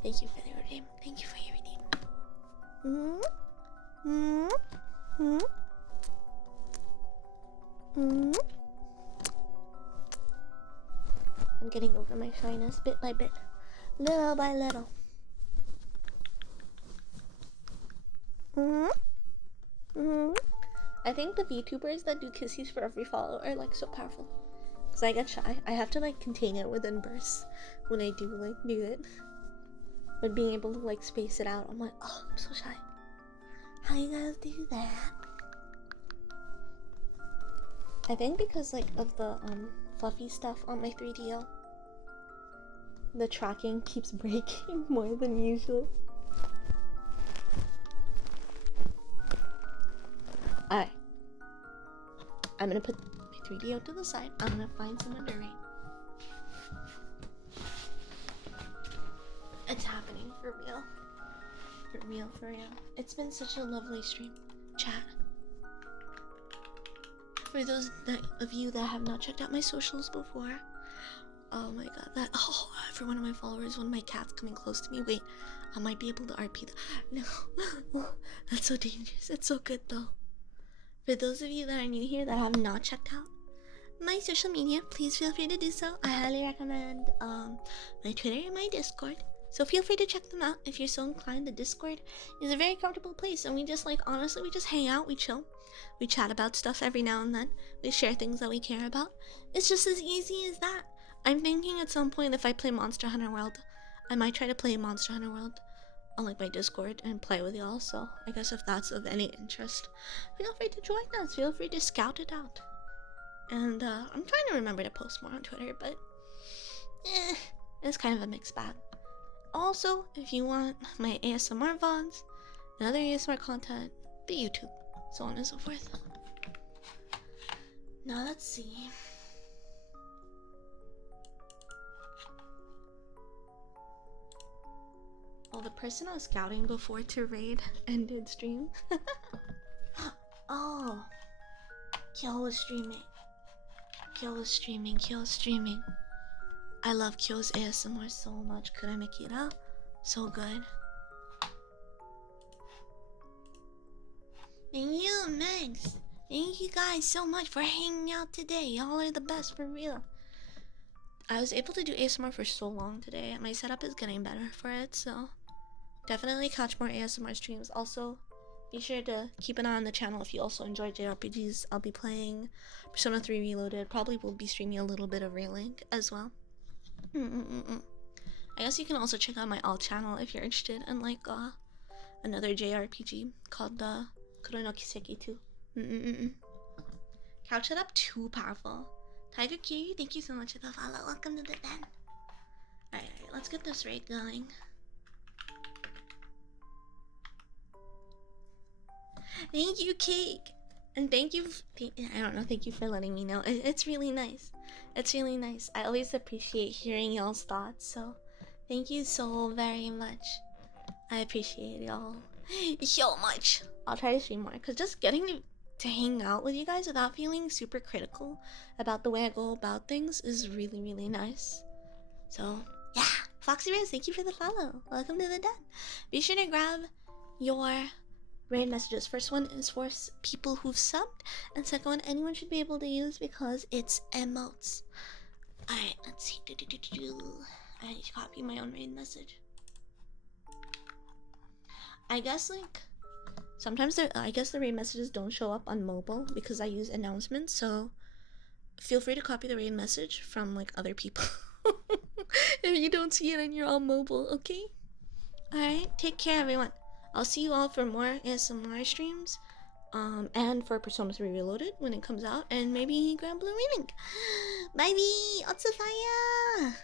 Thank you for the redeem. Thank you for your redeem. I'm getting over my shyness bit by bit, little by little. I think the VTubers that do kisses for every follow are like so powerful. Cause I get shy. I have to like contain it within bursts when I do it. But being able to like space it out, I'm like, oh, I'm so shy. How you guys do that? I think because like of the fluffy stuff on my 3DO, the tracking keeps breaking more than usual. Alright. I'm gonna put my 3DO to the side. I'm gonna find someone to rate. It's happening for real. For real. It's been such a lovely stream. Chat. For those of you that have not checked out my socials before, oh my god, for one of my followers, one of my cats coming close to me. Wait, I might be able to RP no, that's so dangerous. It's so good though. For those of you that are new here that have not checked out my social media, please feel free to do so. I highly recommend my Twitter and my Discord. So feel free to check them out if you're so inclined. The Discord is a very comfortable place, and we just honestly, we just hang out, we chill, we chat about stuff every now and then, we share things that we care about. It's just as easy as that. I'm thinking at some point if I play Monster Hunter World, I might try to play Monster Hunter World on my Discord and play with y'all. So I guess if that's of any interest, feel free to join us. Feel free to scout it out. And I'm trying to remember to post more on Twitter, but it's kind of a mixed bag. Also, if you want my ASMR VODs and other ASMR content, the YouTube. so on and so forth. Now let's see. Well, the person I was scouting before to raid ended stream. Oh, Kyo was streaming. Kyo was streaming. Kyo was streaming. I love Kyo's ASMR so much. Could I make it up? So good. Thank you, Megs. Thank you guys so much for hanging out today. Y'all are the best for real. I was able to do ASMR for so long today. My setup is getting better for it, so definitely catch more ASMR streams. Also, be sure to keep an eye on the channel if you also enjoy JRPGs. I'll be playing Persona 3 Reloaded. Probably will be streaming a little bit of Relink as well. I guess you can also check out my alt channel if you're interested in like another JRPG called Kuro no Kiseki 2. Couch it up too powerful. Tiger Kiryu, thank you so much for the follow. Welcome to the den. Alright, let's get this raid going. Thank you, Cake! And thank you, I don't know, thank you for letting me know. It's really nice. It's really nice. I always appreciate hearing y'all's thoughts, so thank you so very much. I appreciate y'all so much. I'll try to stream more, because just getting to hang out with you guys without feeling super critical about the way I go about things is really, really nice. So, yeah. Foxy Rose, thank you for the follow. Welcome to the den. Be sure to grab your raid messages. First one is for people who've subbed, and second one anyone should be able to use because it's emotes. Alright, let's see. I need to copy my own raid message. I guess like sometimes the raid messages don't show up on mobile because I use announcements, so feel free to copy the raid message from like other people if you don't see it and you're on mobile, okay? Alright, take care everyone. I'll see you all for more ASMR streams, and for Persona 3 Reloaded when it comes out, and maybe Grand Blue Relink. Bye, Otsufaya!